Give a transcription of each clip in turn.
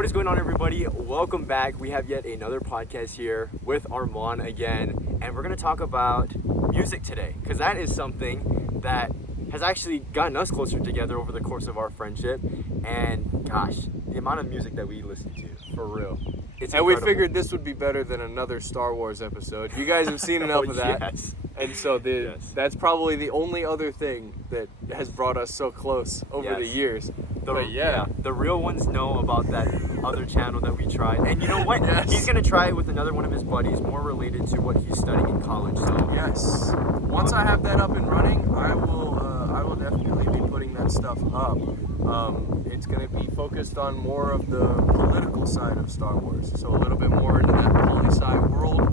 What is going on, everybody? Welcome back. We have yet another podcast here with Armaan again, and we're going to talk about music today, because that is something that has actually gotten us closer together over the course of our friendship. And gosh, the amount of music that we listen to, for real. It's and we incredible. figured this would be better than another Star Wars episode. You guys have seen enough of that. Yes. And so that's probably the only other thing that has brought us so close over the years. The real ones know about that other channel that we tried. And you know what? Yes. He's going to try it with another one of his buddies, more related to what he's studying in college. So Yes. Once I have that up and running, I will definitely be putting that stuff up. It's going to be focused on more of the political side of Star Wars, so a little bit more into that poli-sci world.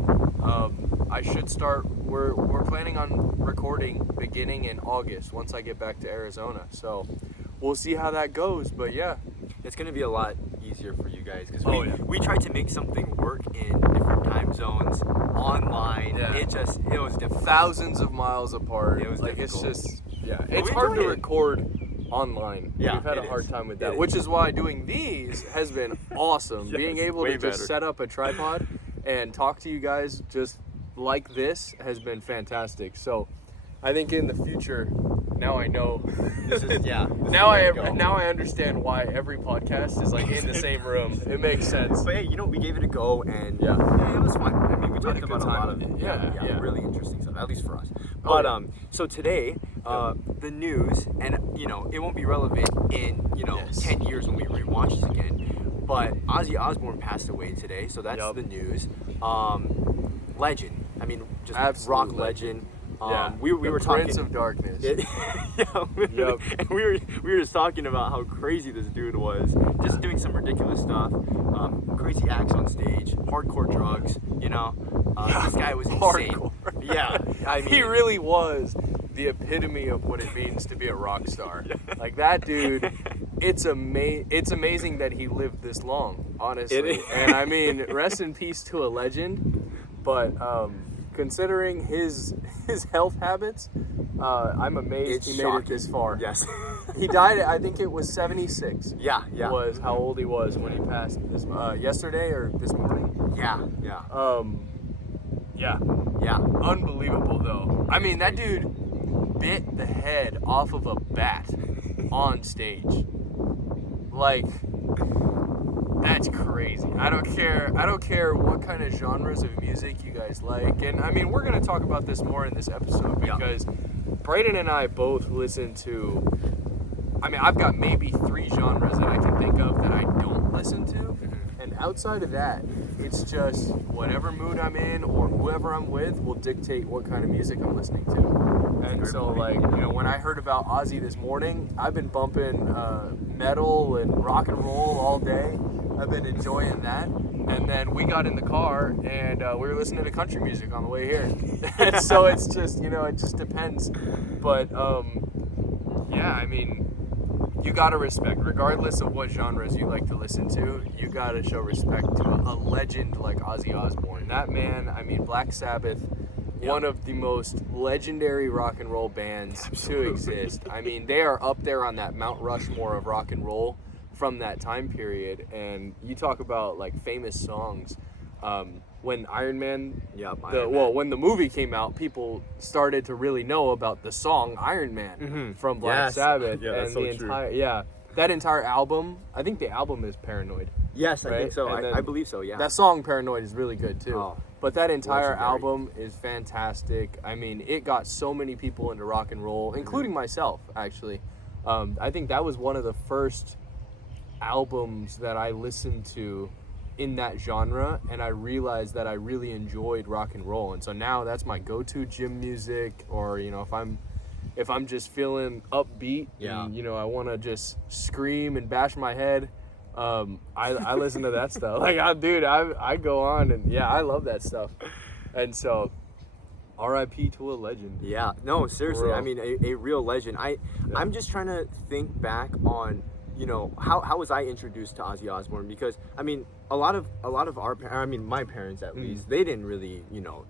I should start. We're planning on recording beginning in August once I get back to Arizona. So we'll see how that goes. But yeah, it's going to be a lot easier for you guys, because we tried to make something work in different time zones online. Yeah. It was difficult. thousands of miles apart. It was difficult. difficult. It's just it's hard to record online. Yeah, we've had a hard time with that, which is why doing these has been awesome. Yes, being able way to just better. set up a tripod and talk to you guys just like this has been fantastic. So I think in the future, now I know. This is, Now I understand why every podcast is like in the same room. It makes sense. But hey, we gave it a go, and Yeah. it was fun. I mean, we talked had a about good a lot time of with it. it. Yeah. Really interesting stuff, at least for us. Oh, But so today, the news, and it won't be relevant in 10 years when we rewatch this again. But Ozzy Osbourne passed away today, so that's the news. Legend. I mean, just Absolute rock legend. legend. We were talking. Prince of Darkness. And we were just talking about how crazy this dude was, just doing some ridiculous stuff, crazy acts on stage, hardcore drugs. This guy was insane. Hardcore. Yeah, I mean, He really was the epitome of what it means to be a rock star. Like that dude, it's amazing that he lived this long, honestly. It is. And I mean, rest in peace to a legend. But considering his health habits, I'm amazed It's he made shocking. it this far. Yes. He died, I think it was 76. Yeah. Was how old he was when he passed this yesterday or this morning. Yeah. Yeah. Unbelievable though. I mean, that dude bit the head off of a bat on stage. Like, that's crazy. I don't care what kind of genres of music you guys like. And I mean, we're gonna talk about this more in this episode because Brayden and I both listen to. I mean, I've got maybe 3 genres that I can think of that I don't listen to. And outside of that, it's just whatever mood I'm in or whoever I'm with will dictate what kind of music I'm listening to. And so, like, when I heard about Ozzy this morning, I've been bumping metal and rock and roll all day. I've been enjoying that. And then we got in the car and we were listening to country music on the way here. And so it's just, it just depends. But, I mean, you gotta respect, regardless of what genres you like to listen to, you gotta show respect to a legend like Ozzy Osbourne. That man, I mean, Black Sabbath, one of the most legendary rock and roll bands to exist. I mean, they are up there on that Mount Rushmore of rock and roll from that time period. And you talk about like famous songs. When Iron Man, when the movie came out, people started to really know about the song Iron Man from Black Sabbath. Yeah, that's and so the true. that entire album, I think the album is Paranoid. Yes, I Right? think so. And then I believe so. Yeah. That song Paranoid is really good too. Oh, but that entire legendary. album is fantastic. I mean, it got so many people into rock and roll, including myself, actually. I think that was one of the first albums that I listened to in that genre, and I realized that I really enjoyed rock and roll. And so now that's my go-to gym music, or if I'm just feeling upbeat and I want to just scream and bash my head, I listen to that stuff. Like, I go on and I love that stuff. And so R.I.P. to a legend. Yeah, no, seriously. Real. I mean, a real legend. I'm just trying to think back on, how was I introduced to Ozzy Osbourne? Because I mean, a lot of my parents at least, they didn't really,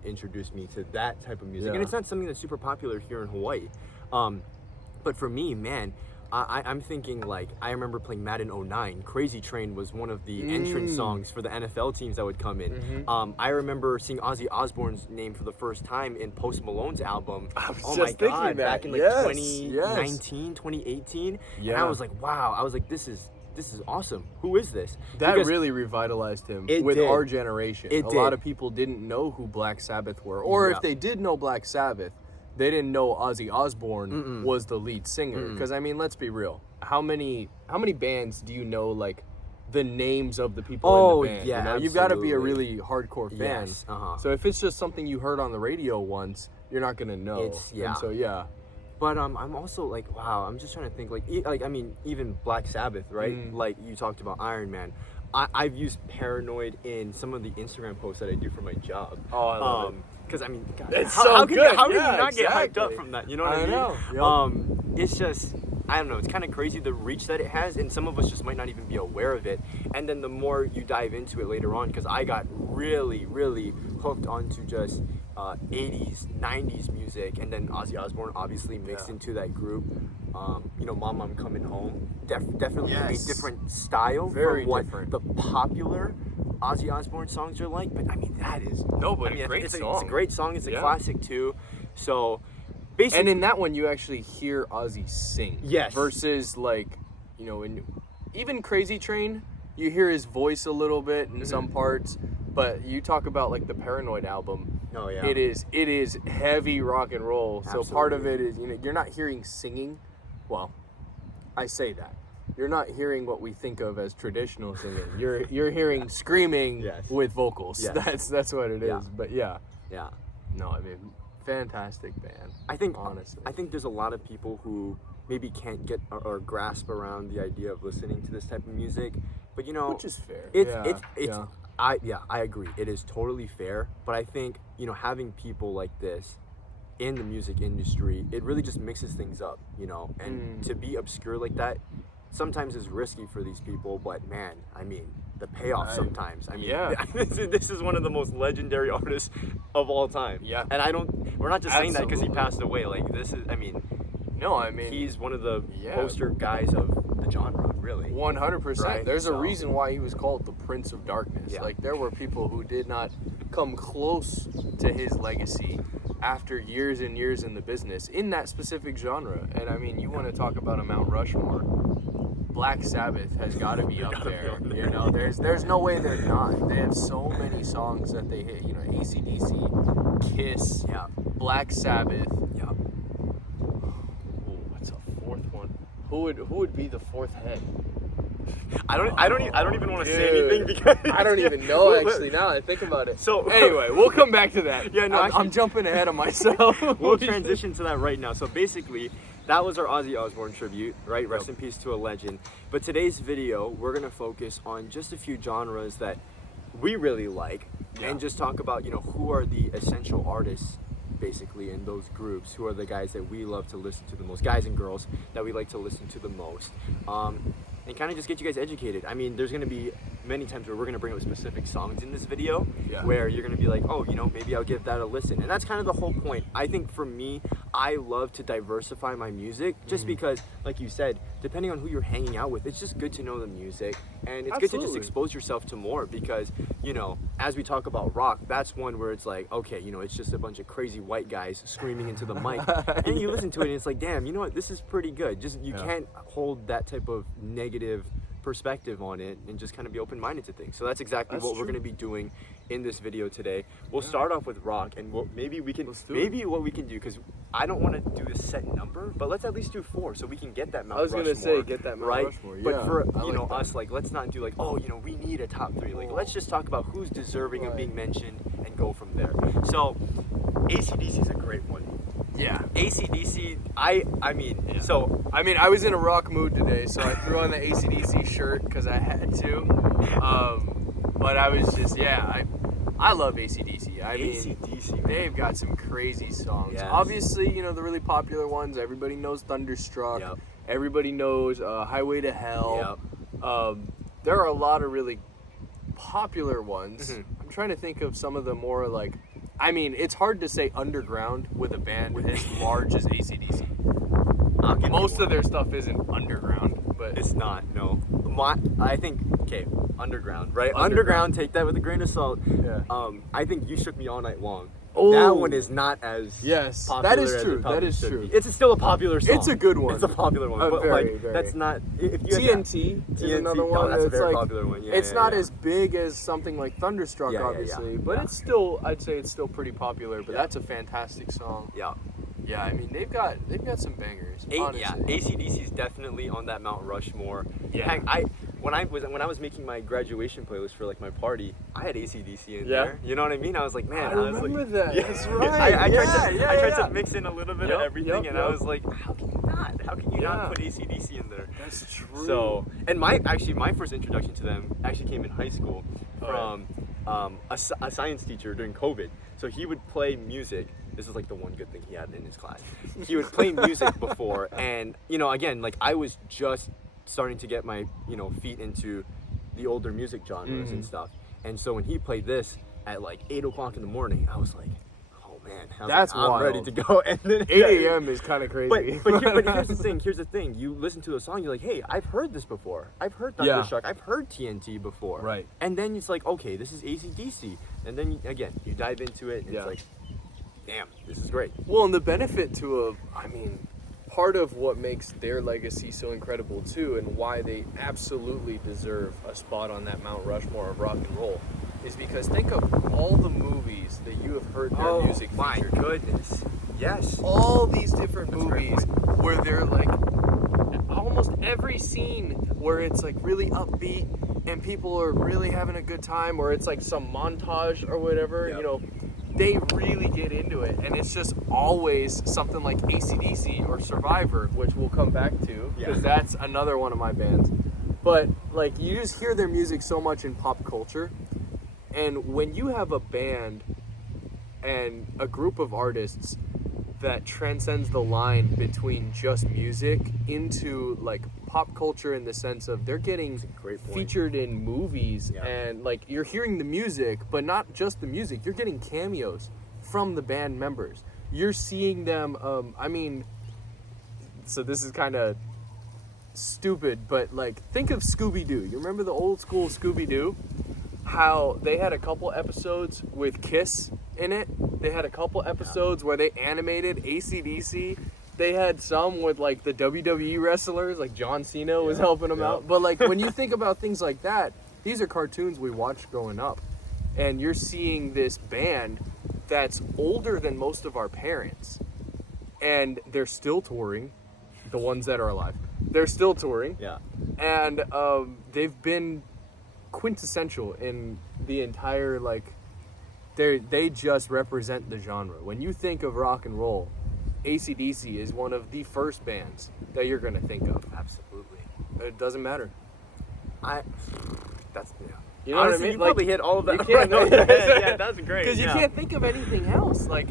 introduce me to that type of music, and it's not something that's super popular here in Hawaii. But for me, man, I'm thinking like I remember playing Madden '09. Crazy Train was one of the entrance songs for the NFL teams that would come in. I remember seeing Ozzy Osbourne's name for the first time in Post Malone's album. I was oh just my thinking god, that. back in like Yes, 2019, 2018. Yeah. And I was like, wow. I was like, this is awesome. Who is this? That Because really revitalized him It with did. our generation. It a lot did. of people didn't know who Black Sabbath were, or Yeah. if they did know Black Sabbath, they didn't know Ozzy Osbourne was the lead singer. Because I mean, let's be real. How many bands do you know like the names of the people Oh, in the band? yeah, you know? You've got to be a absolutely. really hardcore fan. Yes, uh-huh. So if it's just something you heard on the radio once, you're not gonna know. It's- yeah. And so yeah. But I'm also like, wow, I'm just trying to think, like, I mean, even Black Sabbath, right? Like, you talked about Iron Man. I've used Paranoid in some of the Instagram posts that I do for my job. Oh, I love it. Because, I mean, God, It's how, so how can good. You, how can Yeah, you not get hyped up exactly. from that? You know what I mean? know. Yep. It's just, I don't know, it's kind of crazy the reach that it has, and some of us just might not even be aware of it. And then the more you dive into it later on, because I got really, really hooked onto just 80s, 90s music, and then Ozzy Osbourne obviously mixed into that group. You know, Mom, I'm Coming Home. Definitely Yes. a different style Very from what different. the popular Ozzy Osbourne songs are like. But I mean, that is but I mean, a great it's a song. great song. It's a Yeah. classic too. So basically, And in that one, you actually hear Ozzy sing. Yes. Versus like, you know, in even Crazy Train, you hear his voice a little bit in some parts. But you talk about like the Paranoid album. Oh, yeah. It is heavy rock and roll. So part of it Absolutely. is, you know, you're not hearing singing. Well, I say that. You're not hearing what we think of as traditional singing. You're hearing screaming Yes. with vocals. Yes. That's what it is. Yeah. But yeah. yeah. No, I mean, fantastic band. I think honestly. I think there's a lot of people who maybe can't get or grasp around the idea of listening to this type of music, but you know, Which is fair. It's yeah. I agree. It is totally fair, but I think, you know, having people like this in the music industry, it really just mixes things up, you know, and to be obscure like that sometimes is risky for these people, but man, I mean, the payoff sometimes. I mean, yeah. this is one of the most legendary artists of all time. Yeah. And we're not just saying that because he Absolutely. passed away. Like, this is, I mean, No, I mean, he's one of the Yeah. poster guys of the genre, really. 100%. Right, There's a so- reason why he was called the Prince of Darkness. Yeah. Like, there were people who did not come close to his legacy after years and years in the business in that specific genre. And I mean, you want to talk about a Mount Rushmore. Black Sabbath has got to be up there. You know, there's no way they're not. They have so many songs that they hit. You know, AC/DC, Kiss, Yeah. Black Sabbath. Yeah. Ooh, what's a fourth one? Who would be the fourth head? I don't even want to say Dude, anything because I don't even know Well, actually. Now that I think about it. So- anyway, we'll come back to that. Yeah, no, I'm actually- jumping ahead of myself. We'll transition to that right now. So basically, that was our Ozzy Osbourne tribute, right? Rest in peace to a legend. But today's video, we're gonna focus on just a few genres that we really like, and just talk about, you know, who are the essential artists, basically, in those groups. Who are the guys that we love to listen to the most, guys and girls that we like to listen to the most, and kind of just get you guys educated. I mean, there's gonna be many times where we're gonna bring up specific songs in this video, Yeah. where you're gonna be like, oh, you know, maybe I'll give that a listen. And that's kind of the whole point. I think for me, I love to diversify my music just because, like you said, depending on who you're hanging out with, it's just good to know the music, and it's good to just Absolutely. expose yourself to more because, you know, as we talk about rock, that's one where it's like, okay, you know, it's just a bunch of crazy white guys screaming into the mic, and you listen to it and it's like, damn, you know what, this is pretty good. Just you can't hold that type of negative perspective on it and just kind of be open-minded to things. So that's exactly That's what we're true. going to be doing in this video today. We'll start off with rock, and maybe we can Let's do it. maybe what we can do, because I don't want to do a set number, but let's at least do 4 so we can get that Mount I was Rushmore. gonna say, get that Mount right? Rushmore, But yeah, for I you know like that. us, like, let's not do like, oh, you know, we need a top 3. Like, let's just talk about who's deserving of Right. being mentioned and go from there. So AC/DC is a great one. Yeah. AC/DC, I mean, so I mean, I was in a rock mood today, so I threw on the AC/DC shirt because I had to. But I was just, I love AC/DC. I mean, AC/DC, man. they've got some crazy songs. Yes. Obviously, you know, the really popular ones. Everybody knows Thunderstruck. Yep. Everybody knows Highway to Hell. There are a lot of really popular ones. I'm trying to think of some of the more like, I mean, it's hard to say underground with a band as large as AC/DC. I'll give you Most one. of their stuff isn't underground, but It's not, no. I think, okay, underground, right? Underground. Underground, take that with a grain of salt. Yeah. I think You Shook Me All Night Long. Oh. That one is not as Yes, popular that is as true. it probably That is should true. be. It's still a popular song. It's a good one. It's a popular one, but very, like very. that's not. If you had TNT is TNT, another oh, one. that's a It's very like, popular one. Yeah, it's yeah, not yeah. as big as something like Thunderstruck, Yeah, yeah, obviously, yeah. but Yeah. it's still, I'd say it's still pretty popular. But Yeah. that's a fantastic song. Yeah. Yeah, I mean they've got some bangers. Honestly. Yeah, AC/DC is definitely on that Mount Rushmore. Yeah. Heck, when I was making my graduation playlist for like my party, I had AC/DC in Yeah. there. You know what I mean? I was like, man, I was remember like, that. Yeah. That's right. I tried Yeah. to mix in a little bit Yep, of everything, yep, and I yep. was like, how can you not? How can you Yeah. not put AC/DC in there? That's true. So, and my first introduction to them actually came in high school from a science teacher during COVID. So he would play music. This is like the one good thing he had in his class. He would play music before, and again, like I was just starting to get my feet into the older music genres and stuff. And so when he played this at like 8 o'clock in the morning, I was like, oh man, I was That's like, I'm wild. ready to go. And then 8 a.m. is kind of crazy. But here's the thing. Here's the thing. You listen to a song, you're like, hey, I've heard this before. I've heard Yeah. Thunderstruck. I've heard TNT before. Right. And then it's like, okay, this is AC/DC. And then again, you dive into it, and Yeah. it's like, damn, this is great. Well, and the benefit part of what makes their legacy so incredible too, and why they absolutely deserve a spot on that Mount Rushmore of rock and roll, is because think of all the movies that you have heard their music my featured. goodness. Yes. All these different That's a great movies where they're like, almost every scene where it's like really upbeat and people are really having a good time, or it's like some montage or whatever, Yep. They really get into it, and it's just always something like AC/DC or Survivor, which we'll come back to, because Yeah. that's another one of my bands. But like, you just hear their music so much in pop culture, and when you have a band and a group of artists that transcends the line between just music into like pop culture, in the sense of they're getting Great point. featured in movies, Yeah. and like you're hearing the music, but not just the music, you're getting cameos from the band members. You're seeing them, so this is kind of stupid, but like think of Scooby-Doo. You remember the old school Scooby-Doo? How they had a couple episodes with Kiss in it. They had a couple episodes where they animated AC/DC. They had some with like the WWE wrestlers, like John Cena was helping them out. But like when you think about things like that, these are cartoons we watched growing up. And you're seeing this band that's older than most of our parents. And they're still touring, the ones that are alive. They're still touring. Yeah. And they've been quintessential in the entire, like, they just represent the genre. When you think of rock and roll, AC/DC is one of the first bands that you're going to think of. Absolutely. It doesn't matter. That's yeah. You know Honestly, what I mean? you Like, probably hit all of that. you can't- right. Yeah, that's great. Because you yeah. can't think of anything else. Like,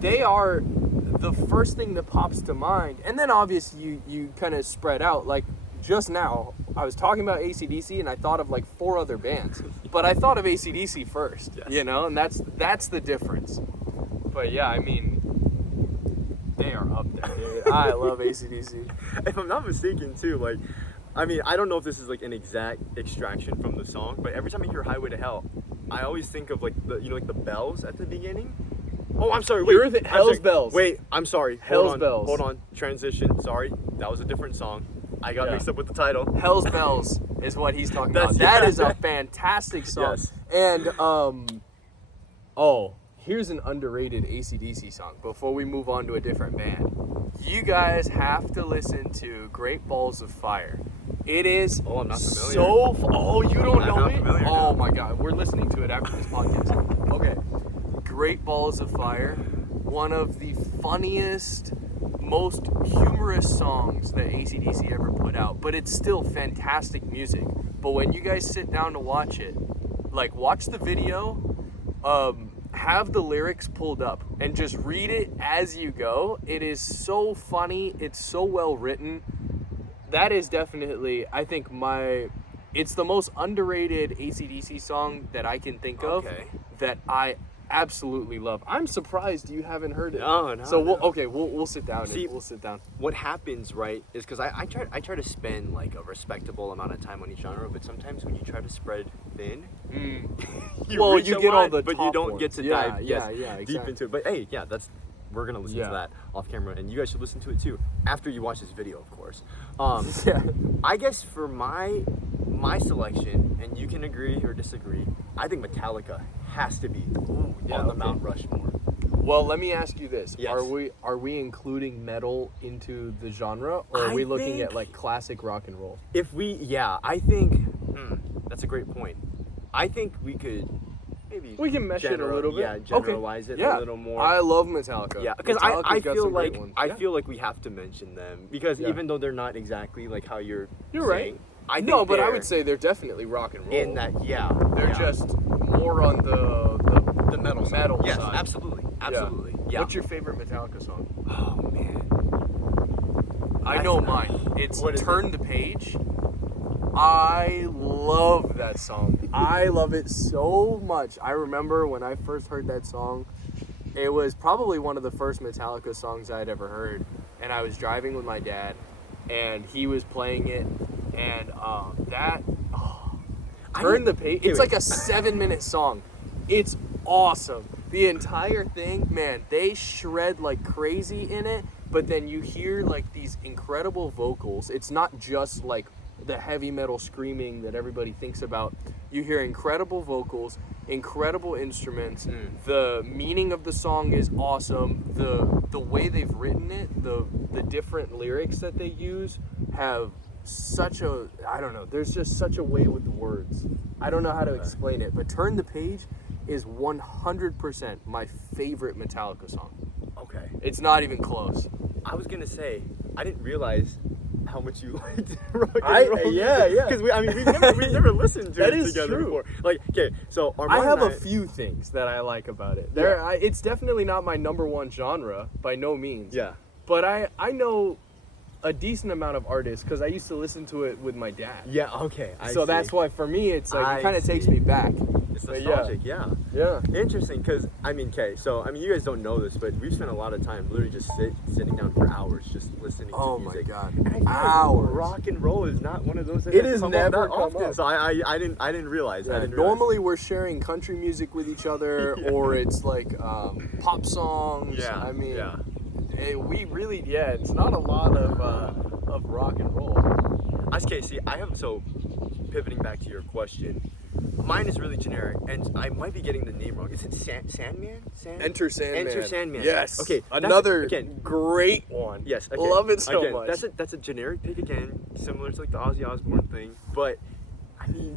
they are the first thing that pops to mind. And then obviously you kind of spread out. Like, just now, I was talking about AC/DC and I thought of like 4 other bands. But I thought of AC/DC first, Yes. and that's the difference. But yeah, I mean, they are up there, dude. I love AC/DC. If I'm not mistaken, too, like, I mean, I don't know if this is like an exact extraction from the song, but every time I hear "Highway to Hell," I always think of like the bells at the beginning. Oh, I'm sorry. Wait, You're the- I'm Hell's sorry. Bells. Wait, I'm sorry. Hell's Hold on, Bells. Hold on. Transition. Sorry, that was a different song. I got Yeah. mixed up with the title. Hell's Bells is what he's talking That's- about. That yeah. is a fantastic song. Yes. And here's an underrated AC/DC song before we move on to a different band. You guys have to listen to Great Balls of Fire. It is Oh, I'm not familiar. you don't I'm know not it? familiar, Oh no. my god, we're listening to it after this podcast. Okay. Great Balls of Fire, one of the funniest, most humorous songs that AC/DC ever put out, but it's still fantastic music. But when you guys sit down to watch it, like, watch the video, have the lyrics pulled up and just read it as you go. It is so funny. It's so well written. That is definitely, I think, it's the most underrated AC/DC song that I can think of Okay. that I absolutely love. I'm surprised you haven't heard it. No. So we'll sit down. We'll sit down. What happens, right, is because I try to spend like a respectable amount of time on each genre, but sometimes when you try to spread thin, you get all the but you don't get to dive exactly. deep into it. But hey, we're gonna listen to that off camera, and you guys should listen to it too after you watch this video, of course. I guess for my selection, and you can agree or disagree, I think Metallica has to be on the Mount Rushmore. Well, let me ask you this: Yes. Are we including metal into the genre, or are we looking at like classic rock and roll? I think that's a great point. I think we could maybe we can mesh it a little bit. Yeah, generalize it a little more. I love Metallica. Yeah, because I feel like we have to mention them because even though they're not exactly like how you're right. I think but I would say they're definitely rock and roll. In that, they're just more on the metal side. Yes, absolutely. Yeah. What's your favorite Metallica song? Oh man, I know mine. It's Turn the Page. I love that song. I love it so much. I remember when I first heard that song, it was probably one of the first Metallica songs I'd ever heard. And I was driving with my dad, and he was playing it, and Turn the Page. It's like a 7-minute song. It's awesome. The entire thing, man, they shred like crazy in it, but then you hear like these incredible vocals. It's not just like the heavy metal screaming that everybody thinks about. You hear incredible vocals, incredible instruments. The meaning of the song is awesome. The way they've written it, the different lyrics that they use have such a, I don't know, there's just such a way with the words. I don't know how to explain it, but Turn the Page is 100% my favorite Metallica song. Okay. It's not even close. I was gonna say, I didn't realize how much you liked rock and roll. Yeah. Because we've never listened to it together before. Like, okay, so Armaan I have a few things that I like about it. It's definitely not my number one genre by no means. Yeah. But I know a decent amount of artists because I used to listen to it with my dad. Yeah. Okay. So that's why for me it's like it kind of takes me back. It's nostalgic. Yeah. Interesting, because you guys don't know this, but we've spent a lot of time literally just sitting down for hours just listening to music. Oh my god, and I feel hours! Like rock and roll is not one of those. It is never come often. up. So I didn't realize. Yeah, normally we're sharing country music with each other, or it's like pop songs. Yeah. I mean, we really it's not a lot of rock and roll. Okay, see, pivoting back to your question. Mine is really generic, and I might be getting the name wrong. Is it Sandman? Enter Sandman. Enter Sandman. Yes. Okay. Another great one. Yes. Okay. Love it so much. That's a generic pick again, similar to like the Ozzy Osbourne thing. But I mean,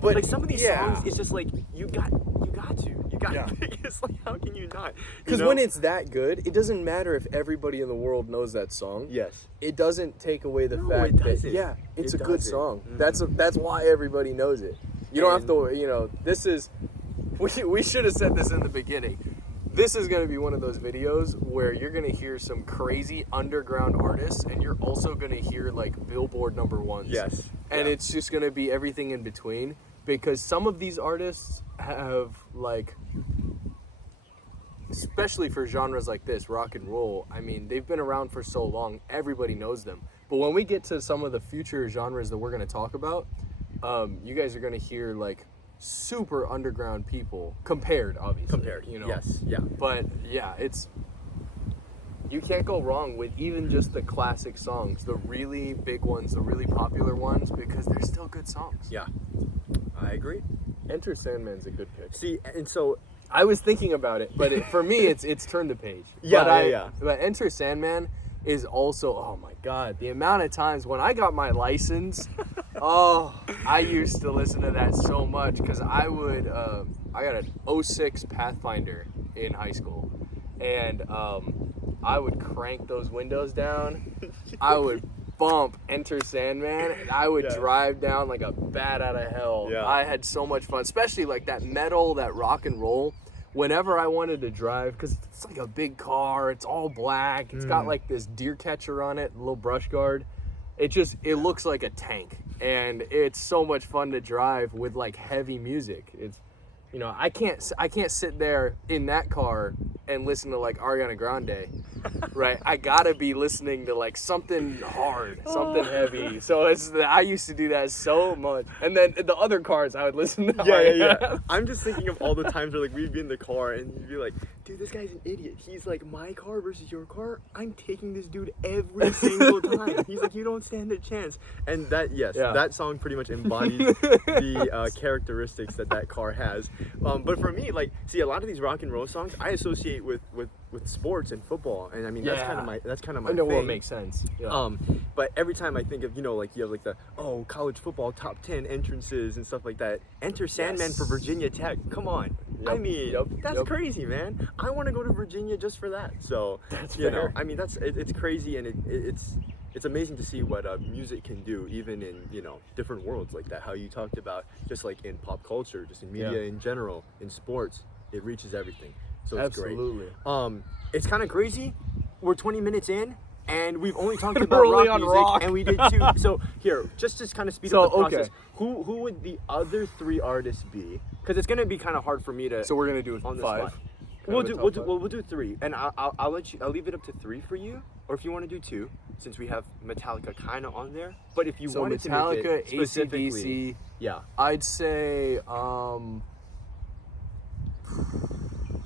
but some of these songs, it's just like you got to. It's like, how can you not? Because when it's that good, it doesn't matter if everybody in the world knows that song. Yes. It doesn't take away the fact that it's a good song. Mm-hmm. That's why everybody knows it. You don't have to, this is, we should have said this in the beginning. This is going to be one of those videos where you're going to hear some crazy underground artists, and you're also going to hear like Billboard #1s. Yes. And it's just going to be everything in between, because some of these artists have like, especially for genres like this, rock and roll, I mean, they've been around for so long, everybody knows them. But when we get to some of the future genres that we're going to talk about, you guys are going to hear like super underground people compared, obviously. Yes. Yeah. But you can't go wrong with even just the classic songs, the really big ones, the really popular ones, because they're still good songs. Yeah. I agree. Enter Sandman's a good pick. See, and so I was thinking about it, but for me, it's Turn the Page. But Enter Sandman is also, oh my god, the amount of times when I got my license, I used to listen to that so much, because I got an 06 Pathfinder in high school, and I would crank those windows down, I would bump Enter Sandman, and I would drive down like a bat out of hell. Yeah. I had so much fun, especially like that metal, that rock and roll. Whenever I wanted to drive, because it's like a big car, it's all black, it's got like this deer catcher on it, a little brush guard. It looks like a tank, and it's so much fun to drive with like heavy music. You know, I can't sit there in that car and listen to like Ariana Grande, right? I gotta be listening to like something hard, something heavy. So I used to do that so much. And then in the other cars, I would listen to Yeah. I'm just thinking of all the times where like we'd be in the car and you'd be like, dude, this guy's an idiot. He's like, my car versus your car, I'm taking this dude every single time. He's like, you don't stand a chance. And that song pretty much embodies the characteristics that car has. But for me, like, see, a lot of these rock and roll songs I associate with sports and football, and I mean that's kind of my I know thing. what makes sense. Yeah. But every time I think of, you know, like you have like the college football top 10 entrances and stuff like that. Enter Sandman for Virginia Tech. Come on. Yep. I mean, that's crazy, man. I want to go to Virginia just for that. So that's you fair. know, I mean it's crazy, and it's amazing to see what music can do, even in, you know, different worlds like that. How you talked about just like in pop culture, just in media in general, in sports, it reaches everything. So it's Absolutely. great. It's kind of crazy. We're 20 minutes in, and we've only talked about rock music, and we did 2. So here, just to kind of speed up the process, who would the other 3 artists be? Because it's gonna be kind of hard for me to. So we're gonna do on the 5. spot. We'll do 3, and I'll leave it up to 3 for you, or if you want to do 2, since we have Metallica kind of on there. But if you wanted to make it specifically, AC/DC, yeah, I'd say.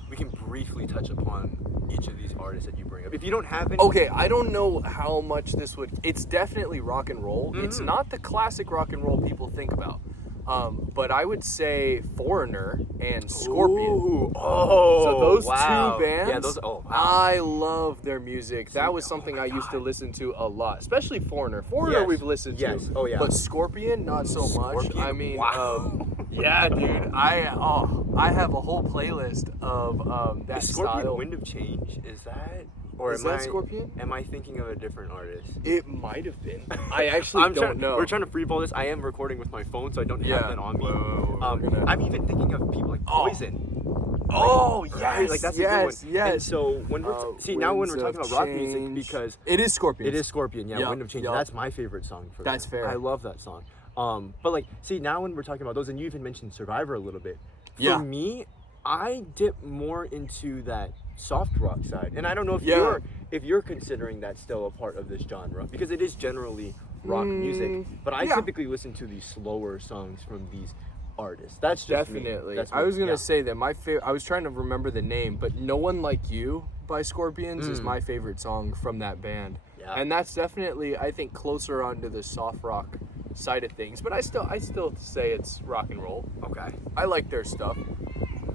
we can briefly touch upon each of these artists that you bring up. If you don't have any, Okay, I don't know how much this would. It's definitely rock and roll. Mm-hmm. It's not the classic rock and roll people think about. But I would say Foreigner and Scorpion. Ooh, So those wow. two bands, Yeah, those. Oh, wow. I love their music. That was something I used to listen to a lot, especially Foreigner. Foreigner we've listened to. Yes. Oh, yeah. But Scorpion, not so much. Scorpion? I mean, Wow. yeah, dude. I have a whole playlist of that Is Scorpion style. Wind of Change? Is that? Or Is that Scorpion? Am I thinking of a different artist? It might have been. I actually don't know. We're trying to freeball this. I am recording with my phone, so I don't have that on me. Whoa. I'm even thinking of people like Poison. Oh, yes, Right? Like that's a good one. yes. And so when we're now when we're Winds talking of about rock music, Change. because It is Scorpion. it is Scorpion, yeah, Yup, Wind of Change. yup. That's my favorite song for That's them. fair. I love that song. But like, see, now when we're talking about those, and you even mentioned Survivor a little bit. Yeah. For me, I dip more into that soft rock side, and I don't know if you're considering that still a part of this genre, because it is generally rock music. But I typically listen to these slower songs from these artists. That's just me. Definitely. That's I was me. gonna say that my favorite. I was trying to remember the name, but "No One Like You" by Scorpions is my favorite song from that band. Yeah. And that's definitely, I think, closer onto the soft rock side of things. But I still say it's rock and roll. Okay. I like their stuff.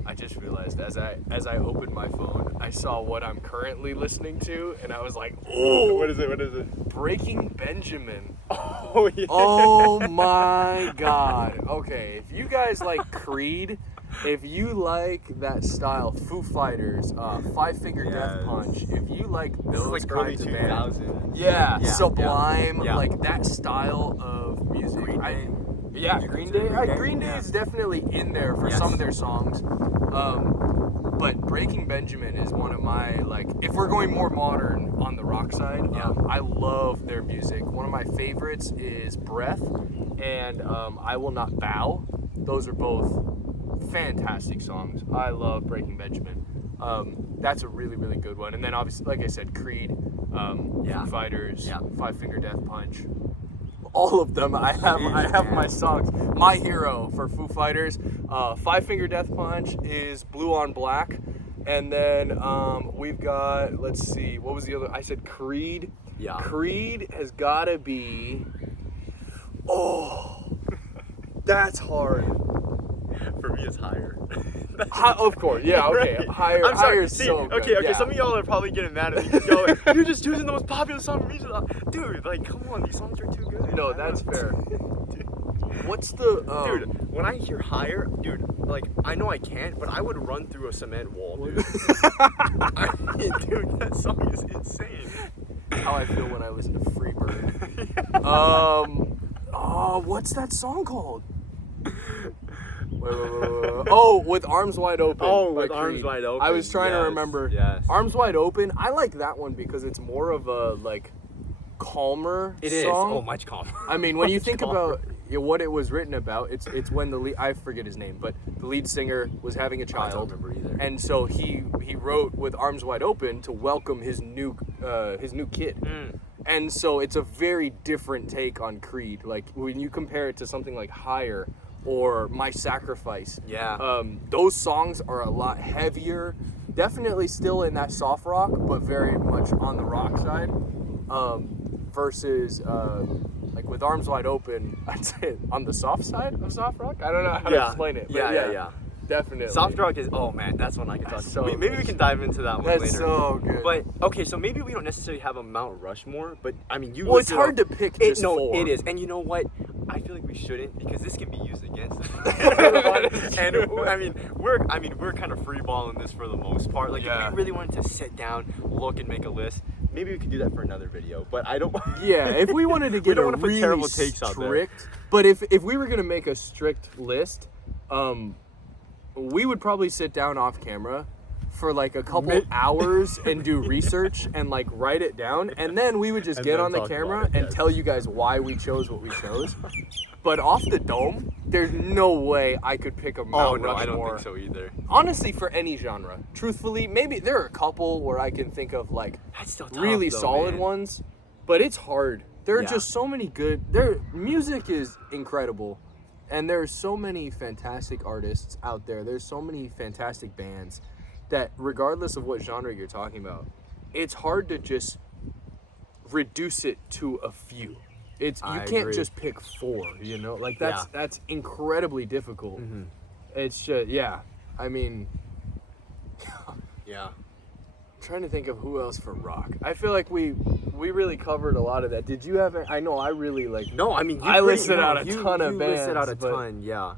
I just realized as I opened my phone, I saw what I'm currently listening to, and I was like, "Oh, What is it? Breaking Benjamin." Oh yeah. Oh my God. Okay, if you guys like Creed, if you like that style, Foo Fighters, Five Finger Death Punch, if you like This is those like early kinds of bands, 2000s. yeah, Yeah, Sublime, yeah. like that style of music. Green Day. Green Day. Green Day is definitely in there for some of their songs. But Breaking Benjamin is one of my, like, if we're going more modern on the rock side, I love their music. One of my favorites is Breath and I Will Not Bow. Those are both fantastic songs. I love Breaking Benjamin. That's a really, really good one. And then obviously, like I said, Creed, Foo Fighters, Five Finger Death Punch. All of them. I have my songs. My hero for Foo Fighters, Five Finger Death Punch is Blue on Black, and then we've got, let's see, what was the other? I said Creed. Yeah. Creed has got to be. Oh, that's hard. For me, it's Higher. Of course, yeah, okay. Right. Higher. I'm sorry. Higher is See, so good. okay. Yeah. Some of y'all are probably getting mad at me because y'all are, you're just choosing the most popular song from each of them. Dude, like, come on, these songs are too good. No, that's fair. What's the Dude, when I hear Higher, dude, like, I know I can't, but I would run through a cement wall, dude. I mean, dude, that song is insane. how I feel when I listen to Freebird. What's that song called? Wait. Oh, With Arms Wide Open. Oh, by With Arms Creed. Wide Open. I was trying to Yes, remember. yes. Arms Wide Open. I like that one because it's more of a, like, calmer It is. song. Oh, much calmer. I mean, when you Much think calmer. about, what it was written about. It's when the lead, I forget his name, but the lead singer was having a I child. don't remember either. And so he wrote with arms wide open to welcome his new kid. And so it's a very different take on Creed. Like when you compare it to something like Higher or My Sacrifice. Yeah. Those songs are a lot heavier. Definitely still in that soft rock, but very much on the rock side. Versus like with Arms Wide Open, I'd say on the soft side of soft rock. I don't know how to explain it. But Yeah. Definitely. Soft rock is, oh man, that's one I can talk about. So Maybe we can dive into that one later. That's so good. But, okay, so maybe we don't necessarily have a Mount Rushmore, but I mean, you Well, it's listed hard off- to pick just four. it is. And you know what? I feel like we shouldn't, because this can be used against us. And we're kind of freeballing this for the most part. Like, if we really wanted to sit down, look, and make a list, maybe we could do that for another video. But I don't. Yeah, if we wanted to get don't a wanna put really terrible takes out there. strict, but if we were gonna make a strict list, we would probably sit down off camera for like a couple hours and do research and like write it down, and then we would just And get then on the talk camera about it, and yes. tell you guys why we chose what we chose. But off the dome, there's no way I could pick a Mount Rushmore. I don't think so either. Honestly, for any genre. Truthfully, maybe there are a couple where I can think of like That's still tough, really though, solid man. ones, but it's hard. There are Yeah. just so many good. Their music is incredible, and there are so many fantastic artists out there. There's so many fantastic bands that, regardless of what genre you're talking about, it's hard to just reduce it to a few. You I can't agree. just pick four. You know, like Yeah. that's incredibly difficult. Mm-hmm. It's just I mean. Yeah. Trying to think of who else for rock. I feel like we really covered a lot of that. Did you have? I know I really like. No, I mean, I listed out a ton of you listed out a bands, but- ton, yeah.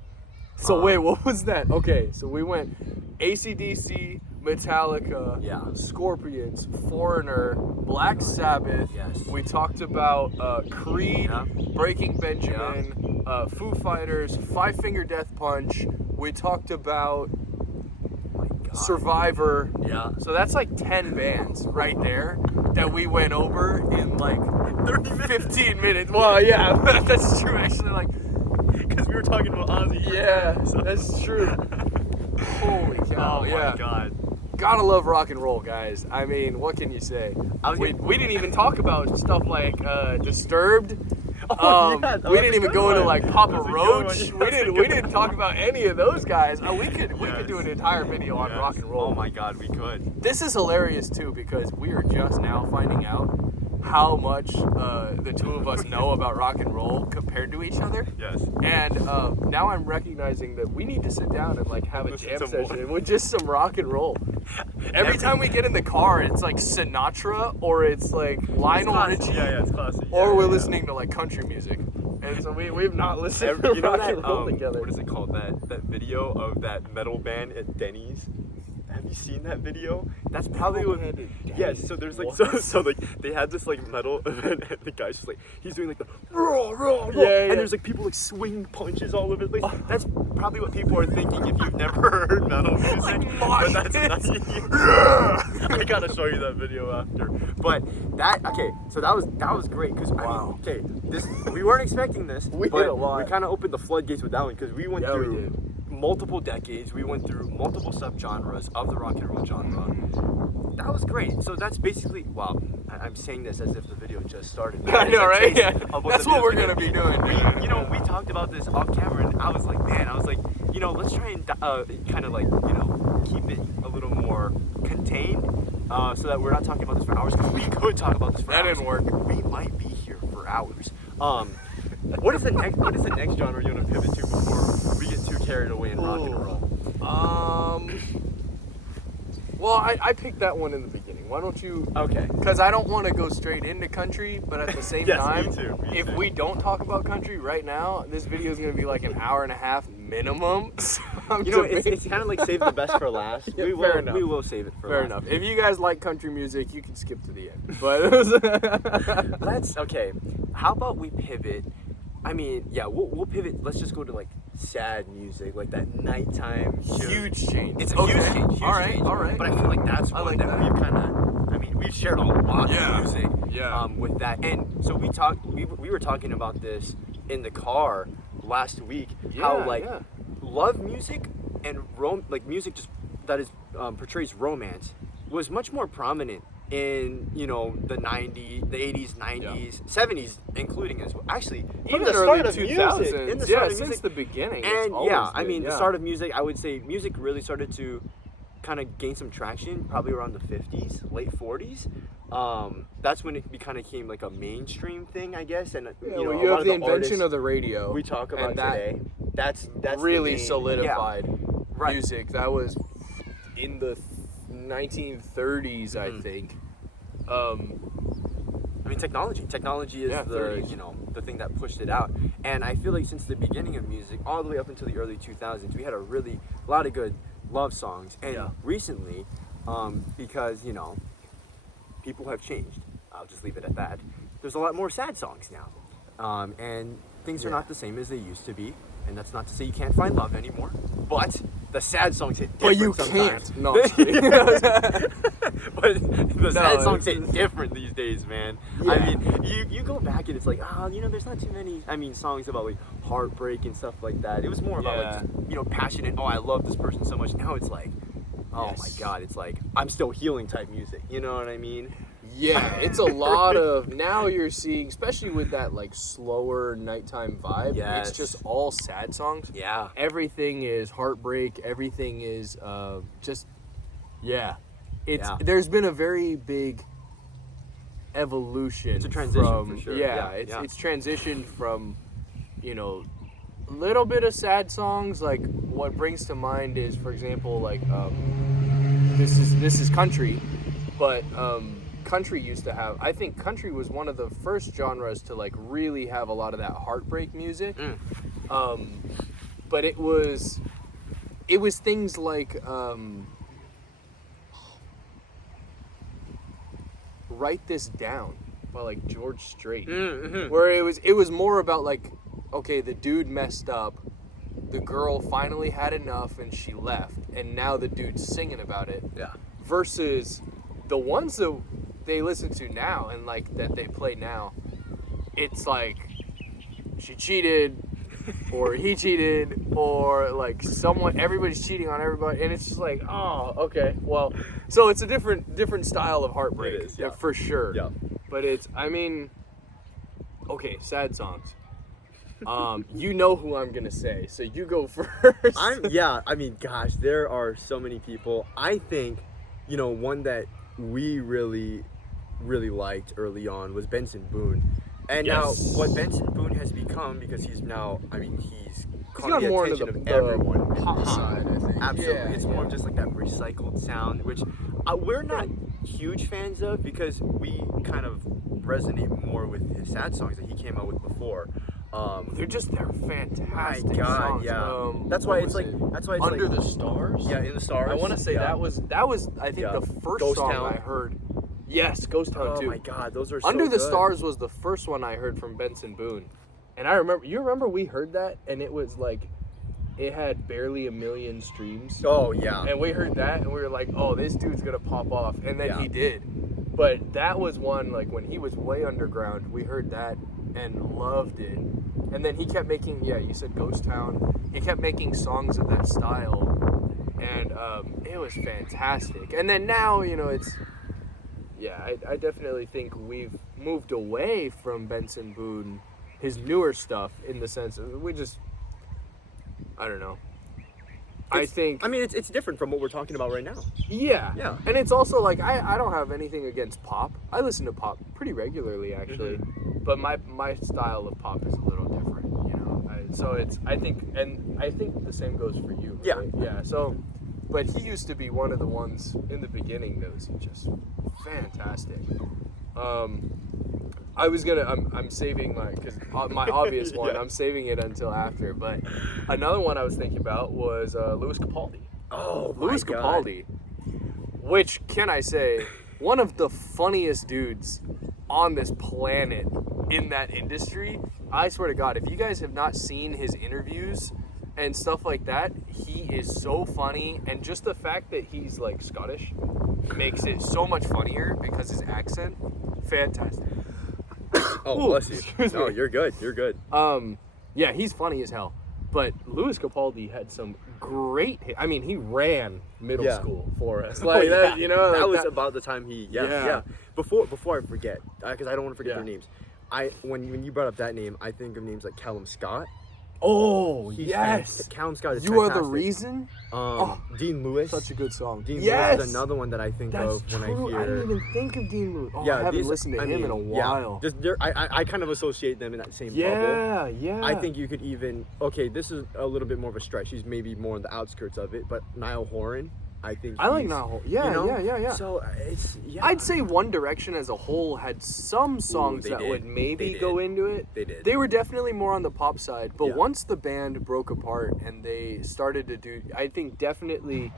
So wait, what was that? Okay, so we went AC/DC, Metallica, Yeah. Scorpions, Foreigner, Black Sabbath. Yes. We talked about Creed, Yeah. Breaking Benjamin, Foo Fighters, Five Finger Death Punch. We talked about My God. Survivor. Yeah. So that's like 10 bands right there that we went over in like 30 minutes. 15 minutes. Well, yeah, that's true. Actually, like, Because we were talking about Ozzy. yeah, that's true. Holy cow! Oh yeah, my God. gotta love rock and roll, guys. I mean, what can you say? We didn't even talk about stuff like Disturbed. Oh, yeah, that we was didn't a even good go into one. like Papa That was a good Roach. one. We That was a didn't. good We didn't talk about any of those guys. We could do an entire video on Yes. rock and roll. Oh my God, we could. This is hilarious too because we are just now finding out how much the two of us know about rock and roll compared to each other. Yes. And now I'm recognizing that we need to sit down and like have a Listen jam to more. session with just some rock and roll. Every time we get in the car, it's like Sinatra or it's like Lionel Richie, Yeah, it's classic. or we're listening to like country music. And so we've not listened to You know rock that, and roll together. what is it called? That video of that metal band at Denny's? Have you seen that video? That's probably what. band at Yes. Denny's? So there's like What? so like they had this like metal event and the guy's just like he's doing like the raw, Yeah, and yeah. there's like people like swinging punches all over the place. That's probably what people are thinking if you've never heard metal music. But that's I gotta show you that video after. But so that was great because Wow. we weren't expecting this. We but did a lot. We kind of opened the floodgates with that one because we went Yeah, we through did. multiple decades. We went through multiple subgenres of the rock and roll genre. That was great. So that's basically, wow, I'm saying this as if the video just started. I know, right? Taste Yeah. of That's the what we're video's gonna be doing. We talked about this off camera, and I was like, let's try and kind of like, keep it a little more contained, so that we're not talking about this for hours. Because we could talk about this for That hours. didn't work. We might be here for hours. What is the next genre you want to pivot to before we get too carried away in rock and roll? Well, I picked that one in the beginning. Why don't you? Okay. Because I don't want to go straight into country, but at the same Yes, time, me too, me if too. we don't talk about country right now, this video is going to be like an hour and a half minimum. So I'm It's kind of like save the best for last. Yeah, we fair enough. will save it for Fair last. enough. If you guys like country music, you can skip to the end. But Okay. How about we pivot? I mean, yeah, we'll pivot. Let's just go to like sad music, like that nighttime. huge change. It's a huge change. Huge All right, change. all right. But I feel like that's I one like that that. we've kind of. I mean, we've shared a lot Yeah. of music. Yeah. With that, and so we were talking about this in the car last week how like love music and music just that is portrays romance was much more prominent in, you know, the 90s, the 80s, 90s, 70s, including as well. Actually, Even the early start of 2000s. music, in the start of since music, the beginning. and it's always I mean, been, the start of music, I would say music really started to kind of gain some traction probably around the 50s, late 40s. That's when it kind of became like a mainstream thing, I guess. And you know, you a lot have the of invention of the radio. we talk about and that today. That's really the main, solidified Right. music. That was in the 1930s, I think. I mean, technology is the 30s. you know, the thing that pushed it out. And I feel like since the beginning of music, all the way up until the early 2000s, we had a lot of good love songs. And recently, because, you know, people have changed, I'll just leave it at that, there's a lot more sad songs now. And things are not the same as they used to be. And that's not to say you can't find love anymore, but the sad songs hit different. But you sometimes. can't. No. But the sad songs hit different these days, man. Yeah. I mean, you go back and it's like, you know, there's not too many, songs about like heartbreak and stuff like that. It was more about like, just, you know, passionate, I love this person so much. Now it's like, oh my God, it's like, I'm still healing type music. You know what I mean? Yeah, it's a lot of, now you're seeing, especially with that like slower nighttime vibe, it's just all sad songs. Yeah. Everything is heartbreak, everything is there's been a very big evolution. It's a transition from, for sure. It's transitioned from, you know, a little bit of sad songs. Like what brings to mind is, for example, like this is country, but country used to have, I think country was one of the first genres to like really have a lot of that heartbreak music. But it was things like Write This Down by like George Strait, where it was more about like, okay, the dude messed up, the girl finally had enough and she left, and now the dude's singing about it. Yeah. Versus the ones that they listen to now and like that they play now, it's like she cheated or he cheated or like everybody's cheating on everybody, and it's just like, oh, okay, well, so it's a different style of heartbreak. It is, for sure. Yeah. But it's, okay, sad songs. You know who I'm gonna say, so you go first. Gosh, there are so many people. I think, you know, one that we really liked early on was Benson Boone. And now what Benson Boone has become, because he's now, he's caught the attention of everyone. Pop side, I think. Absolutely. It's more of just like that recycled sound, which we're not huge fans of because we kind of resonate more with his sad songs that he came out with before. They're fantastic. My God, songs. Yeah. That's why it's Under the Stars. Yeah, In the Stars. I want to say that was I think the first Ghost song Town. I heard. Yes, Ghost Town too. Oh my God, those are so Under the good. Stars was the first one I heard from Benson Boone, and I remember we heard that, and it was like, it had barely 1 million streams. Oh yeah. And we heard that, and we were like, oh, this dude's gonna pop off, and then he did. But that was one, like when he was way underground, we heard that and loved it. And then he kept making, you said Ghost Town. He kept making songs of that style, and it was fantastic. And then now, you know, it's, I definitely think we've moved away from Benson Boone, his newer stuff, in the sense of I don't know. It's different from what we're talking about right now. Yeah. And it's also like, I don't have anything against pop. I listen to pop pretty regularly, actually. But my style of pop is a little different, you know. I think the same goes for you. Right? Yeah. Yeah. So, but he used to be one of the ones in the beginning that was just fantastic. I'm saving my obvious one. I'm saving it until after. But another one I was thinking about was Louis Capaldi. Oh, Louis Capaldi, which, can I say, one of the funniest dudes on this planet in that industry. I swear to God, if you guys have not seen his interviews and stuff like that, he is so funny, and just the fact that he's like Scottish makes it so much funnier because his accent, fantastic. Oh, Ooh, bless you. excuse No, me. you're good. You're good. Yeah, he's funny as hell. But Louis Capaldi had some great. I mean, he ran middle Yeah. school for us. Oh, Like yeah. that, you know. That like was that- about the time he. Yeah. Yeah. Before I forget, because I don't want to forget Yeah. their names. When you brought up that name, I think of names like Callum Scott. Oh He's yes, Callum Scott is you are the fantastic. reason. Dean Lewis. Such a good song. Dean yes, Lewis is another one that I think that's of when true. I hear. I didn't even think of Dean Lewis. Oh, Yeah, I haven't these- listened to I him in mean, a while. I kind of associate them in that same bubble. Yeah. I think you could even this is a little bit more of a stretch. He's maybe more on the outskirts of it, but Niall Horan, I think. I like he's- Niall Horan. Yeah, you know? yeah. So it's I'd say One Direction as a whole had some songs they that did. would maybe They go did. into it. They did. They were definitely more on the pop side, but Yeah. once the band broke apart and they started to do, I think definitely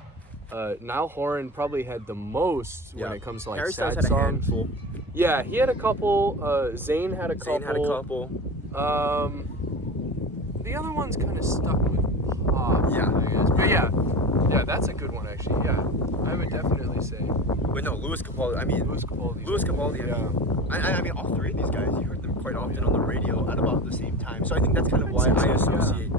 Niall Horan probably had the most when it comes to like Harry Styles sad had a songs. handful. Yeah, he had a couple. Zayn had a couple. Zayn had a couple. The other one's kind of stuck with pop. Yeah. I guess. But yeah, that's a good one actually. Yeah, I would definitely say But no, Louis Capaldi. I mean, Louis Capaldi. Louis Capaldi. Yeah. I mean, all three of these guys, you heard them quite often on the radio at about the same time. So I think that's kind of why I associate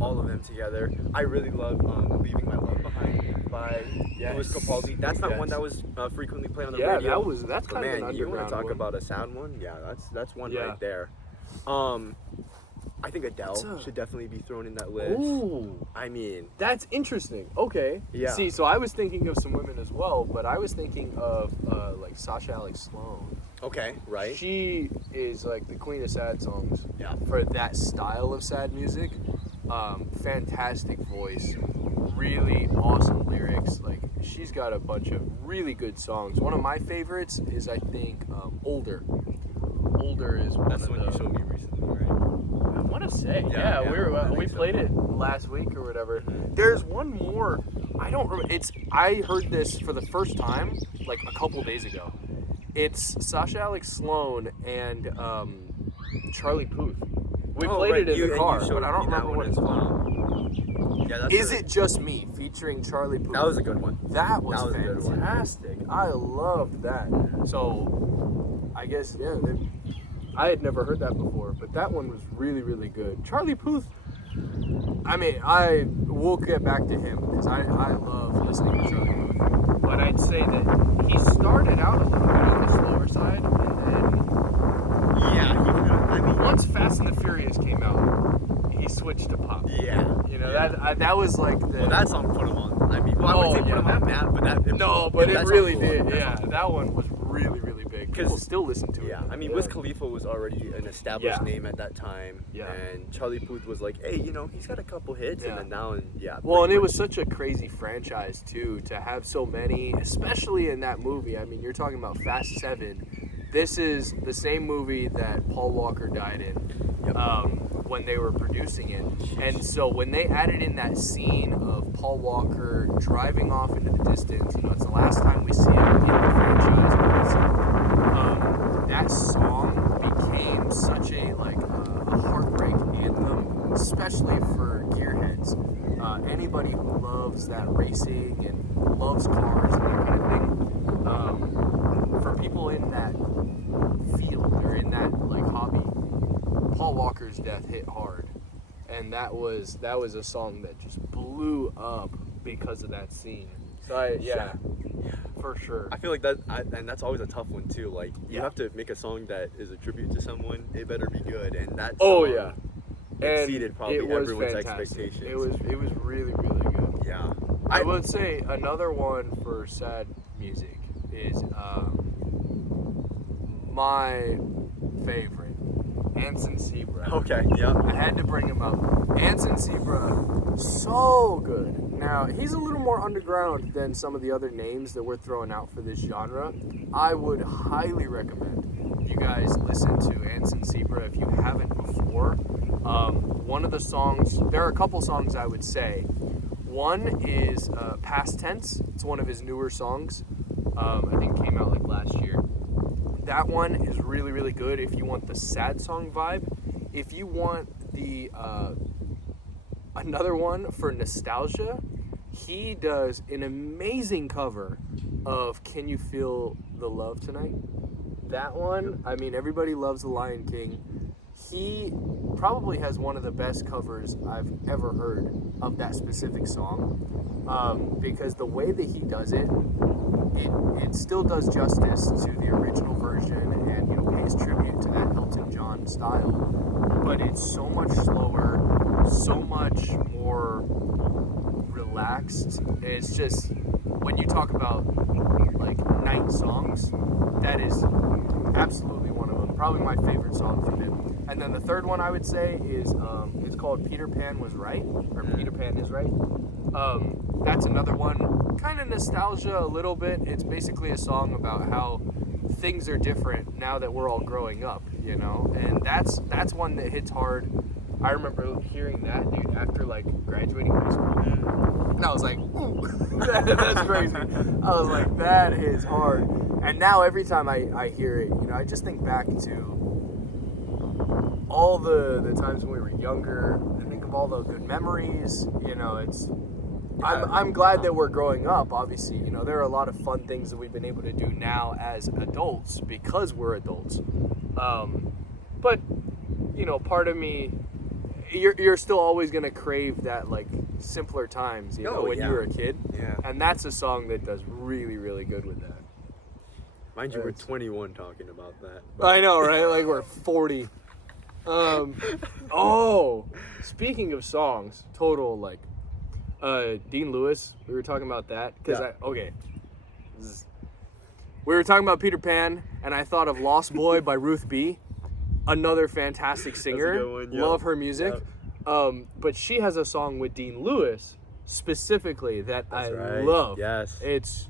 all of them together. I really love "Leaving My Love Behind" by Louis Capaldi. That's not one that was frequently played on the radio. That's But kind of an man, you want underground to talk one. about a sound one? Yeah, that's one Yeah. right there. I think Adele should definitely be thrown in that list. Ooh. I mean, That's interesting. Okay. Yeah. See, so I was thinking of some women as well, but I was thinking of like Sasha Alex Sloan. okay, right? She is like the queen of sad songs. Yeah. For that style of sad music, fantastic voice, really awesome lyrics. Like she's got a bunch of really good songs. One of my favorites is I think "Older." Older is one That's of the one the, you showed me recently, right? I want to say, Yeah, yeah, I think we so. played it last week or whatever. Mhm. There's one more. I don't remember. I heard this for the first time like a couple days ago. It's Sasha Alex Sloan and Charlie Puth. We played it in the car, but I don't remember what it's called. Yeah, that's Is It Just Me featuring Charlie Puth? That was a good one. That was a good one. fantastic. I loved that. So, I guess, I had never heard that before, but that one was really, really good. Charlie Puth, I mean, we'll get back to him because I love listening to Charlie Puth. But I'd say that he started out a little bit on the slower side, and Yeah, I mean, then once Fast and the Furious came out, he switched to pop. yeah. You know, that was like the... Well, that song put him on. I mean, well, I wouldn't say put him on that, but that. No, but it that song really cool. did. That Yeah, song that one was really, really big. People still listen to it. Yeah, I mean, Wiz Khalifa was already an established Yeah. name at that time. Yeah. And Charlie Puth was like, hey, he's got a couple hits, Yeah. and then now, Well, and pretty it much- was such a crazy franchise too to have so many, especially in that movie. I mean, you're talking about Fast 7. This is the same movie that Paul Walker died in. Yep. When they were producing it. And so when they added in that scene of Paul Walker driving off into the distance, it's the last time we see him in the franchise. That song became such a heartbreak anthem, especially for gearheads. Anybody who loves that racing and loves cars and that kind of thing. For people in that field or in that hobby, Paul Walker's death hit hard, and that was a song that just blew up because of that scene. So for sure. I feel like and that's always a tough one too. Like, you have to make a song that is a tribute to someone. It better be good, and that song exceeded probably it was everyone's fantastic. expectations. It was really, really good. Yeah. I would say another one for sad music is my favorite, Anson Seabra. Okay. Yeah. I had to bring him up. Anson Seabra, so good. Now, he's a little more underground than some of the other names that we're throwing out for this genre. I would highly recommend you guys listen to Anson Seabra if you haven't before. One of the songs, there are a couple songs I would say. One is Past Tense. It's one of his newer songs. I think it came out last year. That one is really, really good if you want the sad song vibe. If you want the another one for nostalgia, he does an amazing cover of Can You Feel the Love Tonight? That one, I mean, everybody loves The Lion King. He probably has one of the best covers I've ever heard of that specific song, because the way that he does it, it still does justice to the original version and, you know, pays tribute to that Elton John style, but it's so much slower, so much more relaxed. It's just, when you talk about like night songs, that is absolutely one of them. Probably my favorite song from him. And then the third one I would say is it's called Peter Pan Was Right, or Peter Pan Is Right. That's another one, kind of nostalgia a little bit. It's basically a song about how things are different now that we're all growing up, you know. And that's one that hits hard. I remember hearing that, dude, after like graduating high school, and I was like, ooh, that's crazy. I was like, that hits hard. And now every time I hear it, you know, I just think back to all the times when we were younger. I think of all the good memories. You know, it's. I'm glad that we're growing up. Obviously, you know, there are a lot of fun things that we've been able to do now as adults because we're adults. But you know, part of me, you're still always gonna crave that like simpler times. You know, when you were a kid. Yeah. And that's a song that does really, really good with that. Mind you, we're 21 talking about that. I know, right? Like we're 40. Oh, speaking of songs, total like, Dean Lewis. We were talking about that because we were talking about Peter Pan, and I thought of "Lost Boy" by Ruth B. Another fantastic singer. That's a good one, yep. Love her music. Yep. But she has a song with Dean Lewis specifically that I love. Yes. It's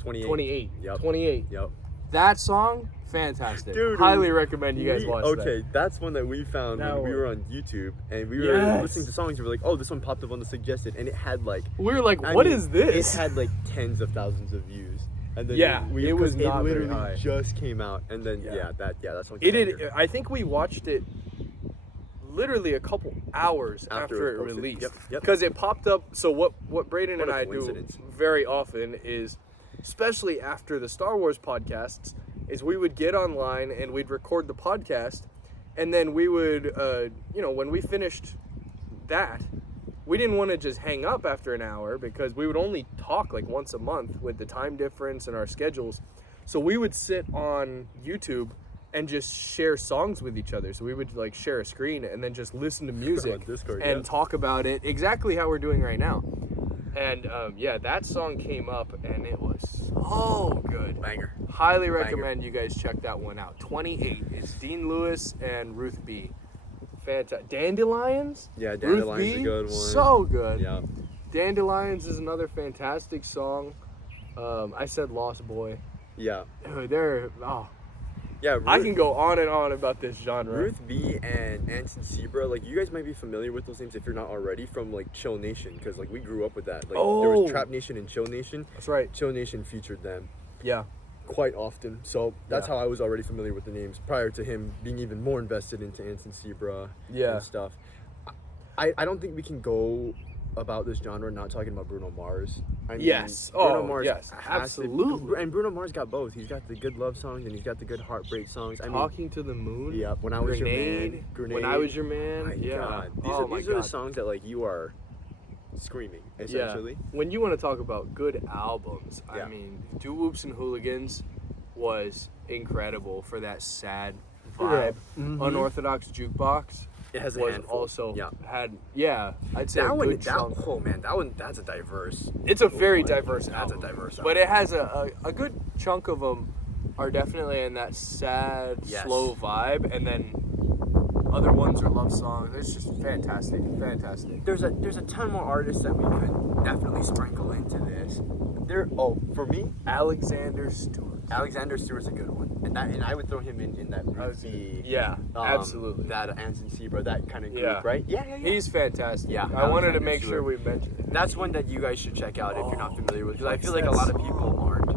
28. Yep. 28. Yep. That song, fantastic. Dude, highly recommend you guys watch that. Okay, that's one that we found when we were on YouTube, and we were listening to songs. We were like, "Oh, this one popped up on the suggested," and it had like. We were like, "What is this?" It had like tens of thousands of views, and then it was not very literally high. just came out, and then that song. It did. I think we watched it literally a couple hours after it released. Yep. Because it popped up. So what Braden and I do coincidence. very often is, especially after the Star Wars podcasts, is we would get online and we'd record the podcast, and then we would, you know, when we finished that, we didn't want to just hang up after an hour because we would only talk like once a month with the time difference and our schedules. So we would sit on YouTube and just share songs with each other. So we would like share a screen and then just listen to music Discord, and talk about it exactly how we're doing right now. And that song came up and it was so good. Banger. Highly recommend you guys check that one out. 28. It's Dean Lewis and Ruth B. Fantastic. Dandelions? Yeah, Dandelions Ruth B, is a good one. So good. Yeah. Dandelions is another fantastic song. I said Lost Boy. Yeah. Yeah, I can go on and on about this genre. Ruth B and Anson Zebra, like you guys might be familiar with those names if you're not already from like Chill Nation, because like we grew up with that. Like there was Trap Nation and Chill Nation. That's right. Chill Nation featured them. Yeah. Quite often. So that's how I was already familiar with the names prior to him being even more invested into Anson Zebra and stuff. I don't think we can go about this genre not talking about Bruno Mars. I mean, Bruno Mars absolutely. And Bruno Mars got both. He's got the good love songs and he's got the good heartbreak songs. Talking to the Moon. Yep. When I Was Your Man. Grenade. When I Was Your Man. My God. These are the songs that like you are screaming essentially. Yeah. When you want to talk about good albums, I mean, Doo Woops and Hooligans was incredible for that sad vibe. Mm-hmm. Unorthodox Jukebox. It has a was handful. Also I'd say that a one. good chunk. Oh man, that one. That's a diverse. It's a very diverse album. album. That's a diverse album. But it has a good chunk of them are definitely in that sad, slow vibe, and then other ones are love songs. It's just fantastic. There's a ton more artists that we could definitely sprinkle into this. For me, Alexander Stewart. Alexander Stewart's a good one, and I would throw him in that Ruth B. Yeah, absolutely. That Anson Zebra, that kind of group, right? Yeah. He's fantastic. Yeah, I wanted to Alexander make Stewart. sure we mentioned it. That's one that you guys should check out if you're not familiar with, because I feel like a lot of people aren't.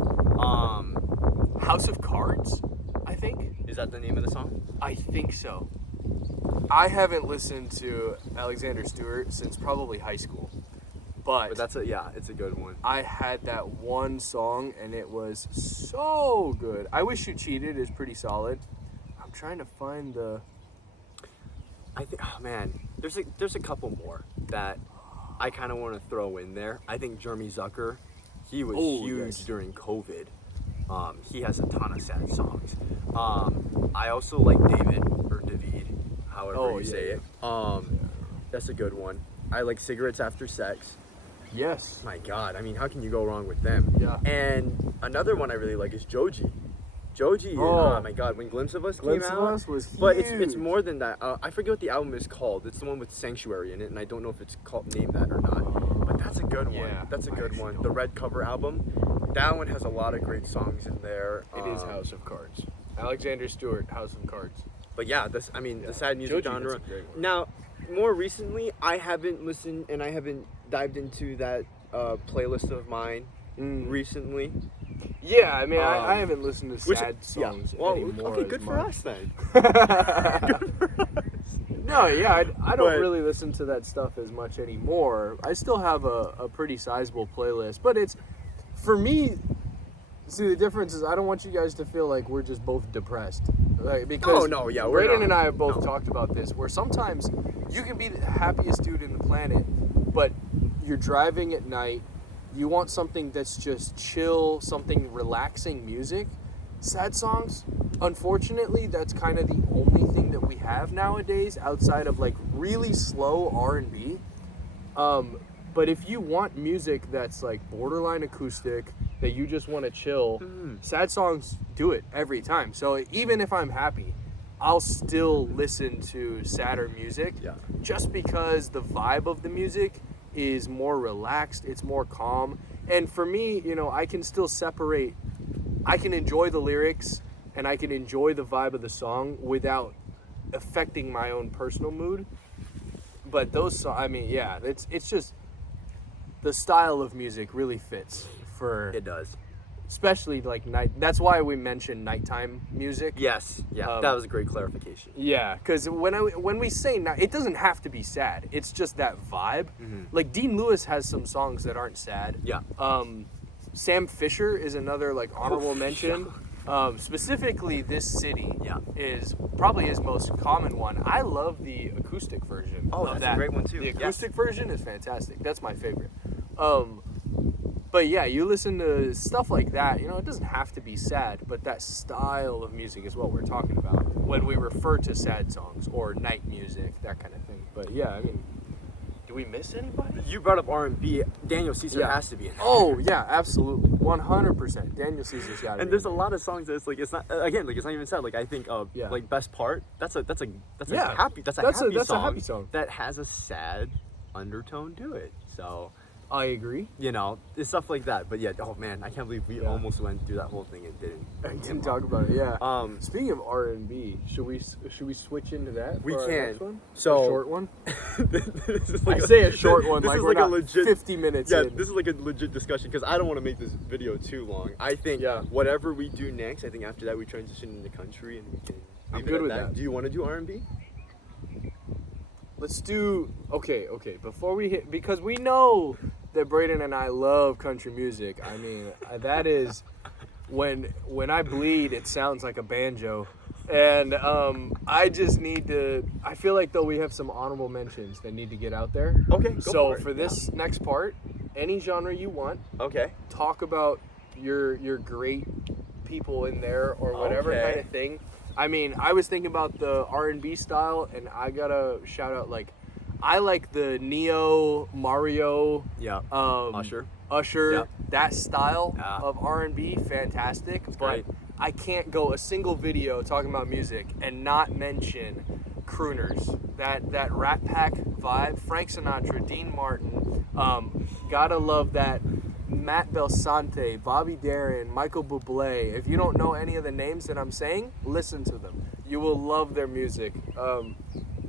House of Cards, I think. Is that the name of the song? I think so. I haven't listened to Alexander Stewart since probably high school, But that's it's a good one. I had that one song and it was so good. I Wish You Cheated is pretty solid. I'm trying to find the. I think, oh man, there's a couple more that I kind of want to throw in there. I think Jeremy Zucker, he was huge during COVID. He has a ton of sad songs. I also like David, however you say it. That's a good one. I like Cigarettes After Sex. Yes. My God, I mean, how can you go wrong with them? Yeah. And another one I really like is Joji. Joji, oh my God, when Glimpse of Us came out. Glimpse of Us was huge. But it's more than that. I forget what the album is called. It's the one with Sanctuary in it, and I don't know if it's called named that or not. But that's a good one. That's a good one. The Red Cover album, that one has a lot of great songs in there. It is House of Cards. Alexander Stewart, House of Cards. But yeah, the sad music genre. Now, more recently, I haven't listened and I haven't dived into that playlist of mine recently. Yeah, I mean, I haven't listened to sad songs anymore. Okay, good for us then. No, yeah, I don't really listen to that stuff as much anymore. I still have a pretty sizable playlist, but it's, for me, see, the difference is I don't want you guys to feel like we're just both depressed. Because Brayden and I have both talked about this, where sometimes you can be the happiest dude in the planet, but you're driving at night, you want something that's just chill, something relaxing music. Sad songs, unfortunately, that's kind of the only thing that we have nowadays outside of like really slow R&B. But if you want music that's like borderline acoustic, that you just want to chill, sad songs do it every time. So even if I'm happy, I'll still listen to sadder music just because the vibe of the music is more relaxed, it's more calm. And for me, I can still separate, I can enjoy the lyrics and I can enjoy the vibe of the song without affecting my own personal mood. But those, it's just, the style of music really fits for... It does. Especially like night. That's why we mentioned nighttime music. Yes, that was a great clarification. Yeah, because when we say night, it doesn't have to be sad. It's just that vibe. Like Dean Lewis has some songs that aren't sad. Yeah. Sam Fisher is another like honorable mention. Specifically, This City is probably his most common one. I love the acoustic version. Oh, that's a great one too. The acoustic version is fantastic. That's my favorite. But yeah, you listen to stuff like that, it doesn't have to be sad, but that style of music is what we're talking about when we refer to sad songs or night music, that kind of thing. But yeah, I mean, do we miss anybody? You brought up R&B. Daniel Caesar has to be in there. Oh, yeah, absolutely. 100%. Daniel Caesar's got to be. And there's a lot of songs that it's not even sad. Like I think like Best Part, that's a happy song that has a sad undertone to it. So I agree. It's stuff like that. But yeah, oh man, I can't believe we almost went through that whole thing and didn't talk about it. Yeah. Speaking of R&B, should we switch into that? We can. Next one? So a short one. I say a short one. This like is we're like not a legit 50 minutes. Yeah, in. this is like a legit discussion because I don't want to make this video too long. I think whatever we do next, I think after that we transition into country and we can. I'm good with that. Do you want to do R&B? Let's do. Okay. Before we hit, because we know that Brayden and I love country music. I mean, that is when I bleed, it sounds like a banjo. And I just need to. I feel like though we have some honorable mentions that need to get out there. Okay. So for this next part, any genre you want. Okay. Talk about your great people in there or whatever kind of thing. I mean, I was thinking about the R&B style, and I gotta shout out I like the Neo, Mario, Usher, that style of R&B, fantastic. But great. I can't go a single video talking about music and not mention crooners. That Rat Pack vibe, Frank Sinatra, Dean Martin, gotta love that. Matt Belsante, Bobby Darin, Michael Bublé. If you don't know any of the names that I'm saying, listen to them. You will love their music.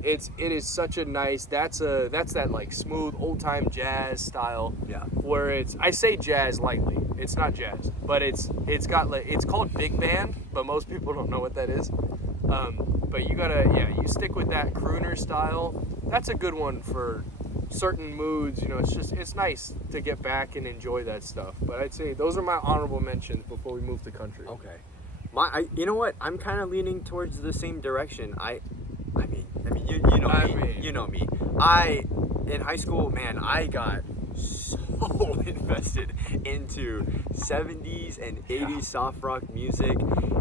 It is such a nice. That's that like smooth old time jazz style. Yeah. Where I say jazz lightly. It's not jazz, but it's called big band, but most people don't know what that is. But you stick with that crooner style. That's a good one for certain moods, you know, it's nice to get back and enjoy that stuff. But I'd say those are my honorable mentions before we move to country. Okay. You know what? I'm kind of leaning towards the same direction. I mean, you know me. In high school, man, I got so invested into 70s and 80s soft rock music,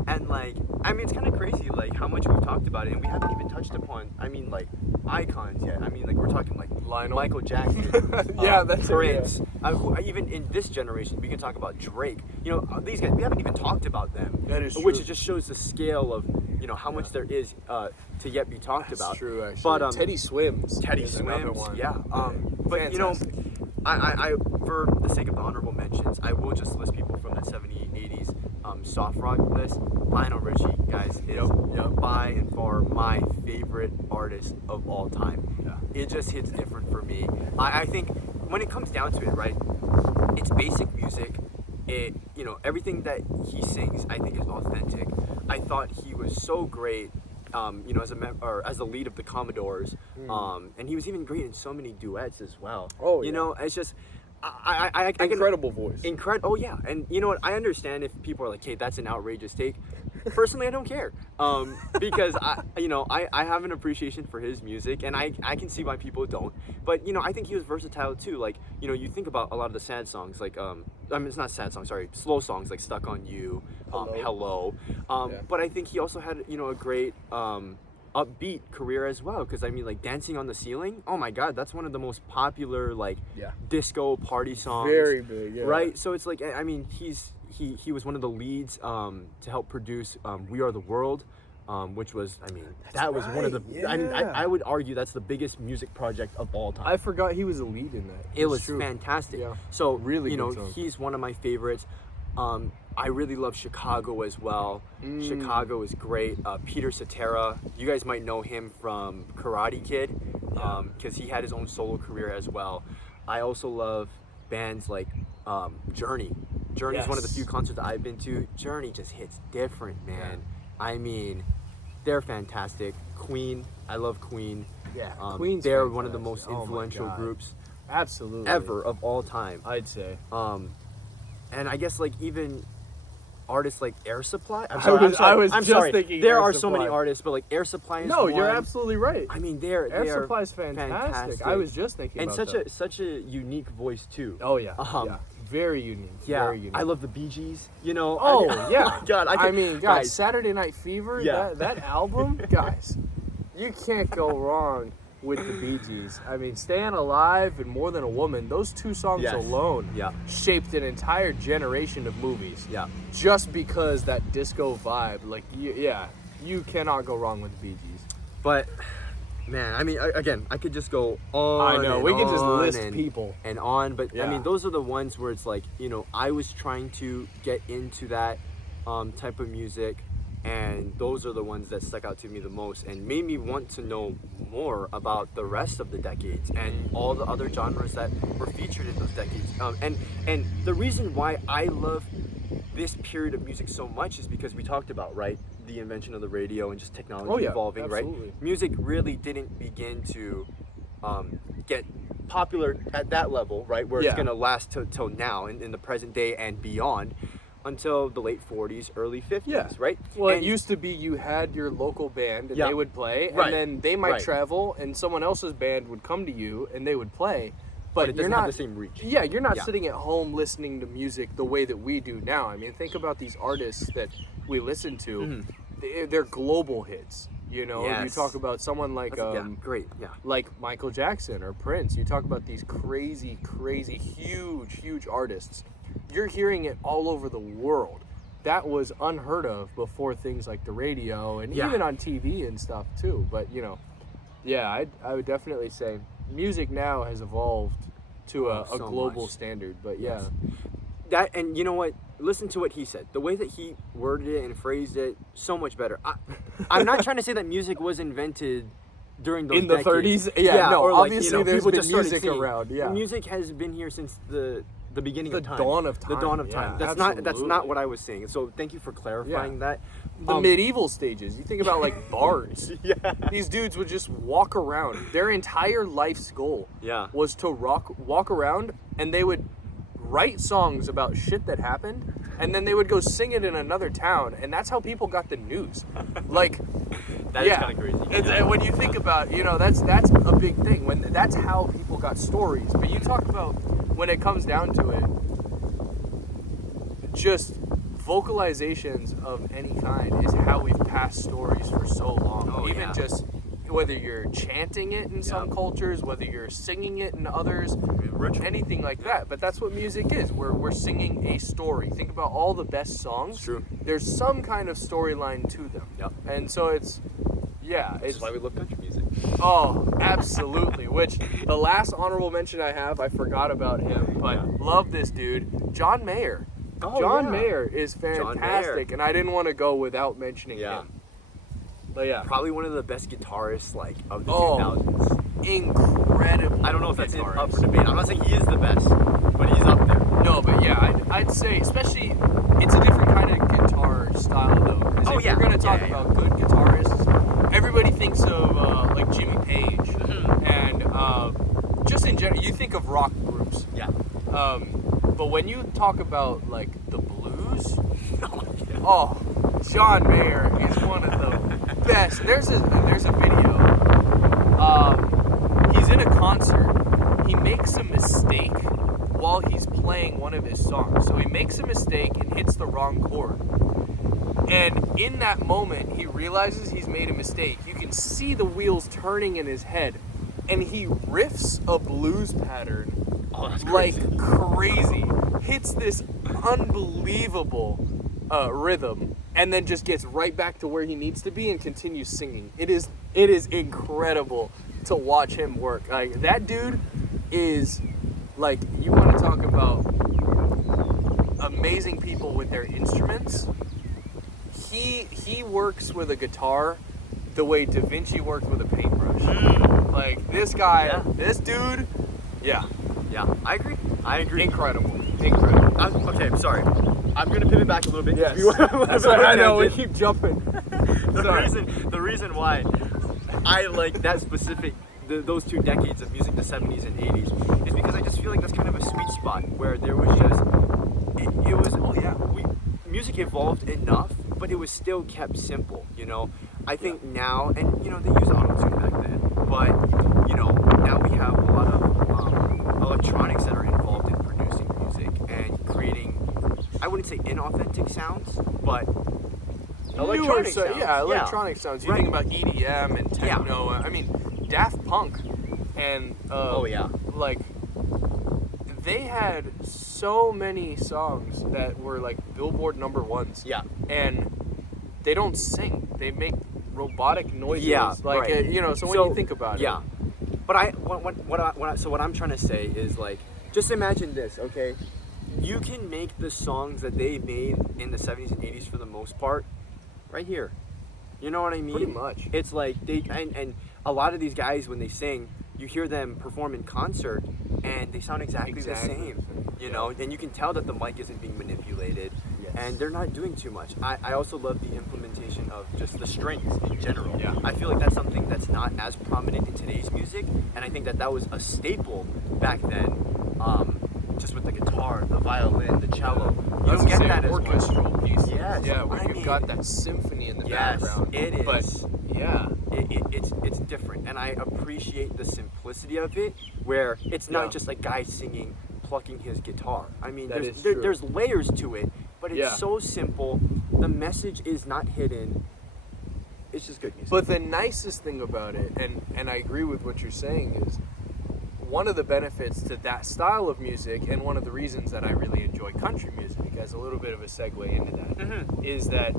and like, I mean, it's kind of crazy, like how much we've talked about it, and we haven't even touched upon, I mean, like icons yet. I mean, like we're talking like Lionel. Michael Jackson, Yeah, that's it, Prince. Even in this generation, we can talk about Drake. You know, these guys, we haven't even talked about them. That is true. Which just shows the scale of, you know, how much there is to yet be talked about. That's true, actually. But Teddy Swims. Teddy is another Swims, one. yeah. But Fantastic. you know, I for the sake of the honorable mentions, I will just list people from that 70s, 80s soft rock list. Lionel Richie, guys, is by and far my favorite artist of all time. Yeah. It just hits different for me. I think when it comes down to it, right, it's basic music. It, you know, everything that he sings, I think, is authentic. I thought he was so great, you know, as the lead of the Commodores, and he was even great in so many duets as well. Oh, you know, it's just, I Incredible voice. Oh yeah, and you know what? I understand if people are like, "Hey, that's an outrageous take." Personally, I don't care, because I have an appreciation for his music, and I can see why people don't. But you know, I think he was versatile too. Like, you know, you think about a lot of the sad songs, like I mean, it's not sad songs, sorry, slow songs like "Stuck on You," "Hello." But I think he also had, you know, a great upbeat career as well, because I mean, like "Dancing on the Ceiling," oh my god, that's one of the most popular like disco party songs. Very big, yeah. Right? So it's like, I mean, he was one of the leads to help produce "We Are the World," which was, I mean, that was one of the, I mean, I would argue that's the biggest music project of all time. I forgot he was a lead in that. It was fantastic. Yeah. So Really you know, good song. he's one of my favorites. I really love Chicago as well. Chicago is great. Peter Cetera, you guys might know him from Karate Kid, because he had his own solo career as well. I also love bands like Journey. Journey is one of the few concerts I've been to. Journey just hits different, man. I mean, they're fantastic. Queen, I love Queen. Yeah, Queen's they're one of the most influential groups Absolutely. ever of all time. I'd say. And I guess like even artists like Air Supply. I was just thinking there Air are so many Supply. artists, but like Air Supply is No, one. you're absolutely right. I mean, Air they are Supply is fantastic. I was just thinking and about that. such a unique voice too. Oh yeah. Yeah. Very unique. Yeah, Very unique. I love the Bee Gees. You know. Oh I mean, yeah. Oh my God, I mean, guys, Saturday Night Fever. Yeah. That album, guys, you can't go wrong with the Bee Gees. I mean, "Staying Alive" and "More Than a Woman," those two songs alone shaped an entire generation of movies. Yeah. Just because that disco vibe, like, you cannot go wrong with the Bee Gees. But man, I mean, again, I could just go on. I know, and we could just on list and, people. and on. But I Yeah. mean, those are the ones where it's like, you know, I was trying to get into that type of music. And those are the ones that stuck out to me the most and made me want to know more about the rest of the decades and all the other genres that were featured in those decades. And the reason why I love this period of music so much is because we talked about, right, the invention of the radio and just technology evolving, absolutely. right? Music really didn't begin to get popular at that level, right, where it's going to last till now in the present day and beyond. Until the late 40s, early 50s, right? Well, and it used to be you had your local band and they would play, and Right. then they might Right. travel, and someone else's band would come to you and they would play. But it you're doesn't not have the same reach. Yeah, you're not sitting at home listening to music the way that we do now. I mean, think about these artists that we listen to. They're global hits. You know, you Yes. talk about someone like great, like Michael Jackson or Prince. You talk about these crazy, huge artists. You're hearing it all over the world. That was unheard of before things like the radio and even on TV and stuff too. But you know, I would definitely say music now has evolved to a so global much. standard. But That, and you know what? Listen to what he said. The way that he worded it and phrased it, so much better. I'm not trying to say that music was invented during those in the decades. 30s, no, or like, obviously you know, there's people been just started music singing. around. Yeah, Music has been here since the the beginning The of time. dawn of time. The dawn of Yeah, time. That's absolutely. not what I was saying. So thank you for clarifying that. The medieval stages. You think about like bards. Yeah. These dudes would just walk around. Their entire life's goal Yeah. was to walk around, and they would write songs about shit that happened, and then they would go sing it in another town, and that's how people got the news. Like, That is kind of crazy. And when you think about, that's a big thing. That's how people got stories. But you talk about when it comes down to it, just vocalizations of any kind is how we've passed stories for so long. Oh, Even yeah. just whether you're chanting it in some cultures, whether you're singing it in others, anything like that. But that's what music is. We're singing a story. Think about all the best songs. It's true. There's some kind of storyline to them. Yep. And so it's That's why we love country music. Oh, absolutely. Which the last honorable mention I have, I forgot about him, but love this dude, John Mayer. Oh, John yeah. Mayer is fantastic, and I didn't want to go without mentioning him. But yeah, Probably one of the best guitarists of the Oh. 2000s. incredible. I don't know if that's up guitarist. for debate. I'm not saying he is the best, but he's up there. No, but yeah, I'd say, especially, it's a different kind of guitar style though. 'Cause Oh, if yeah. you're gonna talk Yeah, yeah. about good guitarists, everybody thinks of like Jimmy Page, Mm-hmm. and just in general, you think of rock groups. Yeah. But when you talk about like the blues, Yeah. oh, John Mayer is one of the best. There's a video. He's in a concert. He makes a mistake while he's playing one of his songs. So he makes a mistake and hits the wrong chord. And in that moment, he realizes he's made a mistake. You can see the wheels turning in his head, and he riffs a blues pattern Oh, that's crazy. like crazy. Hits this unbelievable rhythm, and then just gets right back to where he needs to be and continues singing. It is incredible to watch him work. Like, that dude is, like, you want to talk about amazing people with their instruments. He works with a guitar the way Da Vinci worked with a paintbrush. Like, this guy, this dude, yeah, I agree. incredible. Okay, I'm sorry. I'm gonna pivot back a little bit. Yes. We went on a That's little right, I know, we tangent. keep jumping. The reason why I like that specific those 2 decades of music, the 70s and 80s, is because I just feel like that's kind of a sweet spot where there was just it was music evolved enough, but it was still kept simple. I think now, and they use auto-tune back then, but now we have a lot of electronics that are involved in producing music and creating, I wouldn't say inauthentic sounds, but electronic sounds. Yeah, electronic sounds. You Right. think about EDM and techno. I mean, Daft Punk and like, they had so many songs that were like Billboard #1s. Yeah. And they don't sing. They make robotic noises. Yeah, Like, right. so when you think about it. Yeah. But what I'm trying to say is, like, just imagine this, okay? You can make the songs that they made in the 70s and 80s for the most part right here. You know what I mean? Pretty much. It's like and a lot of these guys, when they sing, you hear them perform in concert and they sound exactly the same. And you can tell that the mic isn't being manipulated. Yes. And they're not doing too much. I also love the implementation of just the strings in general. Yeah. I feel like that's something that's not as prominent in today's music, and I think that was a staple back then. Just with the guitar, the violin, the cello. You don't get that as much. orchestral pieces. Yes, Yeah, where I you've mean- got that symphony in the Yes, background. it is. But yeah, It's different, and I appreciate the simplicity of it, where it's not Yeah. just a guy singing, plucking his guitar. I mean, That there's is true. there's layers to it, but it's Yeah. so simple. The message is not hidden. It's just good music. but the nicest thing about it, and I agree with what you're saying, is one of the benefits to that style of music, and one of the reasons that I really enjoy country music, as a little bit of a segue into that, is that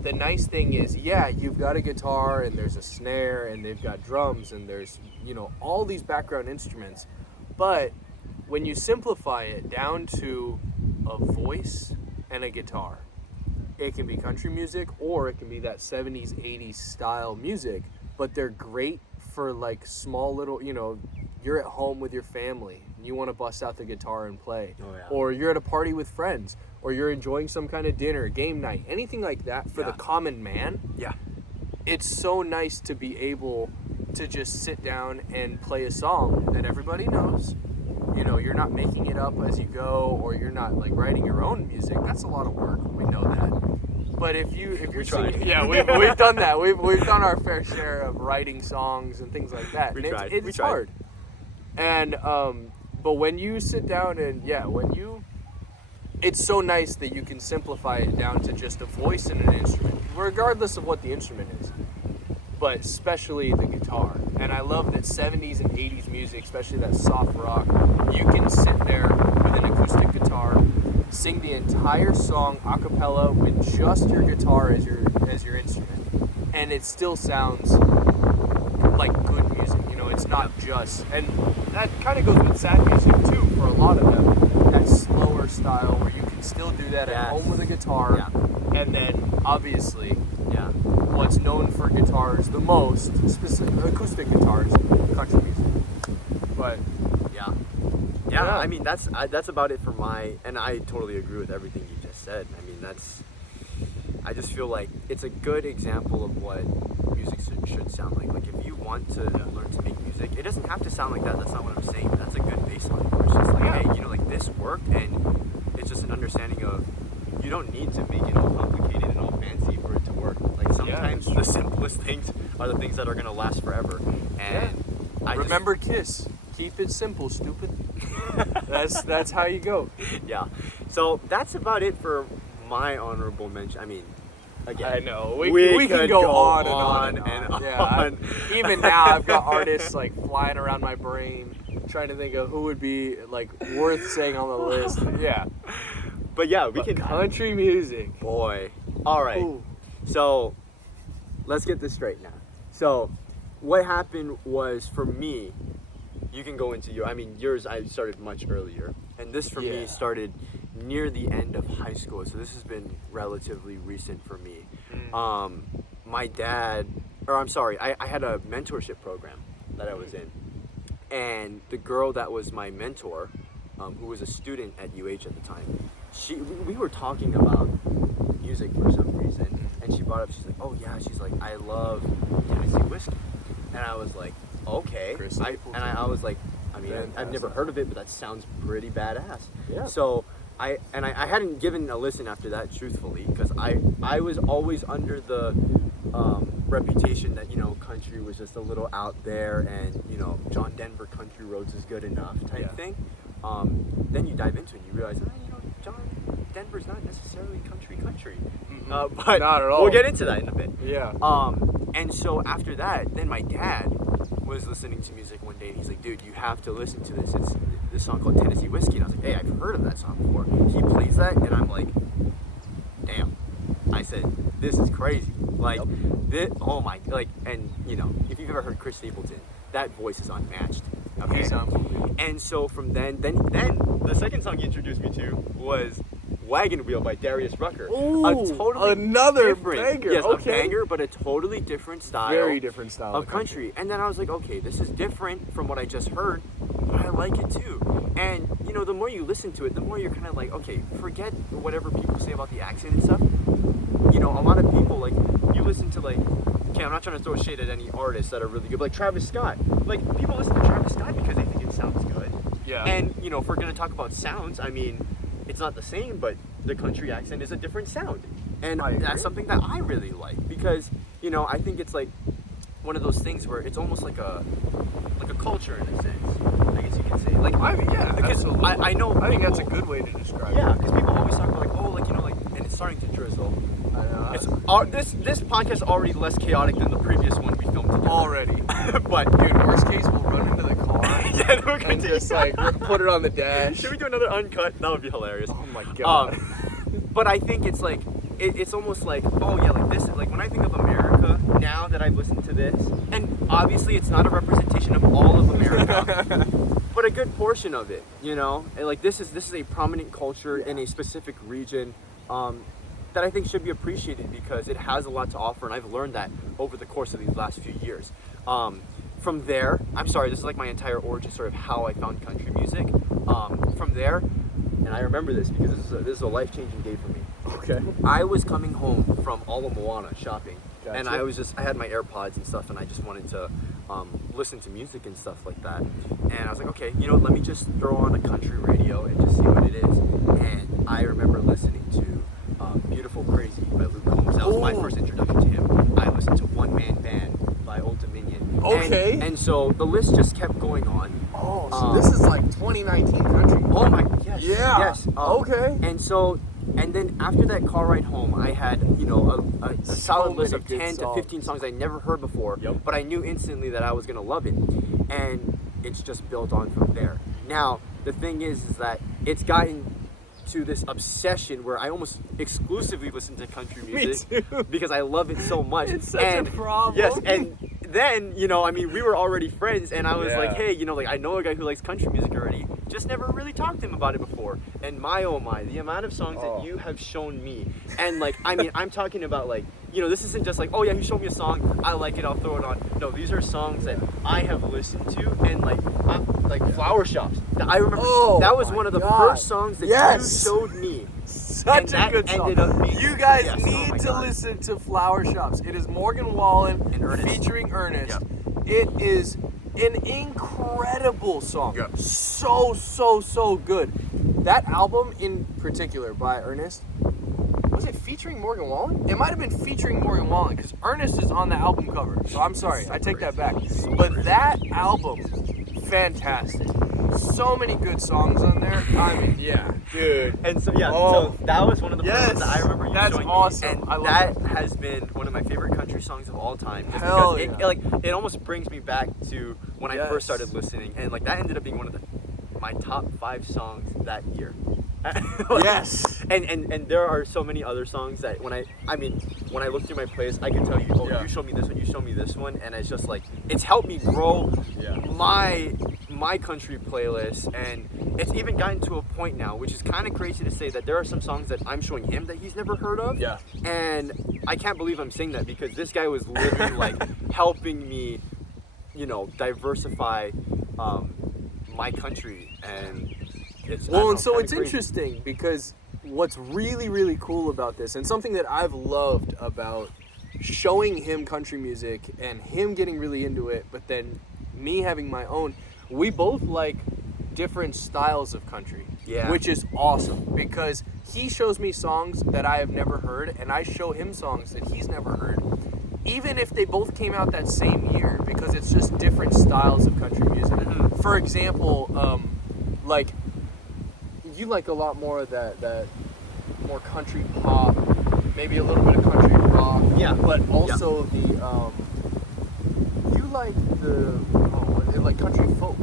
the nice thing is, you've got a guitar and there's a snare and they've got drums and there's, all these background instruments. But when you simplify it down to a voice and a guitar, it can be country music or it can be that 70s, 80s style music, but they're great for like small little, you're at home with your family and you want to bust out the guitar and play. Oh, yeah. Or you're at a party with friends, or you're enjoying some kind of dinner, game night, anything like that for the common man. Yeah. It's so nice to be able to just sit down and play a song that everybody knows. You know, you're not making it up as you go, or you're not like writing your own music. That's a lot of work. We know that. But if you're singing, yeah, we've done that. We've done our fair share of writing songs and things like that. It's hard. And but when you sit down and it's so nice that you can simplify it down to just a voice and an instrument, regardless of what the instrument is, but especially the guitar. And I love that 70s and 80s music, especially that soft rock, you can sit there with an acoustic guitar, sing the entire song a cappella with just your guitar as your instrument, and it still sounds like good music. You know, it's not just, and that kind of goes with sad music too for a lot of them, that slower style where you can still do that at home with a guitar. And then obviously what's known for guitars the most, specific acoustic guitars, country music. But yeah, I mean that's about it for and I totally agree with everything you just said. I mean I just feel like it's a good example of what music should sound like. Like if you want to learn to make music, it doesn't have to sound like that. That's not what I'm saying. That's a good baseline. Where it's just like, hey, you know, like this worked, and it's just an understanding of you don't need to make it all complicated and all fancy for it to work. Like sometimes the simplest things are the things that are gonna last forever. And remember KISS. Keep it simple, stupid. That's how you go. Yeah. So that's about it for my honorable mention. I mean, again, I know we can go on and on. Yeah, even now I've got artists like flying around my brain, trying to think of who would be like worth saying on the list. Yeah. But yeah, we can country music. Boy. All right. Ooh. So let's get this straight now. So what happened was for me, you can go into yours I started much earlier. And this for me started near the end of high school. So this has been relatively recent for me. My dad, I had a mentorship program that I was in. And the girl that was my mentor, who was a student at UH at the time, we were talking about music for some reason, and she brought up, she's like, oh yeah, she's like, I love Tennessee whiskey. And I was like, okay. I was like, I mean, I've never heard of it, but that sounds pretty badass. Yeah. So I hadn't given a listen after that, truthfully, because I was always under the reputation that, you know, country was just a little out there, and, you know, John Denver Country Roads is good enough type thing. Then you dive into it and you realize, you know, John Denver's not necessarily country. But not at all. We'll get into that in a bit. Yeah. And so after that, then my dad was listening to music one day, and he's like, dude, you have to listen to this. It's this song called Tennessee Whiskey. And I was like, hey, I've heard of that song before. He plays that, and I'm like, damn. I said, this is crazy. Like, oh my, like, and, you know, if you've ever heard Chris Stapleton, that voice is unmatched. Okay. And so from then the second song you introduced me to was Wagon Wheel by Darius Rucker. Ooh, another banger. Yes, a banger, but a totally different style. Very different style of country. And then I was like, okay, this is different from what I just heard, but I like it too. And, you know, the more you listen to it, the more you're kind of like, okay, forget whatever people say about the accent and stuff. You know, a lot of people, like, you listen to, like, okay, I'm not trying to throw shade at any artists that are really good, but like Travis Scott. Like, people listen to Travis Scott because they think it sounds good. Yeah. And, you know, if we're going to talk about sounds, I mean, it's not the same, but the country accent is a different sound. And that's something that I really like because, you know, I think it's like one of those things where it's almost like a culture in a sense. I guess you can say. Like, because I know. I think that's a good way to describe it. Yeah, because people always talk about like, oh, like, you know, like, and it's starting to drizzle. I know. It's this podcast is already less chaotic than the previous one we filmed together. Already. But dude, worst case, we'll run into the car. And just like put it on the dash. Should we do another uncut? That would be hilarious. Oh my god. But I think it's like it's almost like, oh yeah, like this, like when I think of America now that I've listened to this, and obviously it's not a representation of all of America, but a good portion of it, you know, and like this is a prominent culture in a specific region that I think should be appreciated because it has a lot to offer, and I've learned that over the course of these last few years. from there, I'm sorry, this is like my entire origin story of how I found country music. From there, and I remember this because this is a life-changing day for me. Okay. I was coming home from Ala Moana shopping, Gotcha. and I had my AirPods and stuff, and I just wanted to listen to music and stuff like that. And I was like, okay, let me just throw on a country radio and just see what it is. And I remember listening to "Beautiful Crazy" by Luke Combs. That was my first introduction to him. I listened to "One Man Band" by Old Dominion. Okay. And so the list just kept going on. Oh, so this is like 2019 country. Oh my, yes. Yeah. Yes. Okay. And then after that car ride home, I had, a solid list of many 10 good to 15 songs I never heard before, Yep. but I knew instantly that I was going to love it. And it's just built on from there. Now, the thing is that it's gotten to this obsession where I almost exclusively listen to country music Me too. because I love it so much. It's such a problem. Yes, and then, we were already friends, and I was Yeah. like, hey, I know a guy who likes country music already. Just never really talked to him about it before. And my, oh my, the amount of songs that you have shown me. And, I'm talking about, this isn't just like, oh yeah, you showed me a song, I like it, I'll throw it on. No, these are songs that I have listened to, and, Flower Shops. I remember that was one of the first songs that you showed me. Such a good song. You guys need to listen to Flower Shops. It is Morgan Wallen and Ernest. featuring Ernest. Yep. It is an incredible song. Yep. So good. That album in particular by Ernest, was it featuring Morgan Wallen? It might have been featuring Morgan Wallen because Ernest is on the album cover. So I'm sorry, I take that back. But that album, fantastic. So many good songs on there. I mean, yeah, dude. And so so that was one of the first ones that I remember you That's showing awesome. me, and I love that has been one of my favorite country songs of all time. Just Hell because yeah. it almost brings me back to when I first started listening, and that ended up being one of my top 5 songs that year. Yes. And there are so many other songs that when I look through my playlist, I can tell you, you showed me this one, you showed me this one, and it's just it's helped me grow my country playlist, and it's even gotten to a point now, which is kind of crazy to say, that there are some songs that I'm showing him that he's never heard of. Yeah. And I can't believe I'm saying that because this guy was literally helping me, diversify my country, and it's it's interesting because what's really, really cool about this, and something that I've loved about showing him country music and him getting really into it, but then me having my own, we both like different styles of country. Yeah. Which is awesome because he shows me songs that I have never heard, and I show him songs that he's never heard. Even if they both came out that same year, because it's just different styles of country music. Mm-hmm. For example, you like a lot more of that more country pop, maybe a little bit of country rock. Yeah. But also you like like country folk.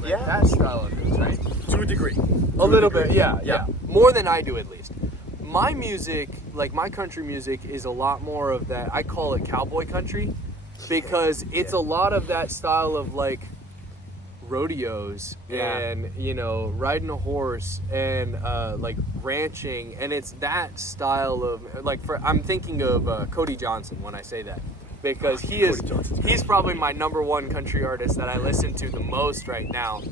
Like that style of things, right? To a degree. A little bit, yeah. More than I do, at least. My music, my country music, is a lot more of that. I call it cowboy country because it's a lot of that style of rodeos and riding a horse and ranching, and it's that style of I'm thinking of Cody Johnson when I say that. Because he's probably my number one country artist that I listen to the most right now.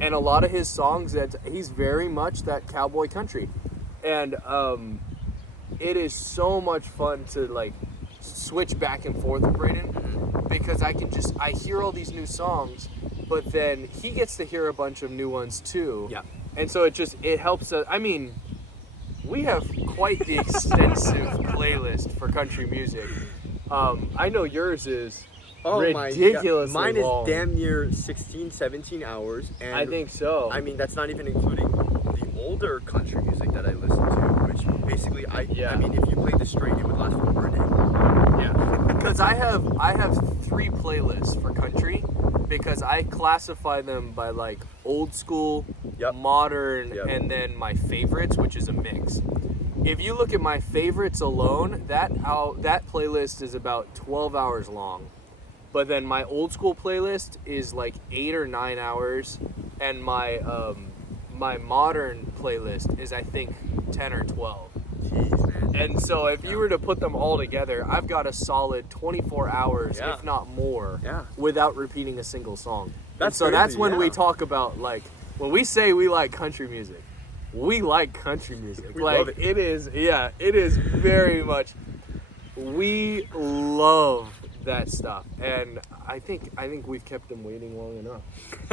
And a lot of his songs, he's very much that cowboy country. And it is so much fun to switch back and forth with Braden because I hear all these new songs, but then he gets to hear a bunch of new ones too. Yeah. And so it helps us. I mean, we have quite the extensive playlist for country music. I know yours is ridiculously Mine long. is damn near 16, 17 hours. And I think so. I mean, that's not even including the older country music that I listen to, which basically, I mean, if you played this straight, it would last for over a day. Yeah. Because I have 3 playlists for country because I classify them by old school, modern, and then my favorites, which is a mix. If you look at my favorites alone, that playlist is about 12 hours long. But then my old school playlist is 8 or 9 hours, and my my modern playlist is I think 10 or 12. Jeez, man. And so if you were to put them all together, I've got a solid 24 hours, Yeah. if not more, Yeah. without repeating a single song. That's and so that's crazy, when we yeah. talk about, like, when we say we like country music, we like country music. We like love it. it is very much, we love that stuff. And I think we've kept them waiting long enough.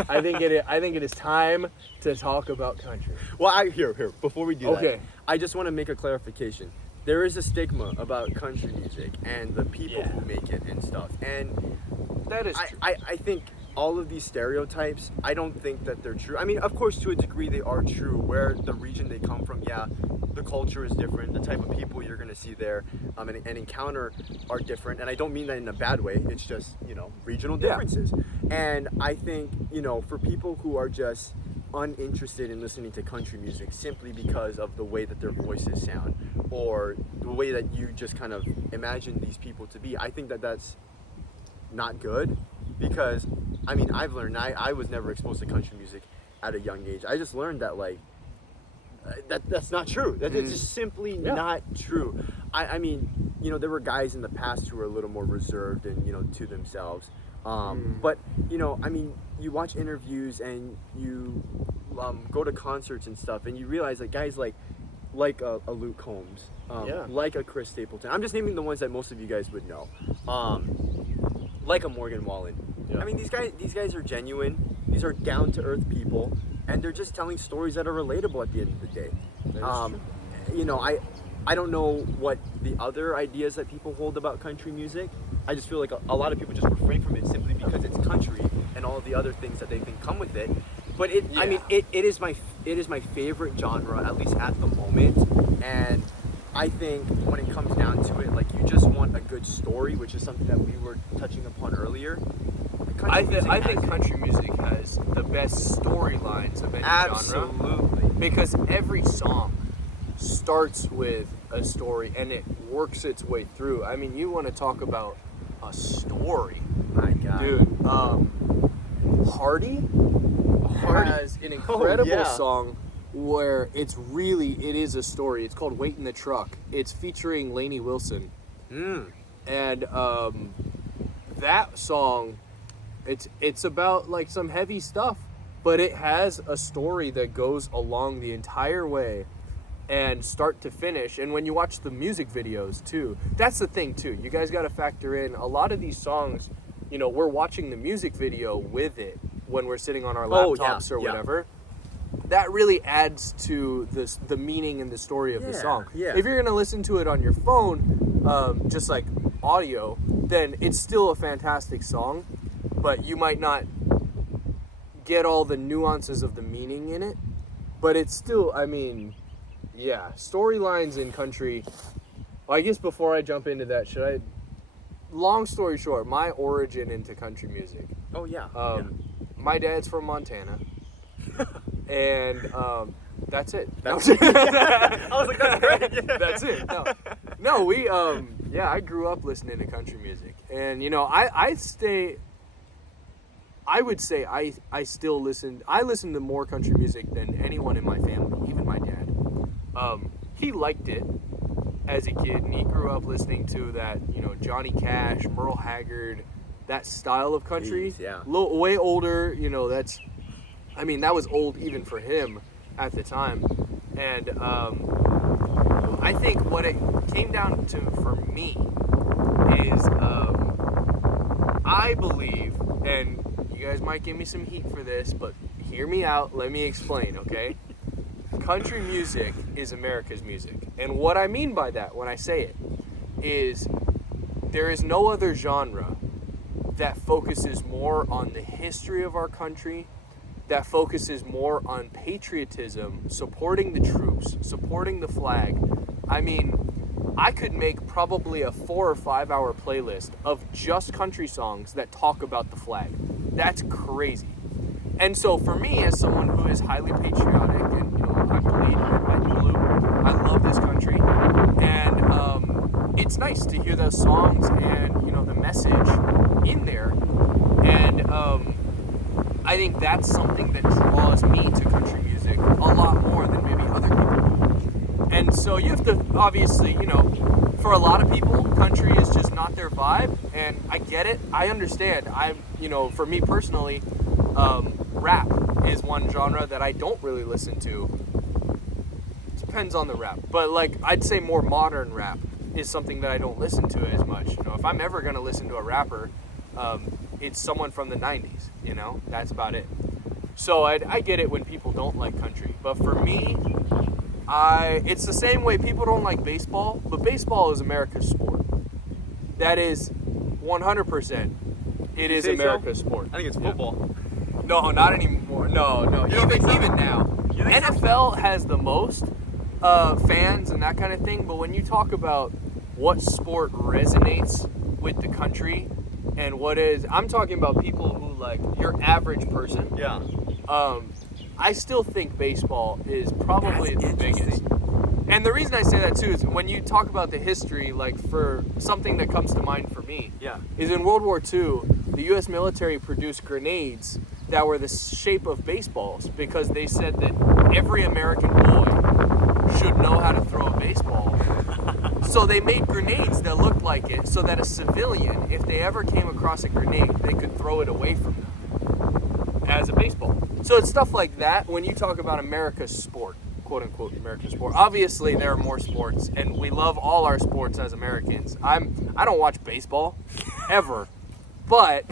I think it is time to talk about country. Well, here, before we do that, Okay. I just want to make a clarification. There is a stigma about country music and the people Yeah. who make it and stuff. And That is true. I think all of these stereotypes, I don't think that they're true. I mean, of course, to a degree, they are true. Where the region they come from, yeah, the culture is different. The type of people you're going to see there and encounter are different. And I don't mean that in a bad way. It's just, regional Yeah. differences. And I think, for people who are just uninterested in listening to country music simply because of the way that their voices sound or the way that you just kind of imagine these people to be, I think that that's not good. Because, I mean, I've learned, I was never exposed to country music at a young age. I just learned that, like, that's not true. That it's just simply not true. I mean, there were guys in the past who were a little more reserved and, to themselves. But, I mean, you watch interviews and you go to concerts and stuff, and you realize that guys like a Luke Combs, like a Chris Stapleton. I'm just naming the ones that most of you guys would know. Like a Morgan Wallen. Yeah. I mean, these guys are genuine. These are down to earth people, and they're just telling stories that are relatable at the end of the day. I don't know what the other ideas that people hold about country music. I just feel like a lot of people just refrain from it simply because it's country and all of the other things that they think come with it. But I mean, it is my favorite genre, at least at the moment. And I think when it comes down to it, like, you just want a good story, which is something that we were touching upon earlier. I think country music has the best storylines of any genre. Absolutely. Because every song starts with a story and it works its way through. I mean, you want to talk about a story. My God. Dude, Hardy has an incredible song where it is a story. It's called Wait in the Truck. It's featuring Lainey Wilson. And that song, it's about, like, some heavy stuff, but it has a story that goes along the entire way and start to finish. And when you watch the music videos too, that's the thing too. You guys got to factor in a lot of these songs, we're watching the music video with it when we're sitting on our laptops or whatever. That really adds to the meaning and the story of the song. Yeah. If you're going to listen to it on your phone, just like audio, then it's still a fantastic song, but you might not get all the nuances of the meaning in it. But it's still, I mean, yeah, storylines in country. Well, I guess before I jump into that, long story short, my origin into country music. Oh, yeah. My dad's from Montana. And that's it. I was like, that's great. That's it. No, we I grew up listening to country music, and I would say I still listen. I listen to more country music than anyone in my family, even my dad. He liked it as a kid, and he grew up listening to that, Johnny Cash, Merle Haggard, that style of country. Jeez, yeah. Way older, that was old even for him at the time. And I think what it came down to for me is I believe, and you guys might give me some heat for this, but hear me out, let me explain, okay? Country music is America's music. And what I mean by that when I say it is there is no other genre that focuses more on the history of our country, that focuses more on patriotism, supporting the troops, supporting the flag. I mean, I could make probably a 4 or 5 hour playlist of just country songs that talk about the flag. That's crazy. And so for me, as someone who is highly patriotic and, I bleed red, white, and blue, I love this country. And it's nice to hear those songs and, the message in there. And I think that's something that draws me to country music a lot more than maybe other people. And so you have to, obviously, for a lot of people, country is just not their vibe, and I get it. I understand. For me personally, rap is one genre that I don't really listen to. Depends on the rap, but I'd say more modern rap is something that I don't listen to as much. If I'm ever gonna listen to a rapper, it's someone from the 90s. That's about it. So I get it when people don't like country, but for me, it's the same way people don't like baseball, but baseball is America's sport. That is 100%. It is America's sport. I think it's football. No, not anymore. No. Even now, NFL has the most fans and that kind of thing. But when you talk about what sport resonates with the country and I'm talking about people who your average person. Yeah. I still think baseball is probably the biggest. And the reason I say that too is when you talk about the history, for something that comes to mind for me, is in World War II, the U.S. military produced grenades that were the shape of baseballs because they said that every American boy should know how to throw a baseball. So they made grenades that looked like it so that a civilian, if they ever came across a grenade, they could throw it away from them as a baseball. So it's stuff like that when you talk about America's sport, quote unquote America's sport. Obviously there are more sports and we love all our sports as Americans. I don't watch baseball ever, but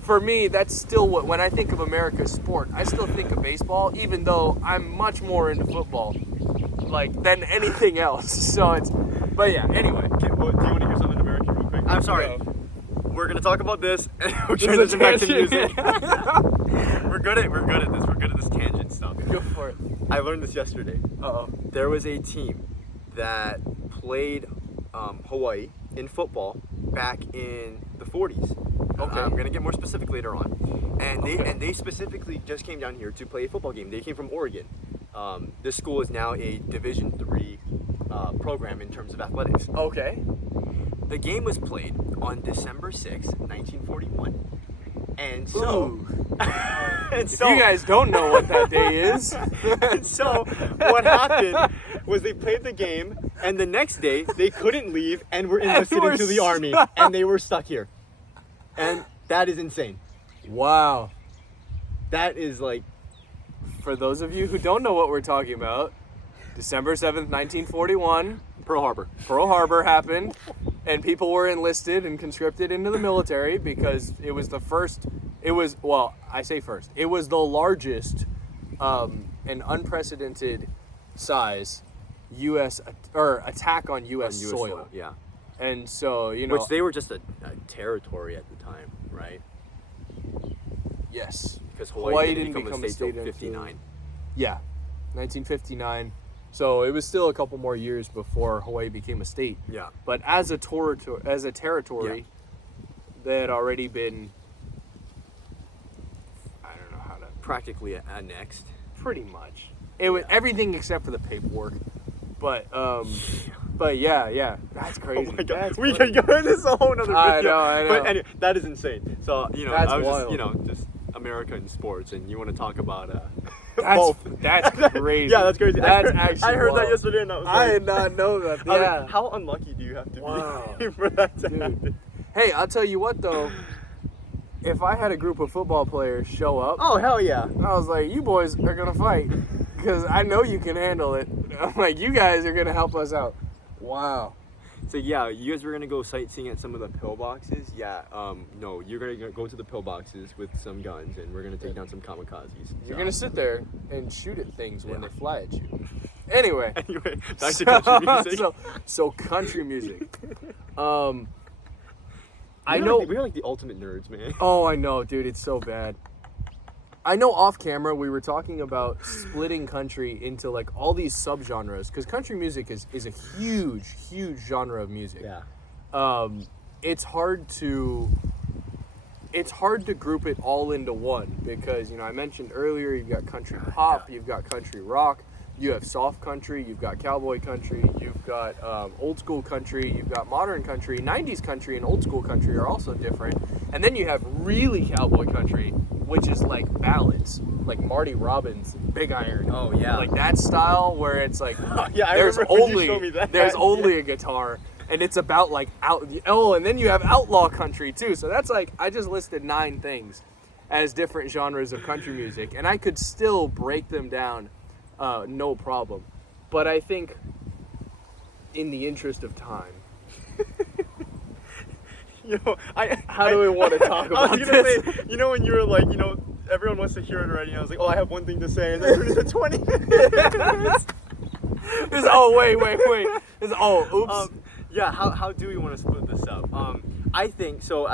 for me that's still when I think of America's sport, I still think of baseball, even though I'm much more into football than anything else. So but yeah, anyway. Do you want to hear something American real quick? I'm sorry. No. We're gonna talk about this and we're transitioning back to music. We're good at this. We're good at this tangent stuff. Go for it. I learned this yesterday. There was a team that played Hawaii in football back in the 40s. Okay. I'm gonna get more specific later on. And they specifically just came down here to play a football game. They came from Oregon. This school is now a Division III program in terms of athletics. Okay. The game was played on December 6th, 1941. And so, if you guys don't know what that day is, and so what happened was they played the game, and the next day they couldn't leave and were enlisted into the army, and they were stuck here. And that is insane. Wow. That is For those of you who don't know what we're talking about, December 7th, 1941, Pearl Harbor. Pearl Harbor happened, and people were enlisted and conscripted into the military because it was the largest and unprecedented size U.S. Attack on U.S. soil. Yeah. And so, Which they were just a territory at the time, right? Yes. Because Hawaii didn't become a state until 59. Yeah, 1959. So it was still a couple more years before Hawaii became a state. Yeah. But as a territory, they had already been, I don't know how to... Practically annexed. Pretty much. It was everything except for the paperwork. But yeah, that's crazy. Oh my God. That's We funny. could go into this a whole other video. I know. But anyway, that is insane. So, That's I was wild. just America and sports, and you want to talk about That's crazy. Yeah, that's crazy. That's actually I heard that wild. yesterday, and I was I did not know that. Yeah. How unlucky do you have to Wow. be for that to Dude. happen? Hey, I'll tell you what though. If I had a group of football players show up, Oh, hell yeah. I was like, you boys are gonna fight because I know you can handle it. I'm like, you guys are gonna help us out. Wow. So yeah, you guys were gonna go sightseeing at some of the pillboxes. Yeah, no, you're gonna go to the pillboxes with some guns, and we're gonna take down some kamikazes. You're gonna sit there and shoot at things when they fly at you. Anyway. Anyway, back to country music. So country music. I know we're like the ultimate nerds, man. Oh, I know, dude. It's so bad. I know off camera we were talking about splitting country into all these subgenres because country music is a huge genre of music. Yeah. It's hard to group it all into one because I mentioned earlier you've got country pop, you've got country rock, you have soft country, you've got cowboy country, you've got old school country, you've got modern country. 90s country and old school country are also different, and then you have really cowboy country, which is like ballads. like Marty Robbins, Big Iron. Oh yeah. Like that style where it's like Yeah, I there's remember when you only showed me that. there's only a guitar, and it's about like and then you have outlaw country too. So that's like I just listed 9 things as different genres of country music, and I could still break them down, no problem. But I think, in the interest of time, how do we want to talk about I was gonna this? say, when you were like, everyone wants to hear it already. I was like, oh, I have one thing to say, and then it turned into 20 minutes. Oops. Yeah, how do we want to split this up? I think so.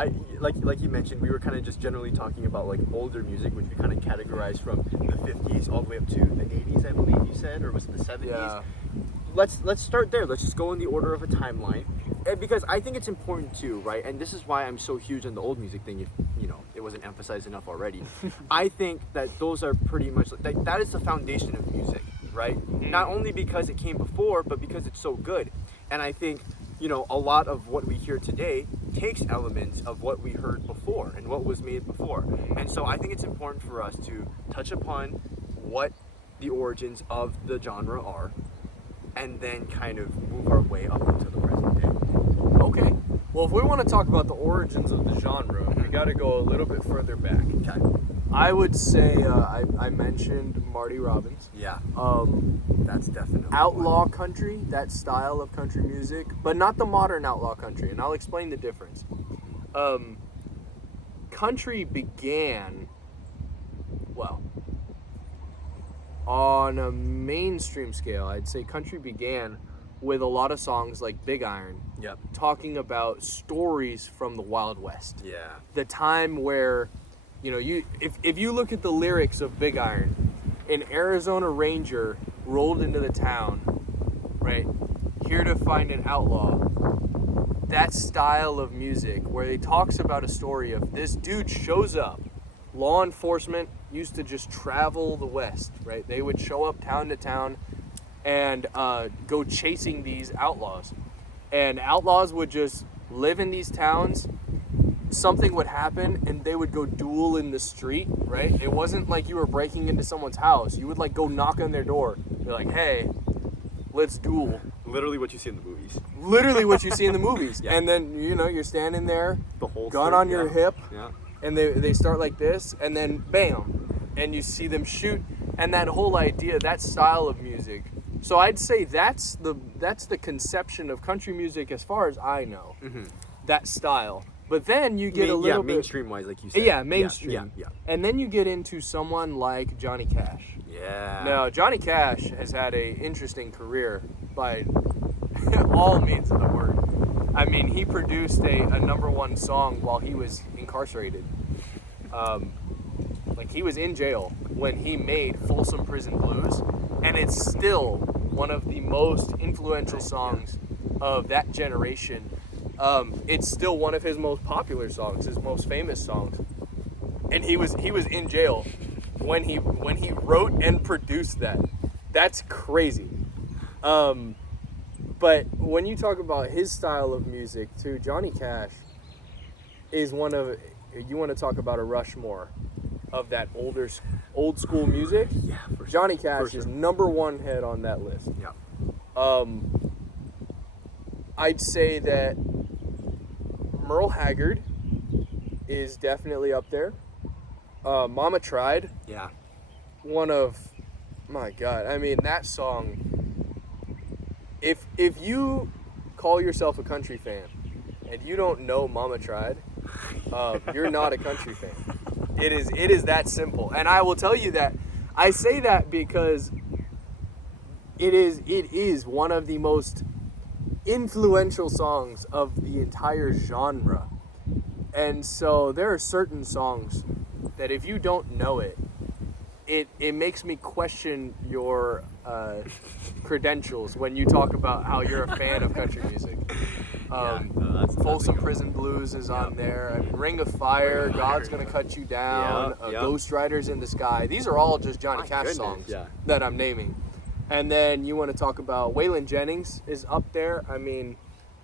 Like you mentioned, we were kind of just generally talking about like older music, which we kind of categorized from the 50s all the way up to the 80s, I believe you said, or was it the 70s? Yeah. Let's start there. Let's just go in the order of a timeline, because I think it's important too, right? And this is why I'm so huge on the old music thing. If it wasn't emphasized enough already, I think that those are pretty much that is the foundation of music, right? Mm-hmm. Not only because it came before, but because it's so good. And I think a lot of what we hear today takes elements of what we heard before and what was made before. And so I think it's important for us to touch upon what the origins of the genre are, and then kind of move our way up into the present day. Okay. Well, if we want to talk about the origins of the genre, we got to go a little bit further back. Okay. I would say I mentioned Marty Robbins. Yeah. That's definitely Outlaw country, that style of country music, but not the modern outlaw country, and I'll explain the difference. Country began, on a mainstream scale, I'd say country began with a lot of songs like Big Iron, Yep. talking about stories from the Wild West. Yeah. The time where, if you look at the lyrics of Big Iron, an Arizona Ranger rolled into the town, right, here to find an outlaw. That style of music where he talks about a story of this dude shows up. Law enforcement used to just travel the West, right? They would show up town to town and go chasing these outlaws. And outlaws would just live in these towns. Something would happen and they would go duel in the street, right? It wasn't like you were breaking into someone's house. You would like go knock on their door. Be like, hey, let's duel. Literally what you see in the movies. Literally what you see in the movies. Yeah. And then, you're standing there, The whole gun on your hip, Yeah. and they start like this, and then bam, and you see them shoot. And that whole idea, that style of music. So I'd say that's the conception of country music as far as I know. Mm-hmm. That style. But then you get a little bit mainstream wise, like you said. Yeah, mainstream. Yeah. And then you get into someone like Johnny Cash. Yeah. Now, Johnny Cash has had a interesting career by all means of the word. I mean, he produced a number one song while he was incarcerated. He was in jail when he made Folsom Prison Blues, and it's still one of the most influential songs of that generation. It's still one of his most popular songs, his most famous songs. And he was in jail when he wrote and produced that. That's crazy. But when you talk about his style of music too, Johnny Cash is one of, you want to talk about a Rushmore of that old school music? Yeah, for sure. Johnny Cash For sure. is number one head on that list. Yeah. I'd say that Merle Haggard is definitely up there. Mama Tried, Yeah. one of, my God, I mean, that song, if you call yourself a country fan and you don't know Mama Tried, you're not a country fan. It is that simple. And I will tell you that, I say that because it is one of the most influential songs of the entire genre. And so there are certain songs that if you don't know it makes me question your credentials when you talk about how you're a fan of country music. That's Folsom a good Prison Blues is on there. I mean, Ring of Fire, God's Gonna Cut You Down, Ghost Riders in the Sky. These are all just Johnny Cash songs that I'm naming. And then you want to talk about Waylon Jennings is up there. I mean,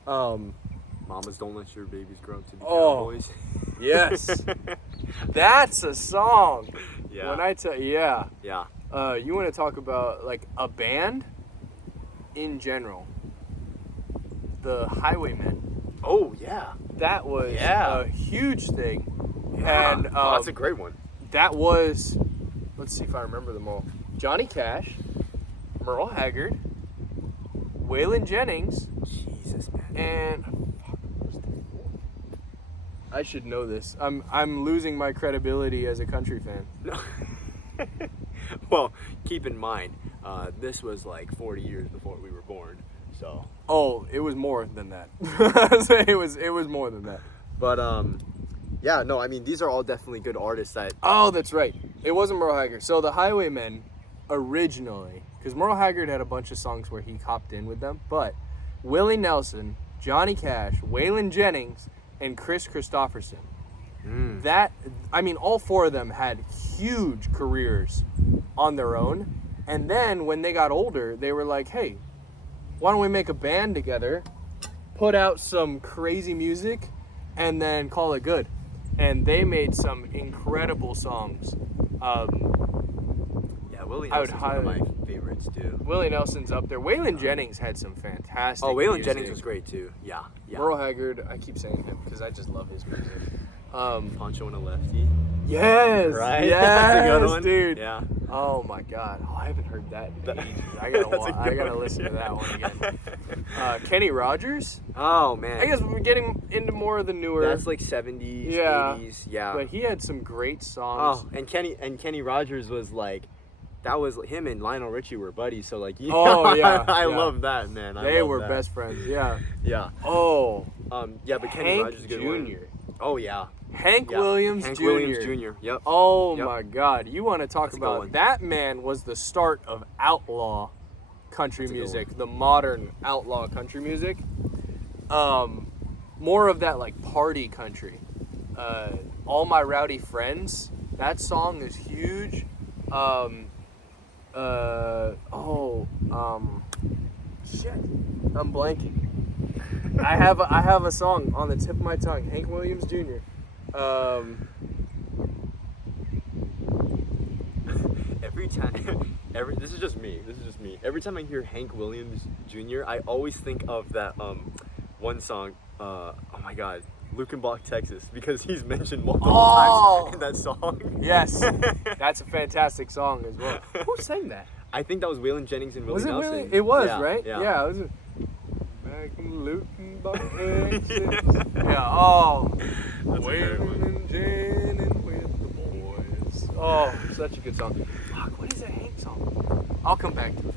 Mamas Don't Let Your Babies Grow Up to Be Oh. Cowboys. yes, that's a song. Yeah. When I tell yeah. Yeah. You want to talk about like a band in general. The Highwaymen. Oh yeah. That was Yeah. a huge thing. Yeah. And Oh, that's a great one. that was, let's see if I remember them all. Johnny Cash, Merle Haggard, Waylon Jennings, Jesus, man. and I should know this. I'm losing my credibility as a country fan. No. Well, keep in mind, this was like 40 years before we were born, so. Oh, it was more than that. it was more than that. But yeah, no, I mean these are all definitely good artists that. Oh, that's right. It wasn't Merle Haggard. So the Highwaymen originally, because Merle Haggard had a bunch of songs where he hopped in with them, but Willie Nelson, Johnny Cash, Waylon Jennings, and Chris Christopherson. That, I mean, all four of them had huge careers on their own. And then when they got older, they were like, hey, why don't we make a band together, put out some crazy music, and then call it good. And they made some incredible songs. Yeah, Willie I would Nelson's one of my favorites too. Willie Nelson's up there. Waylon Jennings had some fantastic Oh, Waylon music. Jennings was great too. Yeah, yeah. Merle Haggard, I keep saying him because I just love his music. Poncho and a Lefty. Yes, Right? yes, That's a good one. dude. Yeah. Oh my God, I haven't heard that in That- ages. I That's a gotta good one. listen to that one again. Kenny Rogers. Oh man. I guess we're getting into more of the newer. that's like 70s, Yeah. 80s. Yeah. But he had some great songs. Oh, and Kenny Rogers was like, that was him and Lionel Richie were buddies. So like, yeah, Oh, yeah, I yeah. love that, man. They love were that. best friends. Yeah. Yeah. Oh, Yeah, but Kenny Hank Rogers is a good Jr. one. Oh yeah. Hank Yeah. Williams Hank Jr. Williams Jr. Yep. Oh Yep. my God! You want to talk That's a good one. about that man was the start of outlaw country That's a good music, the modern outlaw country music. More of that like party country. All My Rowdy Friends. That song is huge. Shit, I'm blanking. I have a song on the tip of my tongue. Hank Williams Jr. Every time, this is just me. Every time I hear Hank Williams Jr., I always think of that one song. Oh my God, Lukenbach, Texas, because he's mentioned multiple times in that song. Yes, that's a fantastic song as well. Who sang that? I think that was Waylon Jennings and Willie Was it Nelson. really? It was, Yeah, right? Yeah. It was. Back in Lukenbach, Texas. Yeah. Oh. That's a great one. Waylon and Jennings with the boys. Oh, such a good song. Fuck, what is that Hank song? I'll come back to it.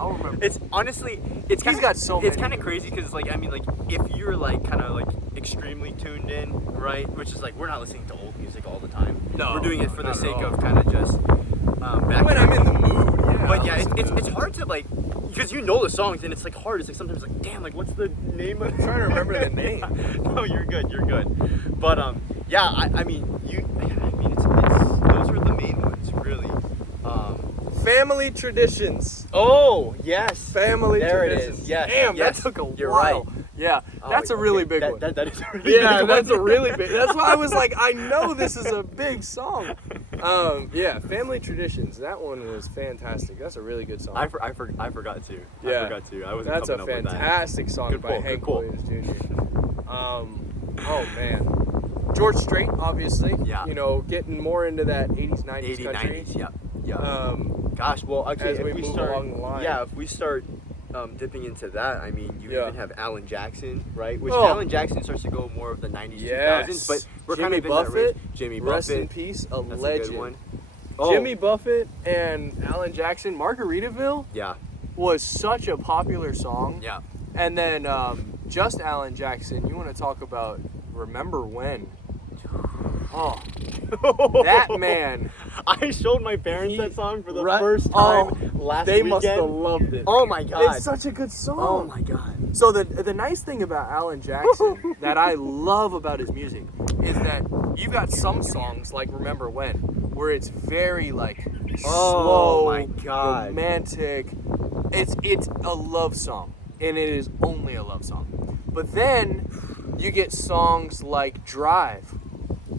I'll remember. It's honestly, it's He's kinda, got so It's many. kind of crazy because, like, I mean, like, if you're like kind of like extremely tuned in, right? Which is like we're not listening to old music all the time. No, we're doing it for the not at sake all. of kind of just back. When I'm in the mood, yeah. But I'll yeah, listen to it's it. hard to like because you know the songs and it's like hard. It's like sometimes like damn, like what's the name of? I'm trying to remember the name. No, you're good. But yeah, I mean it's those are the main ones really. Family Traditions. Oh yes, Family there Traditions. it is. Yes, Damn, yes, that took a you're while. right. Yeah, Oh, that's a okay, really big one. That is a really Yeah, big that's one. a really big. That's why I was like, I know this is a big song. Yeah, Family Traditions. That one was fantastic. That's a really good song. I forgot to. Yeah. I forgot to. I wasn't That's a coming up with that. fantastic song Good by pull, good Hank pull. Williams Jr. Oh man, George Strait, obviously. Yeah. You know, getting more into that 80s, 90s 80s, country. 90s. Yeah. Gosh, well, okay. as If we we move start, along the line. yeah, if we start dipping into that, I mean, you Yeah. even have Alan Jackson, right? Which Oh. Alan Jackson starts to go more of the 90s, Yes. 2000s, but we're Jimmy kind of in Buffett, that range. Jimmy Rest in Buffett, peace, a that's legend. a good one. Oh, Jimmy Buffett and Alan Jackson, Margaritaville yeah, was such a popular song. yeah. And then just Alan Jackson, you want to talk about Remember When? Oh, that man. I showed my parents He- that song for the right- first time last They weekend. must have loved it. Oh my God. It's such a good song. Oh my God. So the nice thing about Alan Jackson that I love about his music is that you've got some songs like Remember When, where it's very like slow, my God. romantic. It's a love song, and it is only a love song. But then you get songs like Drive,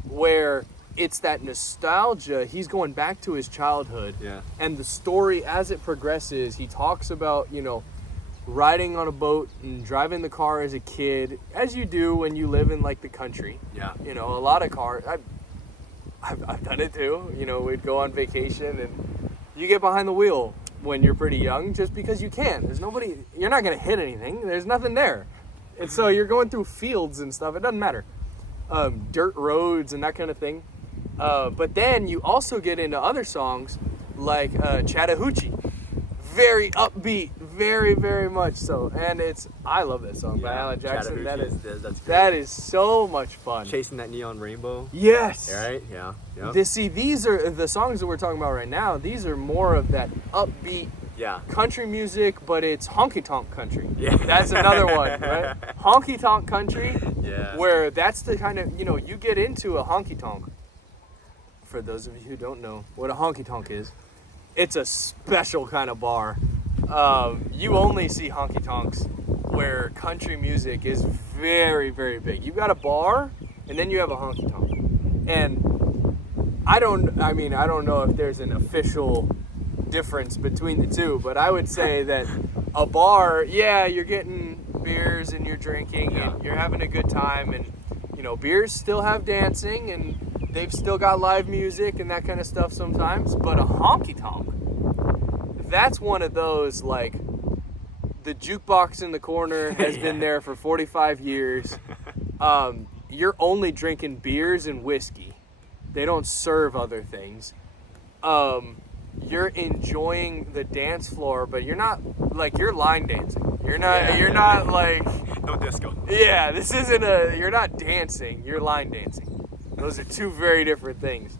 where it's that nostalgia. He's going back to his childhood. Yeah. And the story, as it progresses, he talks about, riding on a boat and driving the car as a kid, as you do when you live in, like, the country. Yeah. A lot of cars. I've done it, too. We'd go on vacation, and you get behind the wheel when you're pretty young just because you can. There's nobody... You're not going to hit anything. There's nothing there. And so you're going through fields and stuff. It doesn't matter. Dirt roads and that kind of thing. But then you also get into other songs like Chattahoochee. Very upbeat, very, very much so. And I love that song by Alan Jackson. That is so much fun. Chasing that neon rainbow. Yes. Right? Yeah. Yep. These are the songs that we're talking about right now. These are more of that upbeat country music, but it's honky tonk country. Yeah. That's another one, right? Honky tonk country. Yeah. Where that's the kind of, you get into a honky tonk. For those of you who don't know what a honky tonk is, it's a special kind of bar. You only see honky tonks where country music is very, very big. You got a bar, and then you have a honky tonk. And I don't know if there's an official difference between the two, but I would say that a bar, you're getting beers and you're drinking and you're having a good time, and beers still have dancing and they've still got live music and that kind of stuff sometimes. But a honky tonk, that's one of those, like, the jukebox in the corner has been there for 45 years. You're only drinking beers and whiskey. They don't serve other things. You're enjoying the dance floor, but you're not, like, you're line dancing. You're not like... No disco. Yeah, this isn't you're not dancing, you're line dancing. Those are two very different things.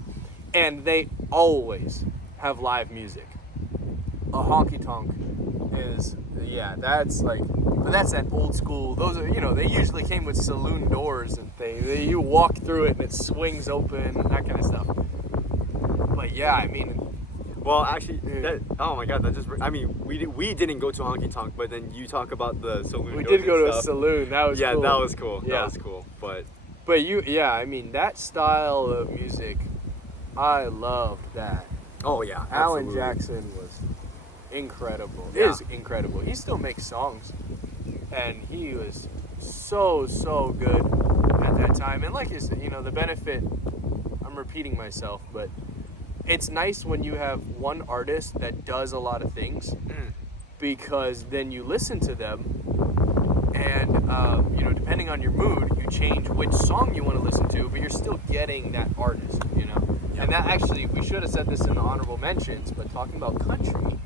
And they always have live music. A honky tonk is, that's like, but that's that old school. Those are, they usually came with saloon doors and things. You walk through it and it swings open and that kind of stuff. But well, actually, oh my God, we didn't go to a honky tonk, but then you talk about the saloon. We did go to a saloon. That was cool. That was cool. Yeah. That was cool. But that style of music, I loved that. Oh yeah, Alan absolutely. Jackson was incredible. Yeah. Is incredible. He still makes songs, and he was so good at that time. And like you said, the benefit. I'm repeating myself, but it's nice when you have one artist that does a lot of things, because then you listen to them, and depending on your mood, you change which song you want to listen to, but you're still getting that artist, And that actually, we should have said this in the honorable mentions, but talking about country,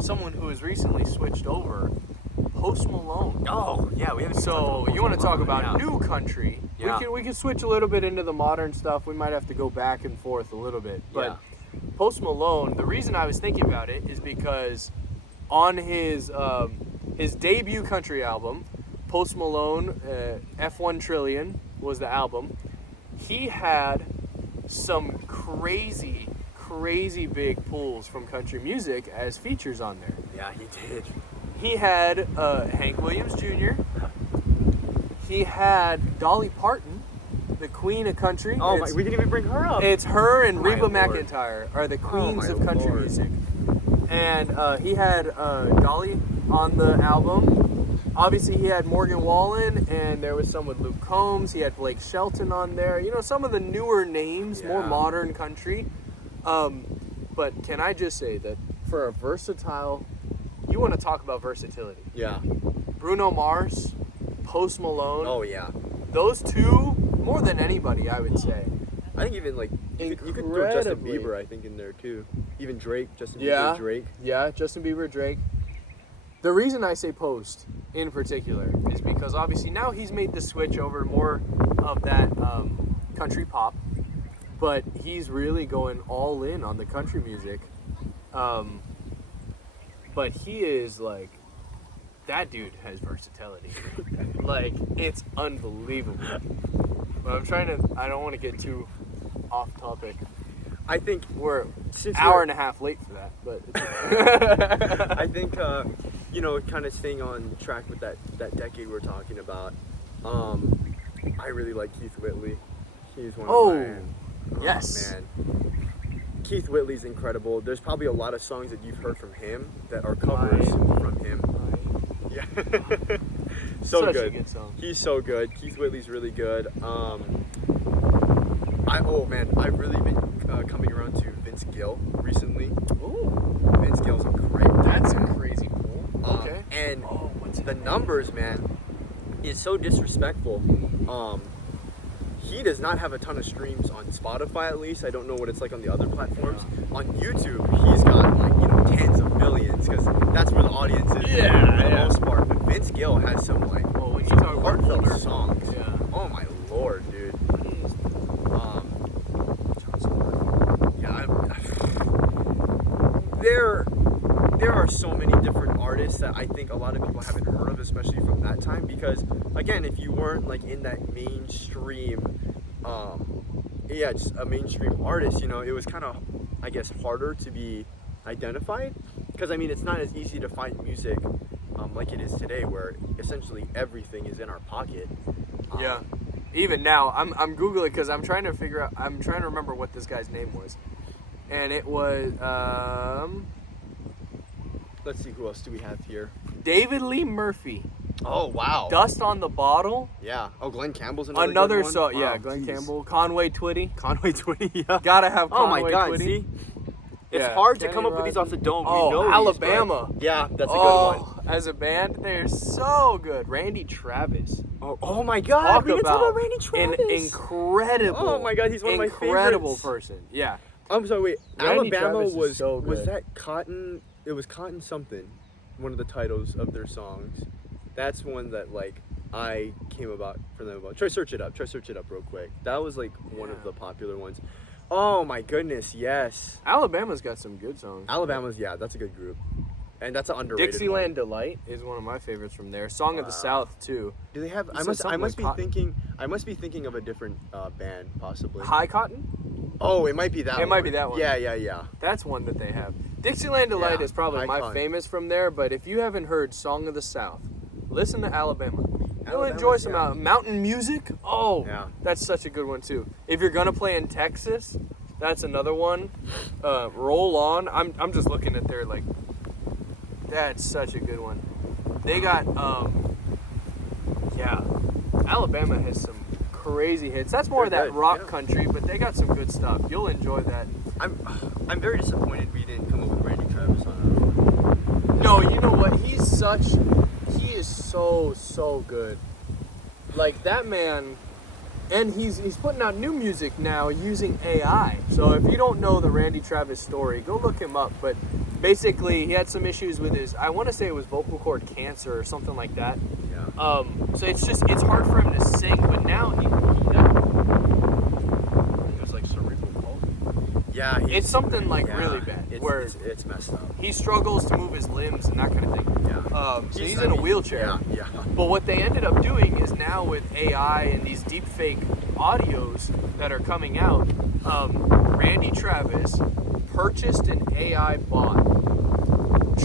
someone who has recently switched over, Post Malone. Oh yeah, we haven't. So you want to talk about new country? Yeah. We can switch a little bit into the modern stuff. We might have to go back and forth a little bit, but Post Malone. The reason I was thinking about it is because on his debut country album, Post Malone, F1 Trillion was the album. He had some crazy big pulls from country music as features on there. Yeah, he did. He had Hank Williams Jr. He had Dolly Parton, the queen of country. Oh my! We didn't even bring her up. It's her and Reba Lord. McEntire are the queens of country Lord. music. And he had Dolly on the album. Obviously, he had Morgan Wallen, and there was some with Luke Combs. He had Blake Shelton on there. Some of the newer names, more modern country. But can I just say that for a versatile, you want to talk about versatility. Yeah. Bruno Mars, Post Malone. Oh yeah. Those two, more than anybody, I would say. I think even like you could throw Justin Bieber, I think, in there too. Even Drake, Justin Bieber, Drake. Yeah, Justin Bieber, Drake. The reason I say Post in particular is because obviously now he's made the switch over more of that country pop, but he's really going all in on the country music. But he is like, that dude has versatility. Like, it's unbelievable. But I don't want to get too off topic. I think We're an hour and a half late for that, but I think kind of staying on track with that decade we're talking about. I really like Keith Whitley. He's one of my Yes. Man. Keith Whitley's incredible. There's probably a lot of songs that you've heard from him that are covers from him. Yeah. So Such good. a good song. He's so good. Keith Whitley's really good. I've really been coming around to Vince Gill recently. Ooh. Vince Gill's a great. That's man. crazy cool. Okay. And what's the numbers, man, is so disrespectful. He does not have a ton of streams on Spotify, at least. I don't know what it's like on the other platforms. On YouTube, he's got tens of millions because that's where the audience is for the most part. But Vince Gill has some when you talk about heartfelt older songs. Yeah. Oh my lord, dude. There are so many different artists that I think a lot of people haven't heard of, especially from that time, because again, if you weren't like in that mainstream just a mainstream artist, it was kind of, I guess, harder to be identified, because I mean, it's not as easy to find music like it is today, where essentially everything is in our pocket. Yeah. Even now, I'm Googling because I'm trying to remember what this guy's name was. And it was, Let's see, who else do we have here? David Lee Murphy. Oh, wow. Dust on the Bottle. Yeah. Oh, Glenn Campbell's another Another good one. song. Wow, Yeah, Glenn geez. Campbell. Conway Twitty. Conway Twitty, yeah. Gotta have Conway Oh my God, Twitty. see? It's Yeah. hard to Kenny come up with these off the dome. We Oh, know these, Alabama. but yeah, that's a good one. As a band, they're so good. Randy Travis. Oh my God, we didn't talk about Randy An Travis. incredible. Oh my God, he's one of my incredible favorites. person. Yeah. I'm sorry, wait. Randy Alabama Travis is was so was good. that Cotton? It was Cotton something. One of the titles of their songs. That's one that I came about for them about. Try search it up real quick. That was one of the popular ones. Oh my goodness, yes. Alabama's got some good songs. Alabama's, that's a good group. And that's an underrated Dixieland one. Delight is one of my favorites from there. Song of the South too. Do they have? You I said must something like be Cotton. thinking of a different band possibly. High Cotton? Oh, it might be that one. It might be that one. Yeah. That's one that they have. Dixieland Delight Yeah, is probably High my Cotton. famous from there, but if you haven't heard Song of the South, listen to Alabama. You'll Alabama's, enjoy some yeah. mountain music. Oh, Yeah. that's such a good one too. If you're gonna play in Texas, that's another one. Roll On. I'm just looking at their that's such a good one. They got Alabama has some crazy hits. That's more of They're that good, rock yeah. country, but they got some good stuff. You'll enjoy that. I'm very disappointed we didn't come up with Randy Travis on No, you know what? He is so good. Like that man, and he's putting out new music now using AI. So if you don't know the Randy Travis story, go look him up. But basically, he had some issues with his, I want to say it was vocal cord cancer or something like that. Yeah. So it's hard for him to sing, but now he It was cerebral palsy. Yeah. it's something really bad where it's messed up. he struggles to move his limbs and that kind of thing. Yeah. So he's in a wheelchair. Yeah. But what they ended up doing is now with AI and these deep fake audios that are coming out, Randy Travis purchased an AI bot,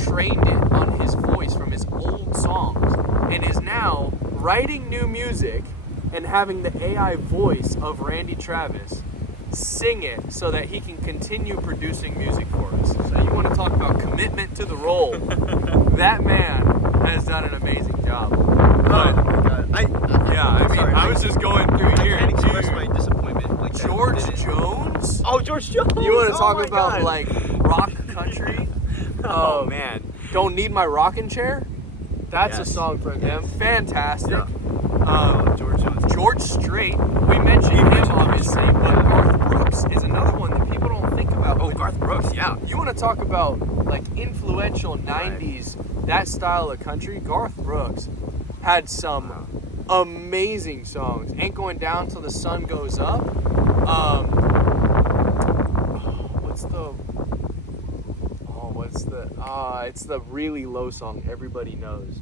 trained it on his voice from his old songs, and is now writing new music and having the AI voice of Randy Travis sing it so that he can continue producing music for us. So you want to talk about commitment to the role. That man has done an amazing job. Oh my God. I was just going through I here. can't express Dude, my disappointment like that. George Didn't- Jones? Oh, George Jones. You want to Oh talk my about God. rock country? Oh man. Don't Need My Rocking Chair? That's Yes. a song from him. Fantastic. Yeah. George Jones. George Strait, we mentioned him obviously, but Garth Brooks is another one that people don't think about. Oh, Garth Brooks. Yeah. You want to talk about influential 90s, that style of country? Garth Brooks had some amazing songs. Ain't Going Down Till the Sun Goes Up. It's the really low song everybody knows.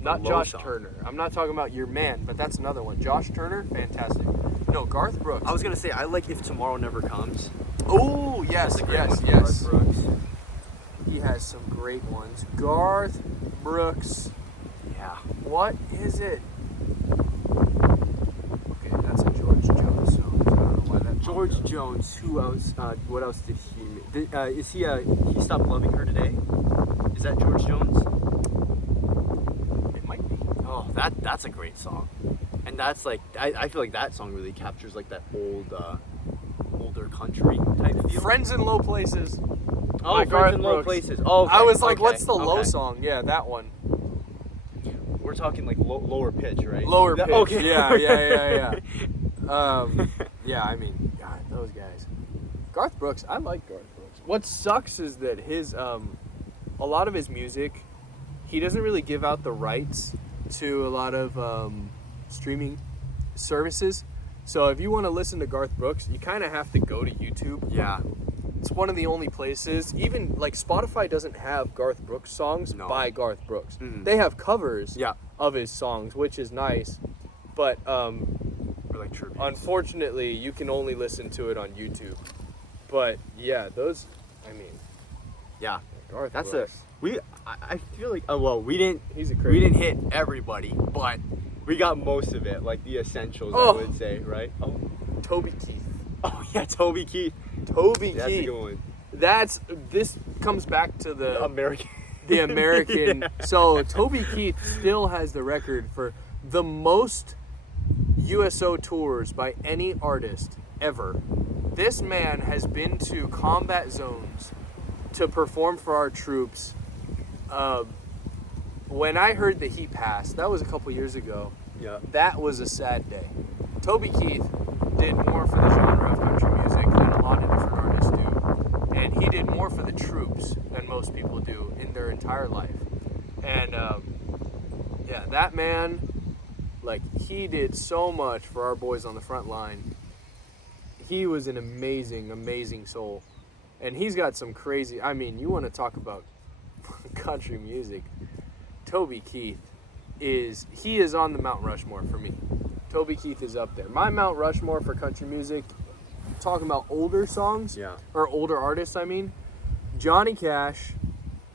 Not low Josh song. Turner. I'm not talking about Your Man, but that's another one. Josh Turner, fantastic. No, Garth Brooks. I was gonna say I like If Tomorrow Never Comes. Oh, yes, That's a great yes, one from yes. Garth Brooks. He has some great ones. Garth Brooks. Yeah. What is it? Okay, that's a George Jones song. So I don't know why that George Jones. Who else? What else did he make? Is he stopped loving her today? Is that George Jones? It might be. Oh, that's a great song, and that's like I feel like that song really captures like that older country type feel. Friends in Low Places. Oh, by Friends Garth in Low Brooks. Places. Oh, okay, I was like, okay, what's the low okay. song? Yeah, that one. We're talking like lower pitch, right? Lower pitch. Okay. Yeah. Yeah, I mean, God, those guys. Garth Brooks, I like Garth Brooks. What sucks is that his, a lot of his music, he doesn't really give out the rights to a lot of streaming services. So if you want to listen to Garth Brooks, you kind of have to go to YouTube. Yeah. It's one of the only places, even like Spotify doesn't have Garth Brooks songs by Garth Brooks. Mhm. They have covers Yeah. of his songs, which is nice. But Or like tributes. unfortunately, you can only listen to it on YouTube. But yeah, those, I mean, Yeah. Garth That's Brooks. I feel like we didn't He's a crazy. we didn't hit everybody, but we got most of it, like the essentials, Oh. I would say, right? Oh. Toby Keith. Oh yeah, Toby Keith. Toby That's a Keith. good one. This comes back to the American. the American. Yeah. So Toby Keith still has the record for the most USO tours by any artist ever. This man has been to combat zones to perform for our troops. When I heard that he passed, that was a couple years ago. Yeah. That was a sad day. Toby Keith did more for the genre of country music than a lot of different artists do. And he did more for the troops than most people do in their entire life. And yeah, that man, like, he did so much for our boys on the front line. He was an amazing, amazing soul. And he's got some crazy, I mean, you want to talk about country music. Toby Keith he is on the Mount Rushmore for me. Toby Keith is up there. My Mount Rushmore for country music, talking about older songs, Yeah. or older artists, I mean, Johnny Cash,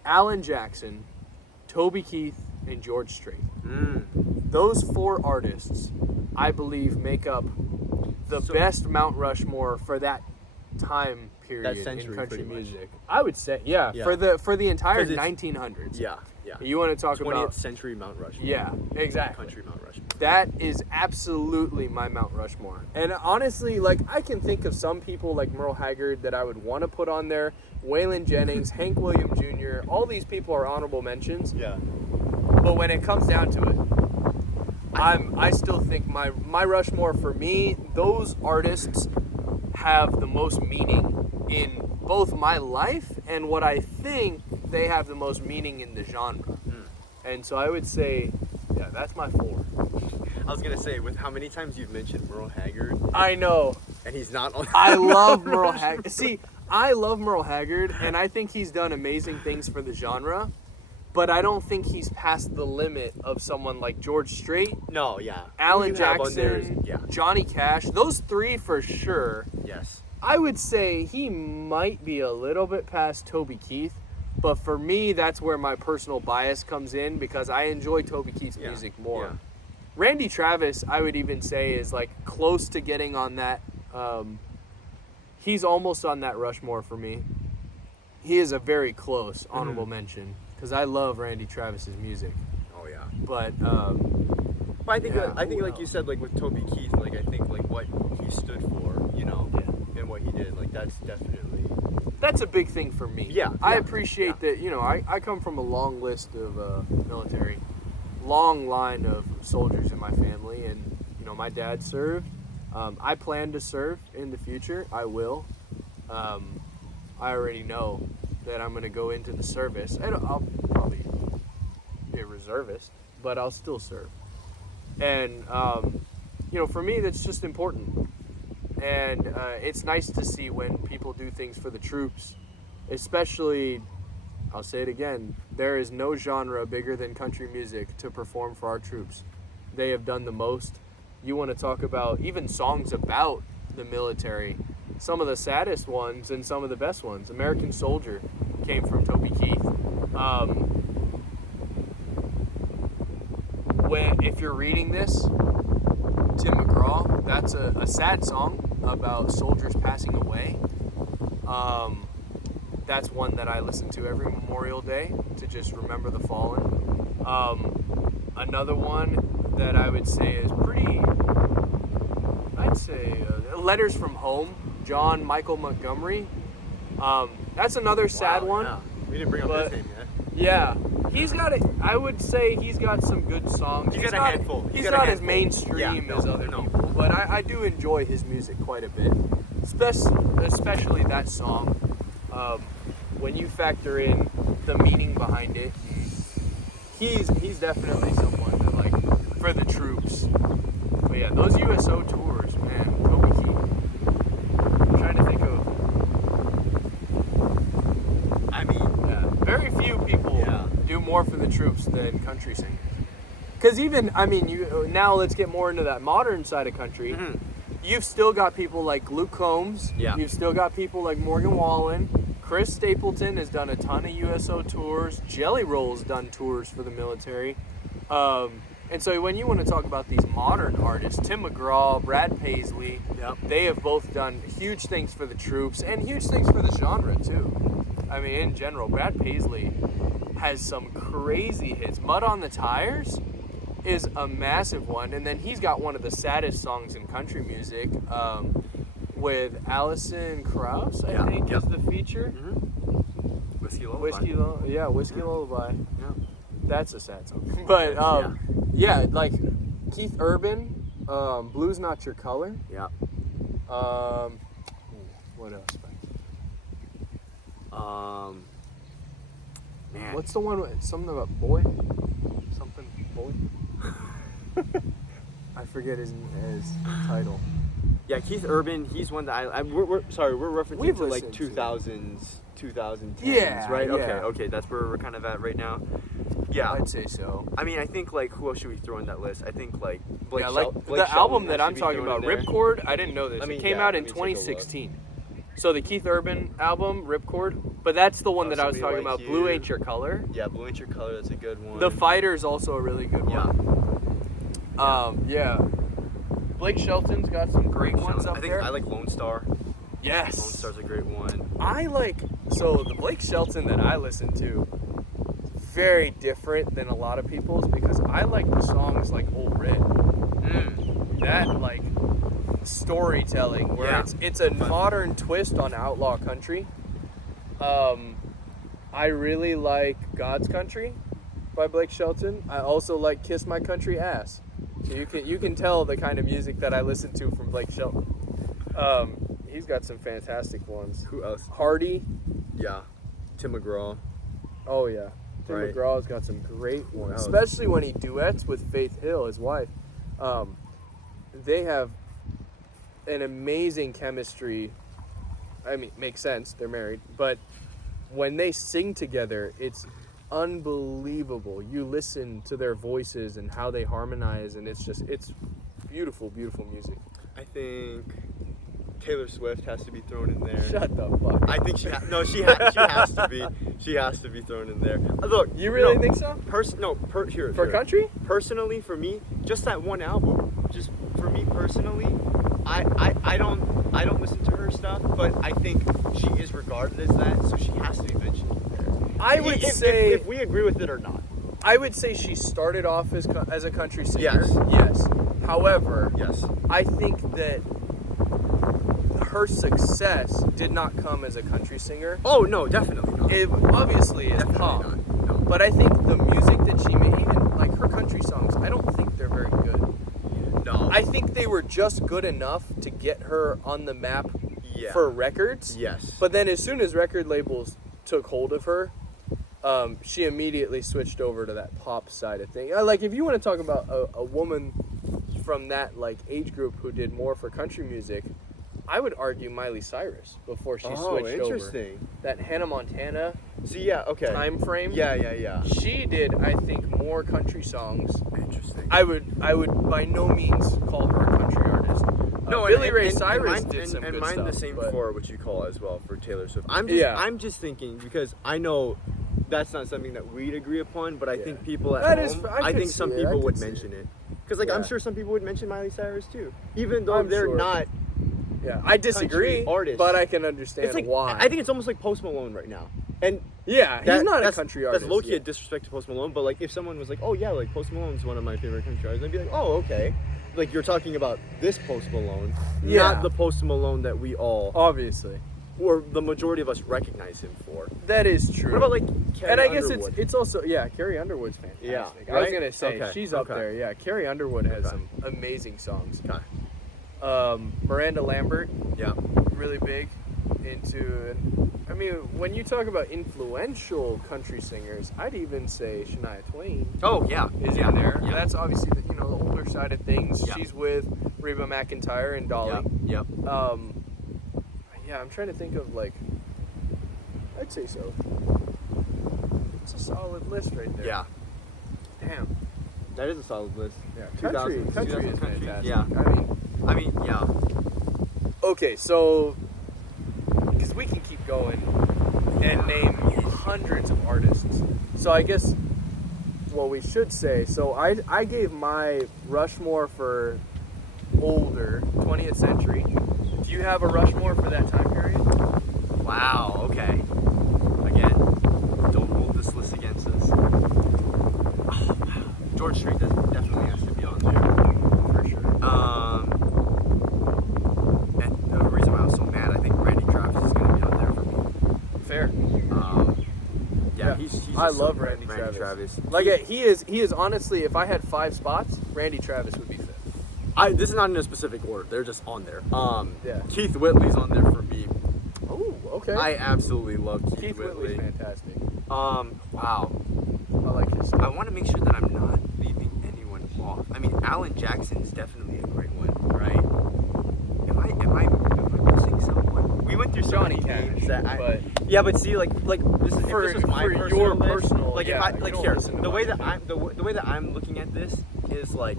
Alan Jackson, Toby Keith, and George Strait. Those four artists, I believe, make up the best Mount Rushmore for that time period in century, country pretty much. music. I would say, yeah, Yeah. for the entire 'Cause it's- 1900s. Yeah. Yeah. You want to talk 20th about century Mount Rushmore. yeah, exactly. Country Mount Rushmore. That is absolutely my Mount Rushmore. And honestly, like, I can think of some people like Merle Haggard that I would want to put on there. Waylon Jennings, Hank William Jr., all these people are honorable mentions. Yeah. But when it comes down to it, I still think my Rushmore, for me, those artists have the most meaning in both my life and what I think they have the most meaning in the genre. And so I would say, yeah, that's my four. I was gonna say, with how many times you've mentioned Merle Haggard, I know. and he's not on. I love Merle Haggard. See, I love Merle Haggard, and I think he's done amazing things for the genre, but I don't think he's past the limit of someone like George Strait, No, yeah. Alan Who you have on there is- Jackson, yeah. Johnny Cash. Those three for sure. Yes. I would say he might be a little bit past Toby Keith, but for me, that's where my personal bias comes in because I enjoy Toby Keith's Yeah, music more. yeah. Randy Travis, I would even say, is like close to getting on that. He's almost on that Rushmore for me. He is a very close honorable mention because I love Randy Travis's music. Oh yeah. But But I think Yeah, I think who like you else? said, like with Toby Keith, like I think like what he stood for, you know, and what he did, like that's definitely. that's a big thing for me. Yeah, I yeah, appreciate yeah. that, you know, I come from a long list of military, long line of soldiers in my family, and, you know, my dad served. I plan to serve in the future. I will. I already know that I'm going to go into the service, and I'll probably be a reservist, but I'll still serve. And, you know, for me, that's just important. And it's nice to see when people do things for the troops, especially, I'll say it again, there is no genre bigger than country music to perform for our troops. They have done the most. You want to talk about even songs about the military, some of the saddest ones and some of the best ones. American Soldier came from Toby Keith. If you're reading this, Tim McGraw, that's a sad song. about soldiers passing away. That's one that I listen to every Memorial Day to just remember the fallen. Another one that I would say is pretty, I'd say Letters from Home, John Michael Montgomery. That's another sad one. Yeah. We didn't bring up his name yet. Yeah, he's got it. I would say he's got some good songs. He's got a handful. He's not as mainstream as other people, but I do enjoy his music quite a bit, especially that song. When you factor in the meaning behind it, he's definitely someone that, like, for the troops. But yeah, those USO tours, man, Toby Keith. I'm trying to think of. I mean, Yeah, very few people do more for the troops than country singers. Because even, I mean, now let's get more into that modern side of country. Mm-hmm. You've still got people like Luke Combs. Yeah. You've still got people like Morgan Wallen. Chris Stapleton has done a ton of USO tours. Jelly Roll's done tours for the military. And so when you want to talk about these modern artists, Tim McGraw, Brad Paisley, they have both done huge things for the troops and huge things for the genre too. I mean, in general, Brad Paisley has some crazy hits. Mud on the Tires is a massive one, and then he's got one of the saddest songs in country music with Alison Krauss, I think, is the feature. Mm-hmm. Whiskey Lullaby. Whiskey Lullaby. Yeah. That's a sad song. But like Keith Urban, Blue's Not Your Color. Yeah. What else? Man. What's the one with something about boy? Something boy? I forget his title. Yeah, Keith Urban, he's one that we're referencing We've to like listened to 2000s, 2010s, Yeah, right? yeah. Okay, that's where we're kind of at right now. Yeah. I'd say so. I mean, I think, like, who else should we throw in that list? I think, like, Blake Yeah, like Blake the album Shelton that I'm should be talking thrown about, in there. Ripcord. I didn't know this. Let me- It came yeah, out let in me take a look. 2016. So the Keith Urban album, Ripcord, but that's the one that I was Somebody talking Like about. You. Blue Ain't Your Color. Yeah, Blue Ain't Your Color, that's a good one. The Fighter is also a really good one. Yeah. Blake Shelton's got some great ones up there. I like Lone Star. Yes. Lone Star's a great one. So the Blake Shelton that I listen to, very different than a lot of people's, because I like the songs like Old Red. That, like, storytelling where it's a modern twist on outlaw country. I really like God's Country by Blake Shelton. I also like Kiss My Country Ass. So you can tell the kind of music that I listen to from Blake Shelton. He's got some fantastic ones. Who else? Hardy. Yeah. Tim McGraw. Oh yeah. Tim Right. McGraw's got some great ones, Wow. especially when he duets with Faith Hill, his wife. They have an amazing chemistry. I mean, makes sense, they're married, but when they sing together, it's unbelievable. You listen to their voices and how they harmonize, and it's beautiful, beautiful music. I think Taylor Swift has to be thrown in there. Shut the fuck. I think she has to be. She has to be thrown in there. Look, You really think so? Here. For country? Personally, for me, just that one album. Just for me personally, I don't listen to her stuff, but I think she is regarded as that, so she has to be mentioned there. I would say if we agree with it or not. I would say she started off as a country singer. Yes. Yes. However, Yes. I think that her success did not come as a country singer. Oh no, definitely not. It obviously is pop. Definitely not. No. But I think the music that she made, even like her country songs, I don't think they're very good. No. I think they were just good enough to get her on the map for records. Yes. But then as soon as record labels took hold of her, she immediately switched over to that pop side of things. Like, if you want to talk about a woman from that, like, age group who did more for country music, I would argue Miley Cyrus before she switched over. Interesting. That Hannah Montana time frame. Yeah. She did, I think, more country songs. Interesting. I would by no means call her a country artist. Billy Ray Cyrus did some good stuff. And mine the same but for what you call as well for Taylor Swift. I'm just thinking, because I know that's not something that we'd agree upon, but I think people at home, I think some people would mention it. Because, like, I'm sure some people would mention Miley Cyrus too, even though they're not Yeah, I disagree, artist. but I can understand It's like why. I think it's almost like Post Malone right now. And yeah, he's not a country artist. That's low-key a disrespect to Post Malone, but like if someone was like, oh yeah, like Post Malone's one of my favorite country artists, I'd be like, oh okay. Like you're talking about this Post Malone, not the Post Malone that we all obviously, or the majority of us recognize him for. That is true. What about like Carrie And I guess Underwood? it's also Carrie Underwood's fantastic. Yeah, I was right? gonna say Okay, she's up okay. there. Yeah, Carrie Underwood has Okay. some amazing songs. Okay. Miranda Lambert, Yeah. really big into. I mean, when you talk about influential country singers, I'd even say Shania Twain Oh yeah. is in there. Yeah. That's obviously the older side of things. Yeah. She's with Reba McEntire and Dolly. Yep. Yeah, I'm trying to think of like. I'd say so. It's a solid list right there. Yeah. Damn. That is a solid list. Yeah. 2000s, Country is 2000s country. fantastic. Yeah. I mean, yeah. Okay, so because we can keep going and name hundreds of artists. So I guess what we should say. So I gave my Rushmore for older 20th century. Do you have a Rushmore for that time period? Wow. Okay. Again, don't hold this list against us. Oh, wow. George Strait definitely has to be on there. For sure. And the reason why I was so mad, I think Randy Travis is going to be on there for me. Fair. Yeah, he's I just love so Randy good. Travis. Like he is honestly, if I had 5 spots, Randy Travis would be 5th. This is not in a specific order. They're just on there. Yeah. Keith Whitley's on there for me. Oh, okay. I absolutely love Keith Whitley's fantastic. Wow. I like his I stuff. want to make sure that I'm not leaving anyone off. I mean, Alan Jackson is definitely a great one, right? Am I missing someone? We went through so Johnny many Cash, names that but yeah, but see, like this is For- if this was my for personal your list, personal- like yeah, if you I like don't here listen to the way much. that I'm the way that I'm looking at this is like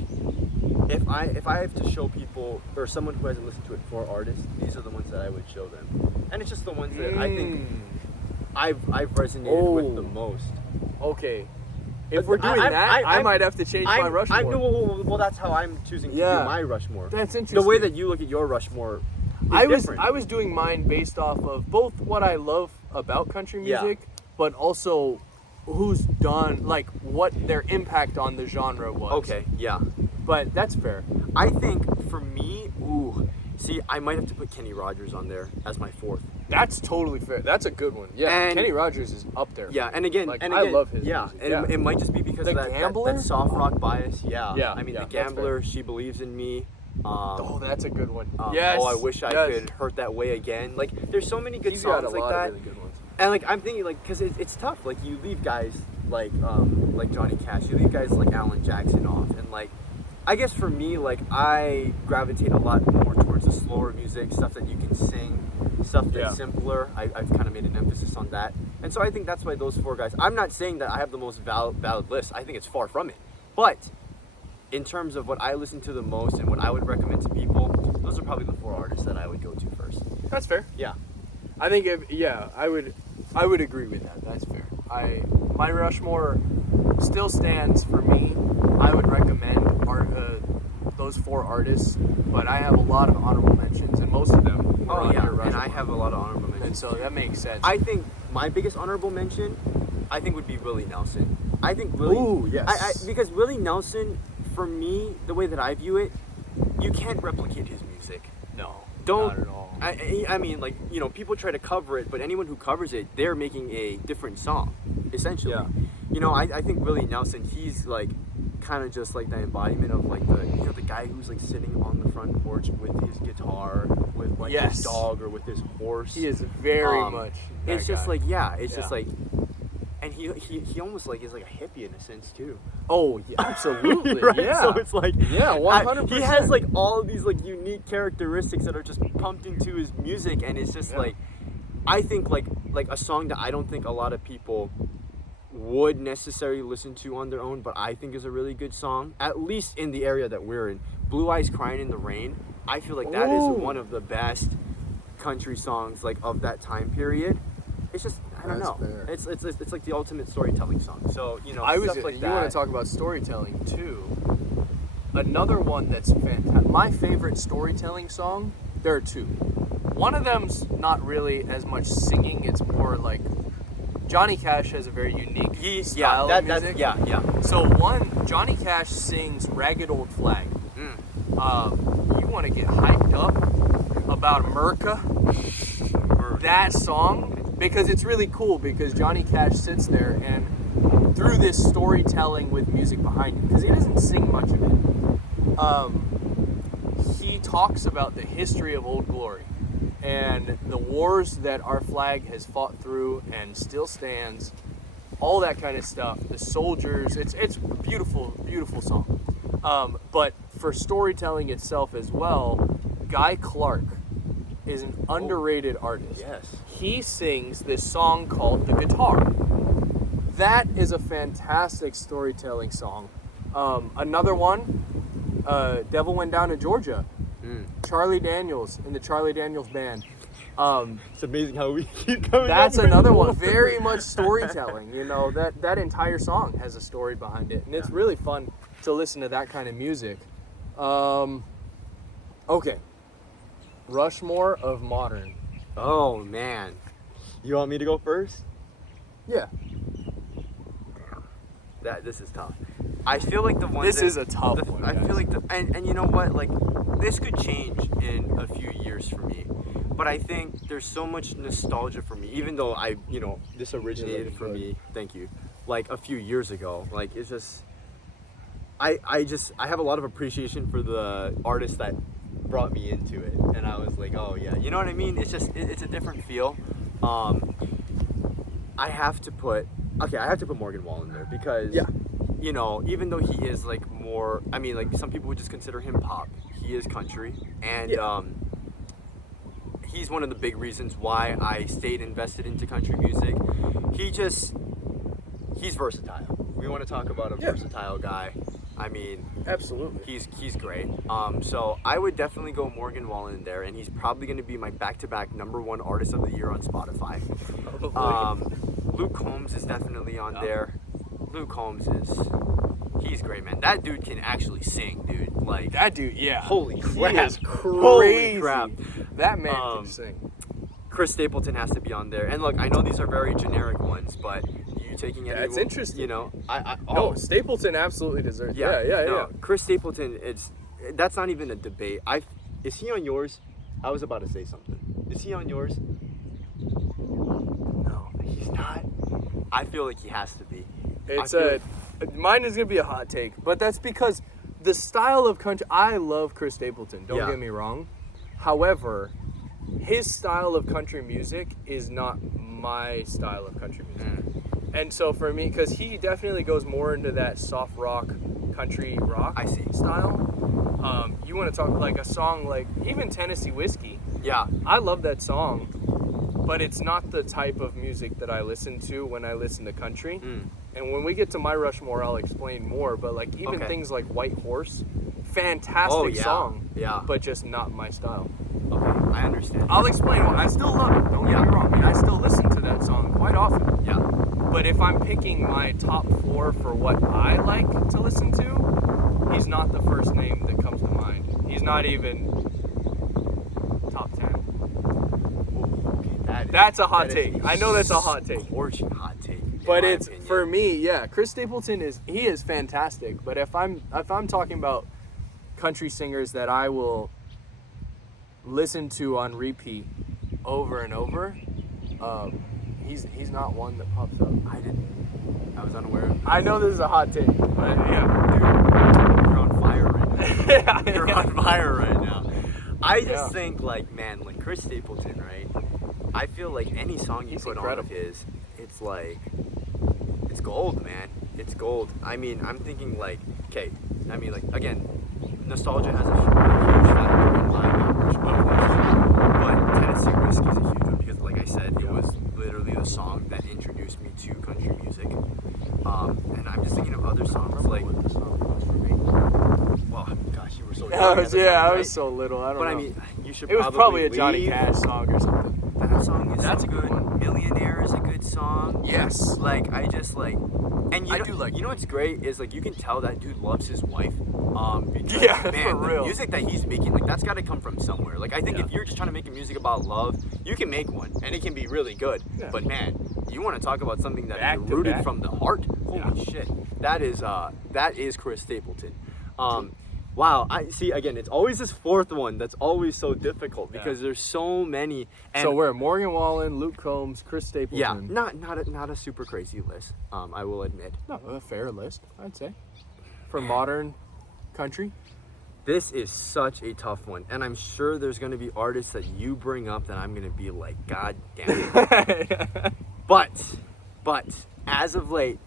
if I have to show people or someone who hasn't listened to it 4 artists, these are the ones that I would show them, and it's just the ones that I think I've resonated with the most. Okay. If we're doing I might have to change my Rushmore. Well, that's how I'm choosing to do Yeah. my Rushmore. That's interesting. The way that you look at your Rushmore is I different. was doing mine based off of both what I love about country Yeah. music, but also who's done like what their impact on the genre was. Okay, yeah. But that's fair. I think for me, see, I might have to put Kenny Rogers on there as my 4th. That's totally fair. That's a good one. Yeah, And- Kenny Rogers is up there. Yeah, and again, Like, and I again, love his yeah, music. and Yeah. it might just be because The of that Gambler? soft rock bias. Yeah, Yeah, I mean, yeah, The that's Gambler, She Believes in Me. Oh, that's a good one. Oh, I wish I could hurt that way again. Like, there's so many good He's got songs a like lot that. of really good ones. And like I'm thinking, like, because it's tough. Like you leave guys like Johnny Cash, you leave guys like Alan Jackson off, and like I guess for me, like I gravitate a lot more towards the slower music, stuff that you can sing, stuff that's Yeah. simpler. I've kind of made an emphasis on that, and so I think that's why those 4 guys. I'm not saying that I have the most valid list. I think it's far from it, but in terms of what I listen to the most and what I would recommend to people, those are probably the 4 artists that I would go to first. That's fair. Yeah. I think I would agree with that. That's fair. My Rushmore still stands for me. I would recommend those 4 artists, but I have a lot of honorable mentions, and most of them are on your Rushmore. And I have a lot of honorable mentions. And so that makes sense. I think my biggest honorable mention, I think, would be Willie Nelson. I think Willie. Ooh, yes. Because Willie Nelson, for me, the way that I view it, you can't replicate his music. no, Don't. not at all. I mean, like, you know, people try to cover it, but anyone who covers it, they're making a different song, essentially. Yeah. You know, I think Willie Nelson, he's like kind of just like the embodiment of like the guy who's like sitting on the front porch with his guitar, with like his dog or with his horse. He is very much. It's that just guy. like it's just like, and he almost like is like a hippie in a sense too. Oh, yeah, absolutely. Right? Yeah. So it's like 100%. he has like all of these like unique characteristics that are just pumped into his music, and it's just like I think like a song that I don't think a lot of people would necessarily listen to on their own, but I think is a really good song, at least in the area that we're in. Blue Eyes Crying in the Rain. I feel like that is one of the best country songs like of that time period. It's just I don't know. Fair. It's like the ultimate storytelling song. So you know, stuff like you that. want to talk about storytelling too. Another one that's fantastic. My favorite storytelling song There are two. One of them's not really as much singing. It's more like Johnny Cash has a very unique style of music. Yeah. So Johnny Cash sings "Ragged Old Flag." You want to get hyped up about America? That song, because it's really cool, because Johnny Cash sits there and through this storytelling with music behind it, because he doesn't sing much of it, he talks about the history of Old Glory and the wars that our flag has fought through and still stands, all that kind of stuff, the soldiers. It's a beautiful song. But for storytelling itself as well, Guy Clark is an underrated artist. Yes. He sings this song called "The Guitar." That is a fantastic storytelling song. Another one, "Devil Went Down to Georgia." Charlie Daniels in the Charlie Daniels Band. It's amazing how we keep coming. That's another one. Very much storytelling. You know, that entire song has a story behind it, and it's really fun to listen to that kind of music. Okay. Rushmore of modern. Oh man, you want me to go first? Yeah. This is tough. I feel like the one. This is a tough one. I feel like and you know what? Like, this could change in a few years for me, but I think there's so much nostalgia for me. Even though this originated for me. Thank you. Like a few years ago. Like, it's just. I have a lot of appreciation for the artists that brought me into it, and I was like, oh yeah, you know what I mean? It's just it's a different feel. I have to put Morgan Wallen there because even though he is like more, I mean, like some people would just consider him pop, he is country, and he's one of the big reasons why I stayed invested into country music. He's versatile. We want to talk about a versatile guy. I mean, absolutely, he's great. So I would definitely go Morgan Wallen there, and he's probably going to be my back-to-back #1 artist of the year on Spotify. Luke Combs is definitely on there. Luke Combs he's great, man. That dude can actually sing, dude. Like that dude, yeah. Holy crap! He is crazy. Holy crap! That man can sing. Chris Stapleton has to be on there, and look, I know these are very generic ones, but. Taking any, it's interesting. You know, no, Stapleton absolutely deserves. Yeah. Chris Stapleton, that's not even a debate. Is he on yours? I was about to say something. Is he on yours? No, he's not. I feel like he has to be. Mine is gonna be a hot take, but that's because the style of country. I love Chris Stapleton. Don't get me wrong. However, his style of country music is not my style of country music. And so for me, because he definitely goes more into that soft rock, country rock style. You want to talk like a song like even Tennessee Whiskey. Yeah. I love that song, but it's not the type of music that I listen to when I listen to country. And when we get to my Rushmore, I'll explain more. But like even things like White Horse, fantastic song. Yeah. But just not my style. Okay, I understand. I'll explain why. I still love it. Don't get me wrong. And I still listen to that song quite often. Yeah. But if I'm picking my top 4 for what I like to listen to, he's not the first name that comes to mind. He's not even top 10. Okay, that's a hot take. I know that's a hot take. Scorching hot take. But it's for me, Chris Stapleton is fantastic. But if I'm talking about country singers that I will listen to on repeat over and over, he's not one that pops up. I was unaware of. I know this is a hot take, but dude, you're on fire right now. You're on fire right now. I just think like Chris Stapleton, right? I feel like any song you put on of his, it's like it's gold, man. It's gold. I mean, I'm thinking like, again, nostalgia has a huge factor in my knowledge of but Tennessee Whiskey is a huge one because, like I said, it was literally the song that introduced me to country music. And I'm just thinking of other songs like. Well, gosh, you were so young. I was so little. I don't know. But I mean, you should. It was probably a Johnny Cash song or something. That song is so good. Millionaire is a good stupid song. Yes. Like I just like, and I do like you know what's great is like you can tell that dude loves his wife. Because, Yeah, man, for the real. music that he's making, like that's got to come from somewhere. Like I think Yeah. if you're just trying to make music about love, you can make one and it can be really good. Yeah. But man, you want to talk about something that Back is to rooted back. from the heart? Holy shit, that is Chris Stapleton. Wow, I see. Again, it's always this fourth one that's always so difficult because there's so many. And So we're Morgan Wallen, Luke Combs, Chris Stapleton. yeah, not a super crazy list. I will admit. No, a fair list, I'd say, for modern country. This is such a tough one, and I'm sure there's going to be artists that you bring up that I'm going to be like, God damn it. But as of late,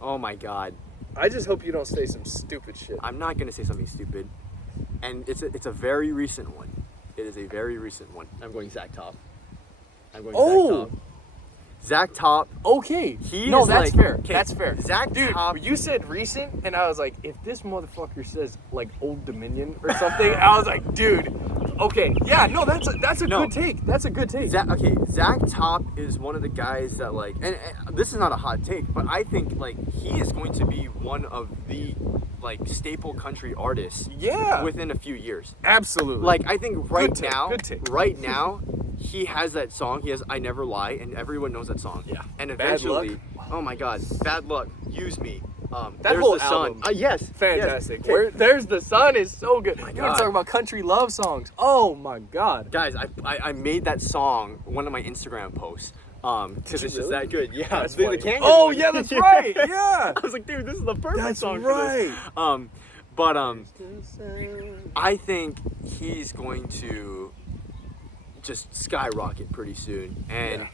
oh my God, I just hope you don't say some stupid shit. I'm not going to say something stupid, and it's a very recent one. It is a very recent one. I'm going Zach Top. Oh! Zach Top. Okay. He no, is that's like- fair. okay, That's fair. Zach Dude, Top- you said recent, and I was like, if this motherfucker says like Old Dominion or something, I was like, dude. Okay. Yeah. No, that's a No. good take. That's a good take. Zach Top is one of the guys that like, and this is not a hot take, but I think like he is going to be one of the like staple country artists Yeah. within a few years. Absolutely. Like I think Good take. right now, he has that song. He has "I Never Lie," and everyone knows that song. Yeah. And Bad Luck. eventually, oh my God, "Bad Luck," "Use Me," that There's whole the Sun. album. Yes, Fantastic. yes. Where, There's the Sun is so good. You want God. to talk about country love songs? Oh my God. Guys, I made that song one of my Instagram posts. Because it's just that good. Yeah, That's the funny. Kangaroo Oh one. yeah, that's right. Yeah. I was like, dude, this is the perfect That's song right. for this. But I think he's going to just skyrocket pretty soon, and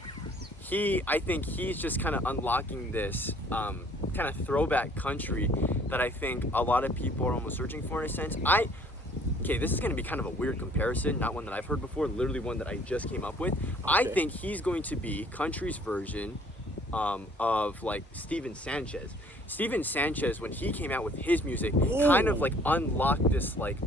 I think he's just kind of unlocking this kind of throwback country that I think a lot of people are almost searching for in a sense. Okay, this is going to be kind of a weird comparison, not one that I've heard before, literally one that I just came up with. I think he's going to be country's version of like Steven Sanchez. Steven Sanchez, when he came out with his music, kind of like unlocked this like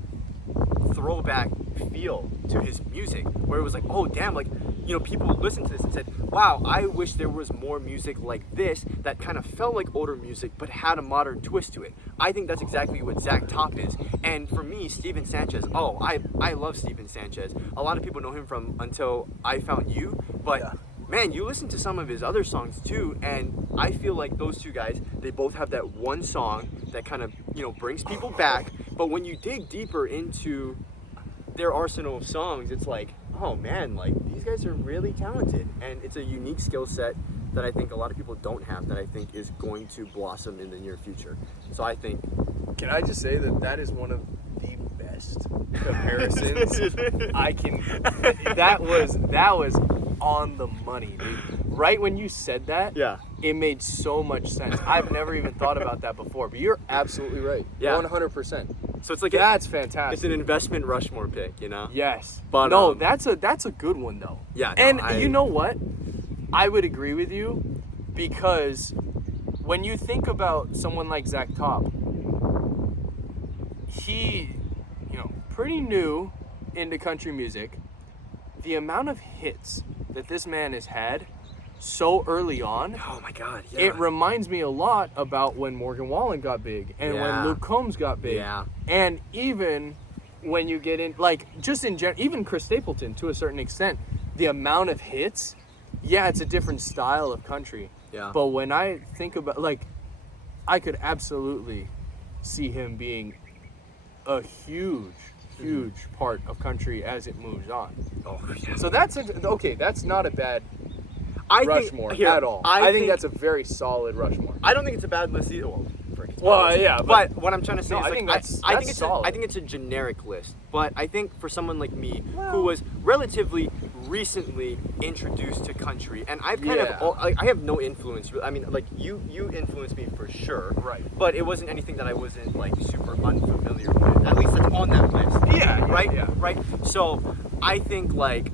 throwback feel to his music, where it was like, oh damn, like, you know, people listened to this and said, wow, I wish there was more music like this that kind of felt like older music but had a modern twist to it. I think that's exactly what Zach Top is. And for me, Steven Sanchez, I love Steven Sanchez. A lot of people know him from Until I Found You, but man, you listen to some of his other songs too, and I feel like those two guys, they both have that one song that kind of, you know, brings people back. But when you dig deeper into their arsenal of songs, it's like, oh man, like these guys are really talented, and it's a unique skill set that I think a lot of people don't have, that I think is going to blossom in the near future. So I think, Can I just say that is one of the best comparisons I can. That was on the money, dude. Right when you said that, yeah, it made so much sense. I've never even thought about that before, but you're absolutely right. Yeah. 100%. so it's like That's fantastic. it's an investment Rushmore pick, you know? Yes. But, no, that's a good one though. Yeah, no, And you know what? I would agree with you, because when you think about someone like Zach Top, he, you know, pretty new into country music. The amount of hits that this man has had so early on, Oh my God, yeah. it reminds me a lot about when Morgan Wallen got big and Yeah. when Luke Combs got big. Yeah. And even when you get in, like, just in general, even Chris Stapleton to a certain extent, the amount of hits, yeah, it's a different style of country. Yeah. But when I think about, like, I could absolutely see him being a huge part of country as it moves on. Oh, yeah. So okay, that's not a bad I Rushmore think, here, at all. I think that's a very solid Rushmore. I don't think it's a bad list either. Well, frick, it's Well, bad list. yeah, But what I'm trying to say No, is, I like, think that's I think it's solid. I think it's a generic list. But I think for someone like me, who was relatively recently introduced to country, and I've kind Yeah. of, I have no influence. I mean, like you influenced me for sure. Right. But it wasn't anything that I wasn't like super unfamiliar with. At least that's on that list. Yeah, Right. yeah. Right. So I think like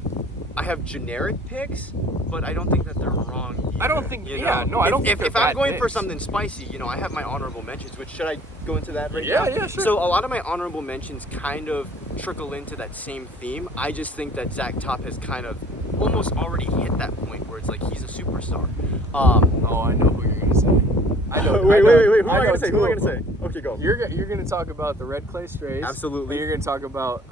I have generic picks, but I don't think that they're wrong either, I don't think- you yeah, know? no, I don't think if they're I'm bad going for picks. something spicy, you know, I have my honorable mentions. Which should I go into that right Yeah, now? yeah, sure. So a lot of my honorable mentions kind of trickle into that same theme. I just think that Zach Top has kind of almost already hit that point where it's like he's a superstar. Oh, I know who you're gonna say. I know. Wait. Who am I I know gonna say? two Who am I of gonna them. say? Okay, go. You're gonna talk about the Red Clay Strays. Absolutely. And you're gonna talk about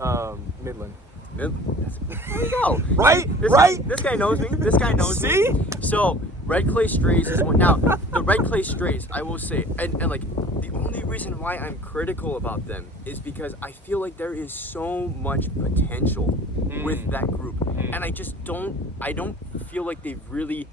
Midland. There you go. Right? This Right? Guy, this guy knows me. This guy knows me. See? So, Red Clay Strays is one. Now, the Red Clay Strays, I will say, and like, the only reason why I'm critical about them is because I feel like there is so much potential with that group. And I don't feel like they've really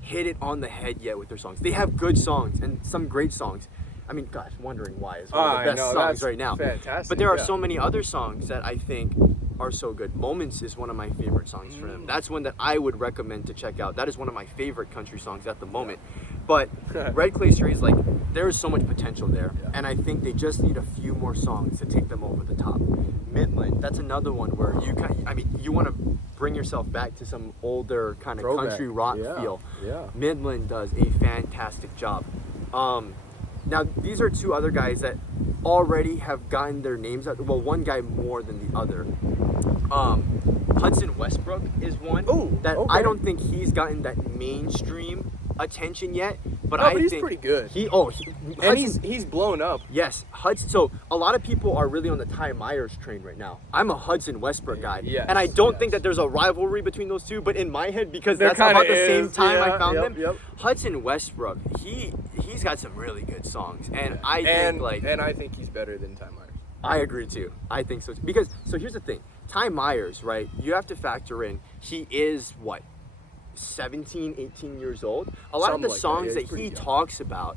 hit it on the head yet with their songs. They have good songs and some great songs. I mean, gosh, Wondering Why is one of the best songs right now. Fantastic. But there are so many other songs that I think are so good. Moments is one of my favorite songs for them. That's one that I would recommend to check out. That is one of my favorite country songs at the moment. But Red Clay Strays, like, there is so much potential there. Yeah. And I think they just need a few more songs to take them over the top. Midland, that's another one where you want to bring yourself back to some older kind of Throwback. country rock Yeah. feel. Yeah. Midland does a fantastic job. Now, these are two other guys that already have gotten their names out. Well, one guy more than the other. Hudson Westbrook is one that okay. I don't think he's gotten that mainstream attention yet. But No, I but he's think pretty good. And And he's blown up. Yes, Hudson. So a lot of people are really on the Ty Myers train right now. I'm a Hudson Westbrook guy, Yes, and I don't yes. think that there's a rivalry between those two. But in my head, because There that's about kinda the same is. time I Yeah, found yep, them, yep. Hudson Westbrook, he's got some really good songs, and I think and I think he's better than Ty Myers. I agree too. I think so too. Because so here's the thing, Ty Myers, right? You have to factor in he is what, 17, 18 years old. A lot Something of the like that. songs Yeah, that, he's pretty he young. talks about,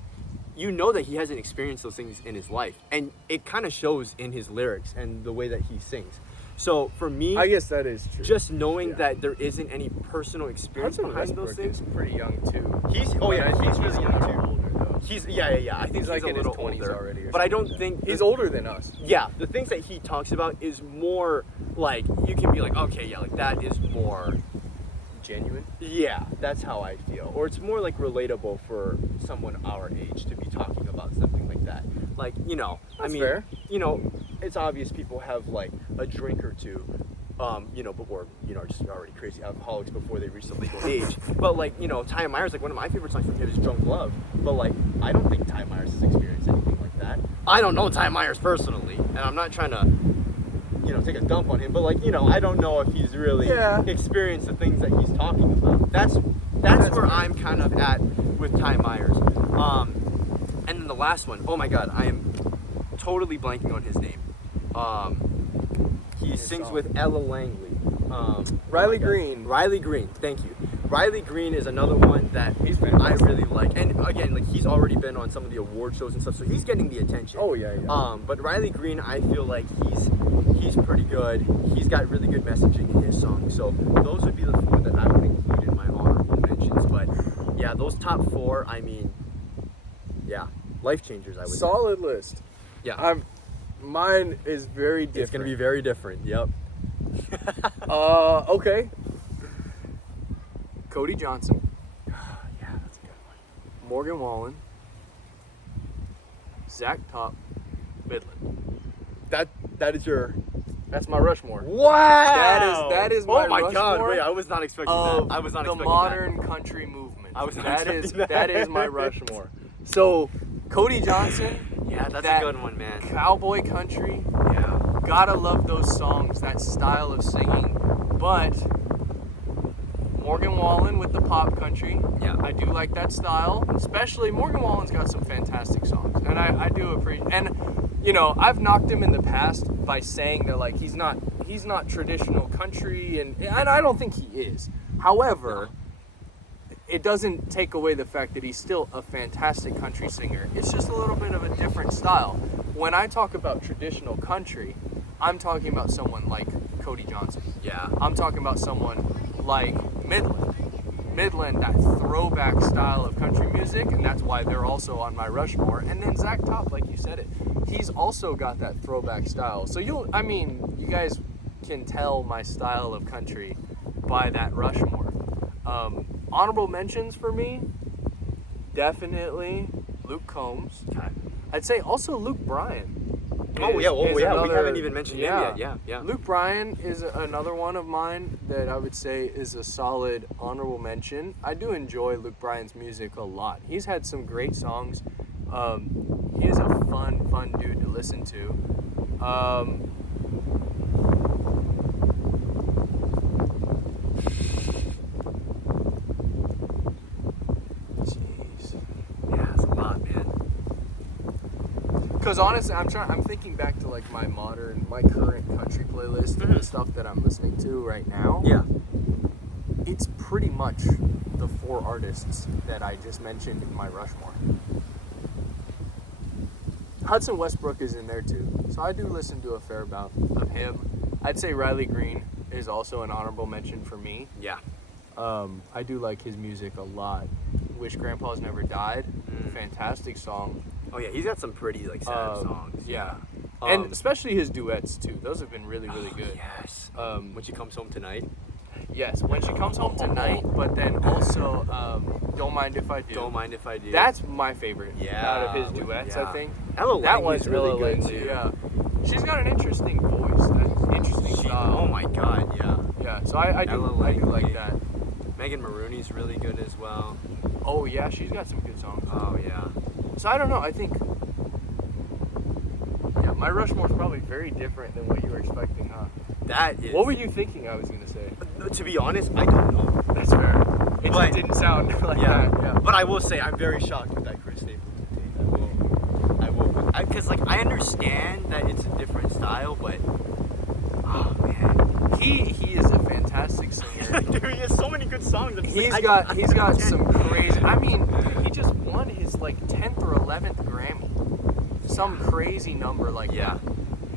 you know that he hasn't experienced those things in his life, and it kind of shows in his lyrics and the way that he sings. So for me, I guess that is true. just knowing Yeah. that there isn't any personal experience Hudson behind those Westbrook things. is pretty young too. He's But I think he's really young a little too. older, though. He's I think he's like a in his little 20s older already or but I don't something. think He's older than us. Yeah, the things that he talks about is more like, you can be like, okay, yeah, like that is more, Genuine. yeah, that's how I feel. Or it's more like relatable for someone our age to be talking about something like that. Like, That's fair. It's obvious people have like a drink or two, before, just already crazy alcoholics before they reach the legal age. But like, Ty Myers, like one of my favorite songs from him is Drunk Love. But like, I don't think Ty Myers has experienced anything like that. I don't know Ty Myers personally, and I'm not trying to, take a dump on him, but like, I don't know if he's really experienced the things that he's talking about. That's where fair. I'm kind of at with Ty Myers. And then the last one, oh my God, I am totally blanking on his name. He sings song. with Ella Langley. Riley Green. Riley Green, thank you. Riley Green is another one that He's I fantastic. really like. And again, like he's already been on some of the award shows and stuff, so he's getting the attention. Oh, yeah. But Riley Green, I feel like he's pretty good. He's got really good messaging in his songs. So those would be the four that I would include in my honorable mentions. But yeah, those top four, I mean, yeah, life changers, I would say. Solid list. Yeah. Mine is very different. It's going to be very different. Yep. Okay. Cody Johnson, Yeah, that's a good one. Morgan Wallen, Zach Top, Midland. That's my Rushmore. Wow. That is my Oh my God! Rushmore Wait, I was not expecting Of that. I was not the expecting modern country movement. I was not that is expecting that. that is my Rushmore. So Cody Johnson, that. Yeah, that's that a good one, man. cowboy country. Yeah. Gotta love those songs, that style of singing. But Morgan Wallen with the pop country. Yeah. I do like that style. Especially Morgan Wallen's got some fantastic songs. And I do appreciate, and I've knocked him in the past by saying that like he's not traditional country, and I don't think he is. However, it doesn't take away the fact that he's still a fantastic country singer. It's just a little bit of a different style. When I talk about traditional country, I'm talking about someone like Cody Johnson. Yeah. I'm talking about someone like Midland. Midland, that throwback style of country music, and that's why they're also on my Rushmore. And then Zach Top, like you said it, he's also got that throwback style. So you guys can tell my style of country by that Rushmore. Honorable mentions for me, definitely Luke Combs. Okay. I'd say also Luke Bryan. Oh yeah, is we another- haven't even mentioned him yet. Yeah. Luke Bryan is another one of mine that I would say is a solid honorable mention. I do enjoy Luke Bryan's music a lot. He's had some great songs. He is a fun dude to listen to. Jeez. Yeah, it's a lot, man. Because honestly, I'm thinking back to like my current country playlist and the stuff that I'm listening to right now. Yeah. It's pretty much the 4 artists that I just mentioned in my Rushmore. Hudson Westbrook is in there too, so I do listen to a fair amount of him. I'd say Riley Green is also an honorable mention for me. Yeah. I do like his music a lot. Wish Grandpa's Never Died. Fantastic song. Oh yeah, he's got some pretty like sad songs. Yeah. And especially his duets too. Those have been really good. Yes. When she comes home tonight. Yes, When She Comes Home Tonight, but then also Don't Mind If I Do. Don't Mind If I Do. That's my favorite out of his Yeah, duets, yeah. I think. Ella That Langley's one's really really good good too. Yeah. She's got an interesting voice, an interesting style. Oh my god, yeah. Yeah, so I do Ella like Langley. that. Megan Maroney's really good as well. Oh yeah, she's got some good songs. Oh yeah. So I don't know, I think my Rushmore's probably very different than what you were expecting, huh? That is. What were you thinking I was gonna say? To be honest, I don't know. That's fair. It But- just didn't sound like Yeah. that. Yeah. But I will say I'm very shocked with that Chris Stapleton take. I will. Because like I understand that it's a different style, but oh man, He is a fantastic singer. dude, he has so many good songs. It's He's like, got some crazy. I mean, he just won his like 10th or 11th Grammy. Some crazy number like Yeah.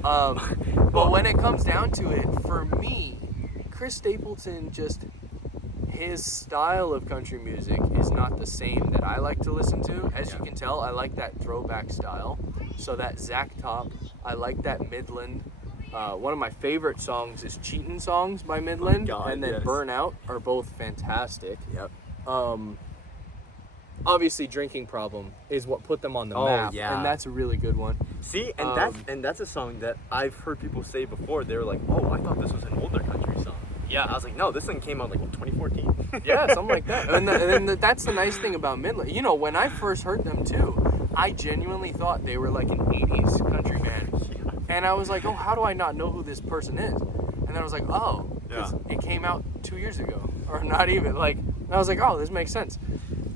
that. But when it comes down to it, for me, Chris Stapleton just his style of country music is not the same that I like to listen to. As you can tell, I like that throwback style. So that Zach Top, I like that Midland. One of my favorite songs is Cheatin' Songs by Midland, God, and then yes. Burnout are both fantastic. Yep. Obviously, Drinking Problem is what put them on the Oh, map, yeah. and that's a really good one. See, and that's a song that I've heard people say before. They were like, "Oh, I thought this was an older country song." Yeah. I was like, "No, this thing came out like what, 2014." Yeah, something like that. And that's the nice thing about Midland. You know, when I first heard them too, I genuinely thought they were like an 80s country band. Yeah. And I was like, oh, how do I not know who this person is? And then I was like, oh, because Yeah. it came out 2 years ago. Or not even. Like, and I was like, oh, this makes sense.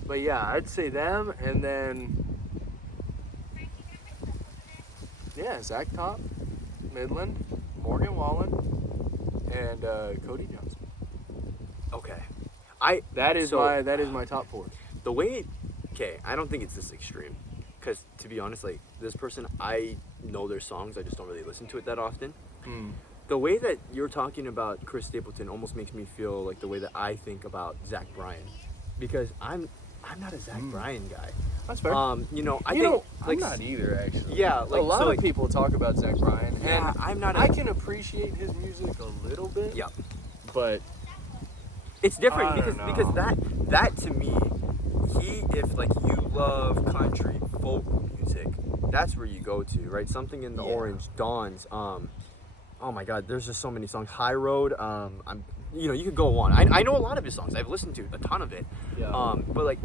But yeah, I'd say them, and then, yeah, Zach Top, Midland, Morgan Wallen, and Cody Johnson. Okay. That is So- my top 4. The way, okay, I don't think it's this extreme. Because to be honest, like this person, I know their songs, I just don't really listen to it that often. The way that you're talking about Chris Stapleton almost makes me feel like the way that I think about Zach Bryan, because I'm not a Zach Bryan guy. That's fair. You know, I You think know, like I'm not either, actually. yeah, like a lot so, of like, people talk about Zach Bryan, Yeah, and I'm not. I can appreciate his music a little bit. Yeah. But It's different I don't because know. that to me, if like you love country folk music, that's where you go to, right? Something in the Yeah. Orange Dawns. Oh my God, there's just so many songs. High Road. You could go on. I know a lot of his songs. I've listened to a ton of it. Yeah. But like,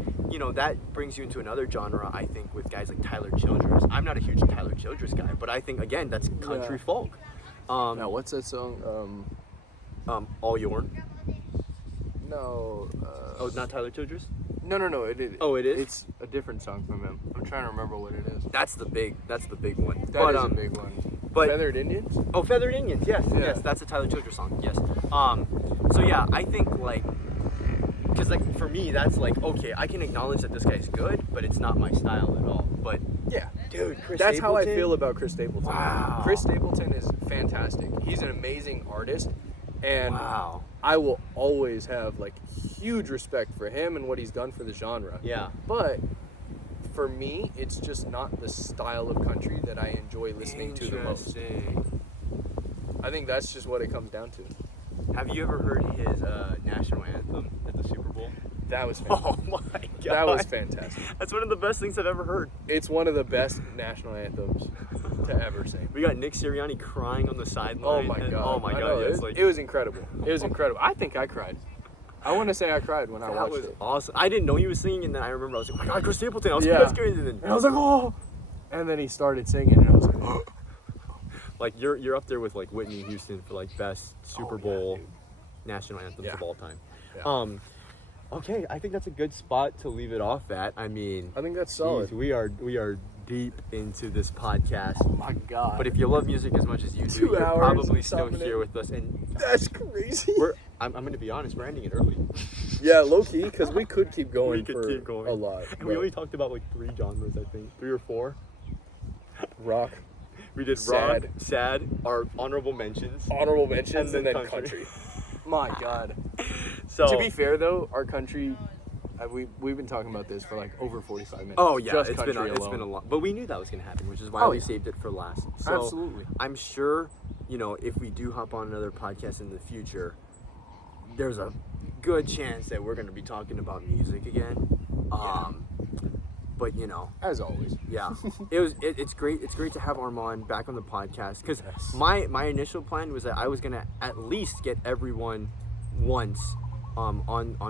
that brings you into another genre. I think with guys like Tyler Childers. I'm not a huge Tyler Childers guy, but I think again that's country Yeah. folk. now, what's that song? All Yourn. No. Oh, not Tyler Childers. No. It. Oh, it is? It's a different song from him. I'm trying to remember what it is. That's the big one. That is a big one. but- Feathered Indians. Oh, Feathered Indians. Yes, Yeah. yes, that's a Tyler Childers song. Yes. So yeah, I think like, because like for me, that's like okay, I can acknowledge that this guy's good, but it's not my style at all. But Yeah. dude, Chris That's how I Stapleton? feel about Chris Stapleton. Wow. Chris Stapleton is fantastic. He's an amazing artist, and Wow. I will always have like huge respect for him and what he's done for the genre. Yeah. But for me, it's just not the style of country that I enjoy listening to the most. Interesting. I think that's just what it comes down to. Have you ever heard his national anthem at the Super Bowl? That was fantastic. Oh my god. That was fantastic. That's one of the best things I've ever heard. It's one of the best national anthems to ever sing. We got Nick Sirianni crying on the sideline. Oh my god. Oh my I god. know, Yeah, it's like, it was incredible. It was incredible. I think I cried. I want to say I cried when I that watched was it. awesome. I didn't know he was singing, and then I remember I was like, oh my god, Chris Stapleton. I was like, Yeah. that's crazy. And And I was like, oh. And then he started singing, and I was like, oh. like you're up there with like Whitney Houston for like best Super Bowl dude. national anthems Yeah. of all time. Yeah. Okay, I think that's a good spot to leave it off at. I mean, I think that's solid. geez, we are deep into this podcast. Oh my god. But if you love music as much as you do, 2 you're hours probably and still something here in. with us. And That's crazy. I'm going to be honest, we're ending it early. Yeah, low key, because we could keep going We could for keep going. a lot. And we but only talked about like 3 genres, I think. 3 or 4. rock, We did Sad. rock, sad, our honorable mentions. honorable mentions, and then then country. country. My god. So To be fair, though, our country, we've been talking about this for like over 45 minutes. oh yeah, Just it's been country a long. But we knew that was going to happen, which is why Oh, we yeah. saved it for last. So Absolutely. I'm sure, if we do hop on another podcast in the future, there's a good chance that we're going to be talking about music again. But As always. yeah, it's great. It's great to have Armaan back on the podcast because Yes. my initial plan was that I was gonna at least get everyone once on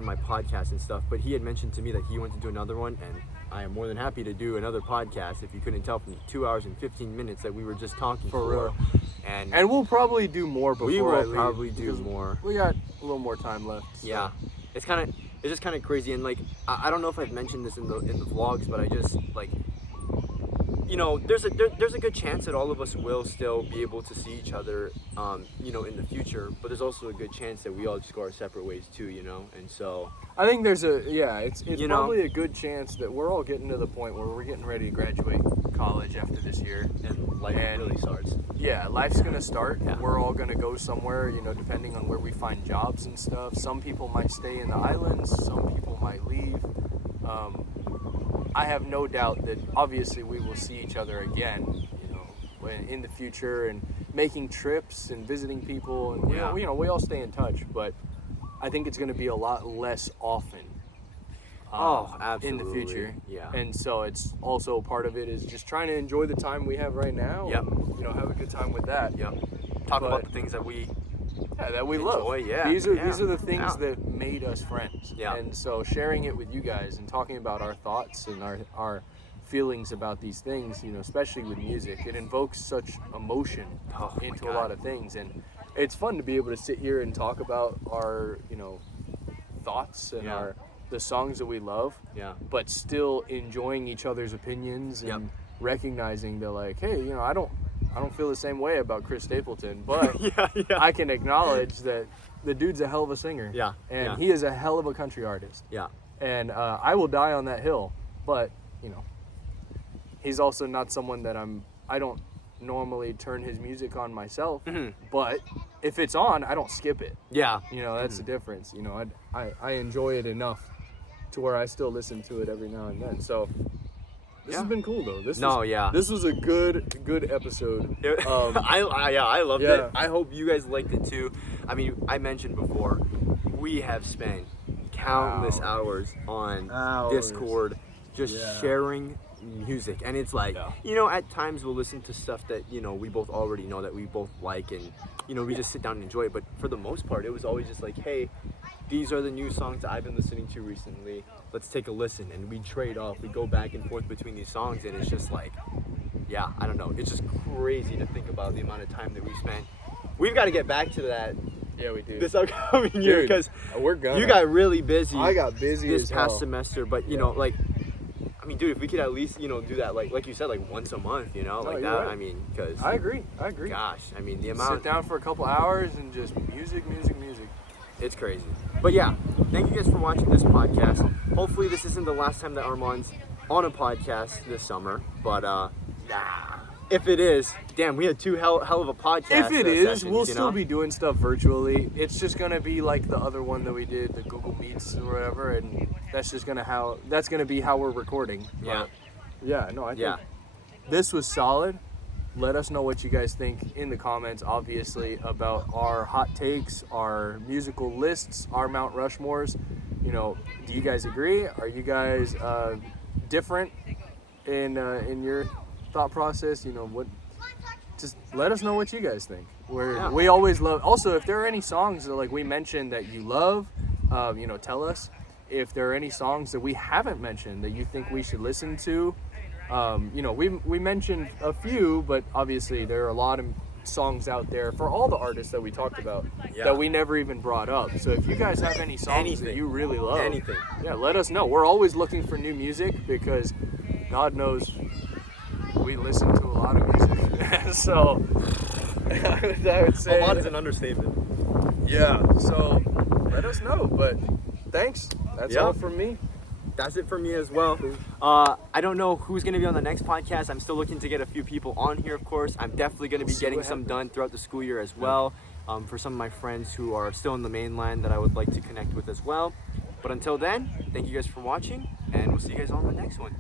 my podcast and stuff. But he had mentioned to me that he wanted to do another one, and I am more than happy to do another podcast. If you couldn't tell from the 2 hours and 15 minutes that we were just talking For real. and And we'll probably do more before we I will leave, probably do because more. We got a little more time left. So. Yeah, it's just kind of crazy, and like I don't know if I've mentioned this in the vlogs, but I just like there's a good chance that all of us will still be able to see each other in the future, but there's also a good chance that we all just go our separate ways too, and so I think there's it's You know? probably a good chance that we're all getting to the point where we're getting ready to graduate college after this year. and life And- really starts. Yeah, life's gonna start. Yeah. We're all gonna go somewhere, depending on where we find jobs and stuff. Some people might stay in the islands, some people might leave. I have no doubt that obviously we will see each other again, in the future, and making trips and visiting people, and Yeah. we all stay in touch. But I think it's gonna be a lot less often. Oh, In absolutely. the future. Yeah. And so it's also part of it is just trying to enjoy the time we have right now. Yep. And, have a good time with that. Yep. Talk about But- the things that we That we Enjoy, love. yeah, These are yeah, the things yeah. that made us friends. Yeah. And so sharing it with you guys and talking about our thoughts and our feelings about these things, especially with music, it invokes such emotion Oh my into a God. lot of things, and it's fun to be able to sit here and talk about our thoughts and Yeah. the songs that we love, yeah. but still enjoying each other's opinions and Yep. recognizing that, like, hey, I don't feel the same way about Chris Stapleton, but yeah. I can acknowledge that the dude's a hell of a singer. Yeah, And yeah. he is a hell of a country artist. Yeah. And I will die on that hill, but he's also not someone that I don't normally turn his music on myself, Mhm. but if it's on, I don't skip it. Yeah. That's the difference. I enjoy it enough to where I still listen to it every now and then. So this Yeah. has been cool though. Yeah. This was a good episode. I loved yeah. it. I hope you guys liked it too. I mean, I mentioned before, we have spent countless hours on Hours. Discord just Yeah. sharing music, and it's like, Yeah. at times we'll listen to stuff that we both already know that we both like, and we just sit down and enjoy it. But for the most part, it was always just like, hey, these are the new songs that I've been listening to recently, let's take a listen. And we trade off, we go back and forth between these songs, and it's just like, yeah, I don't know, it's just crazy to think about the amount of time that we spent. We've got to get back to that Yeah, we do. this upcoming year, Dude, because we're gonna. you got really busy. I got busy this as past hell. semester, but I mean, dude, if we could at least do that, like you said, like once a month, like you're that. right. I mean, because I agree. gosh, I mean, the Sit amount, down for a couple hours and just music. it's crazy. But yeah, thank you guys for watching this podcast. Hopefully this isn't the last time that Armaan's on a podcast this summer, but if it is, damn, we had two hell of a podcast. If it is, sessions, we'll you still know? be doing stuff virtually. It's just gonna be like the other one that we did, the Google Meets or whatever, and that's gonna be how we're recording. Yeah. Yeah, no, I think Yeah. this was solid. Let us know what you guys think in the comments, obviously, about our hot takes, our musical lists, our Mount Rushmores. You know, do you guys agree? Are you guys different in your thought process? You know, what? Just let us know what you guys think. We always love. Also, if there are any songs that, like we mentioned, that you love, you know, tell us. If there are any songs that we haven't mentioned that you think we should listen to, you know, we mentioned a few, but obviously there are a lot of songs out there for all the artists that we talked about that we never even brought up. So if you guys have any songs that you really love, yeah, let us know. We're always looking for new music because God knows we listen to a lot of music. So I would say a lot is an understatement. Yeah. So let us know. But thanks. That's all from me. That's it for me as well. I don't know who's going to be on the next podcast. I'm still looking to get a few people on here, of course. I'm definitely going to be getting some done throughout the school year as well, for some of my friends who are still in the mainland that I would like to connect with as well. But until then, thank you guys for watching, and we'll see you guys on the next one.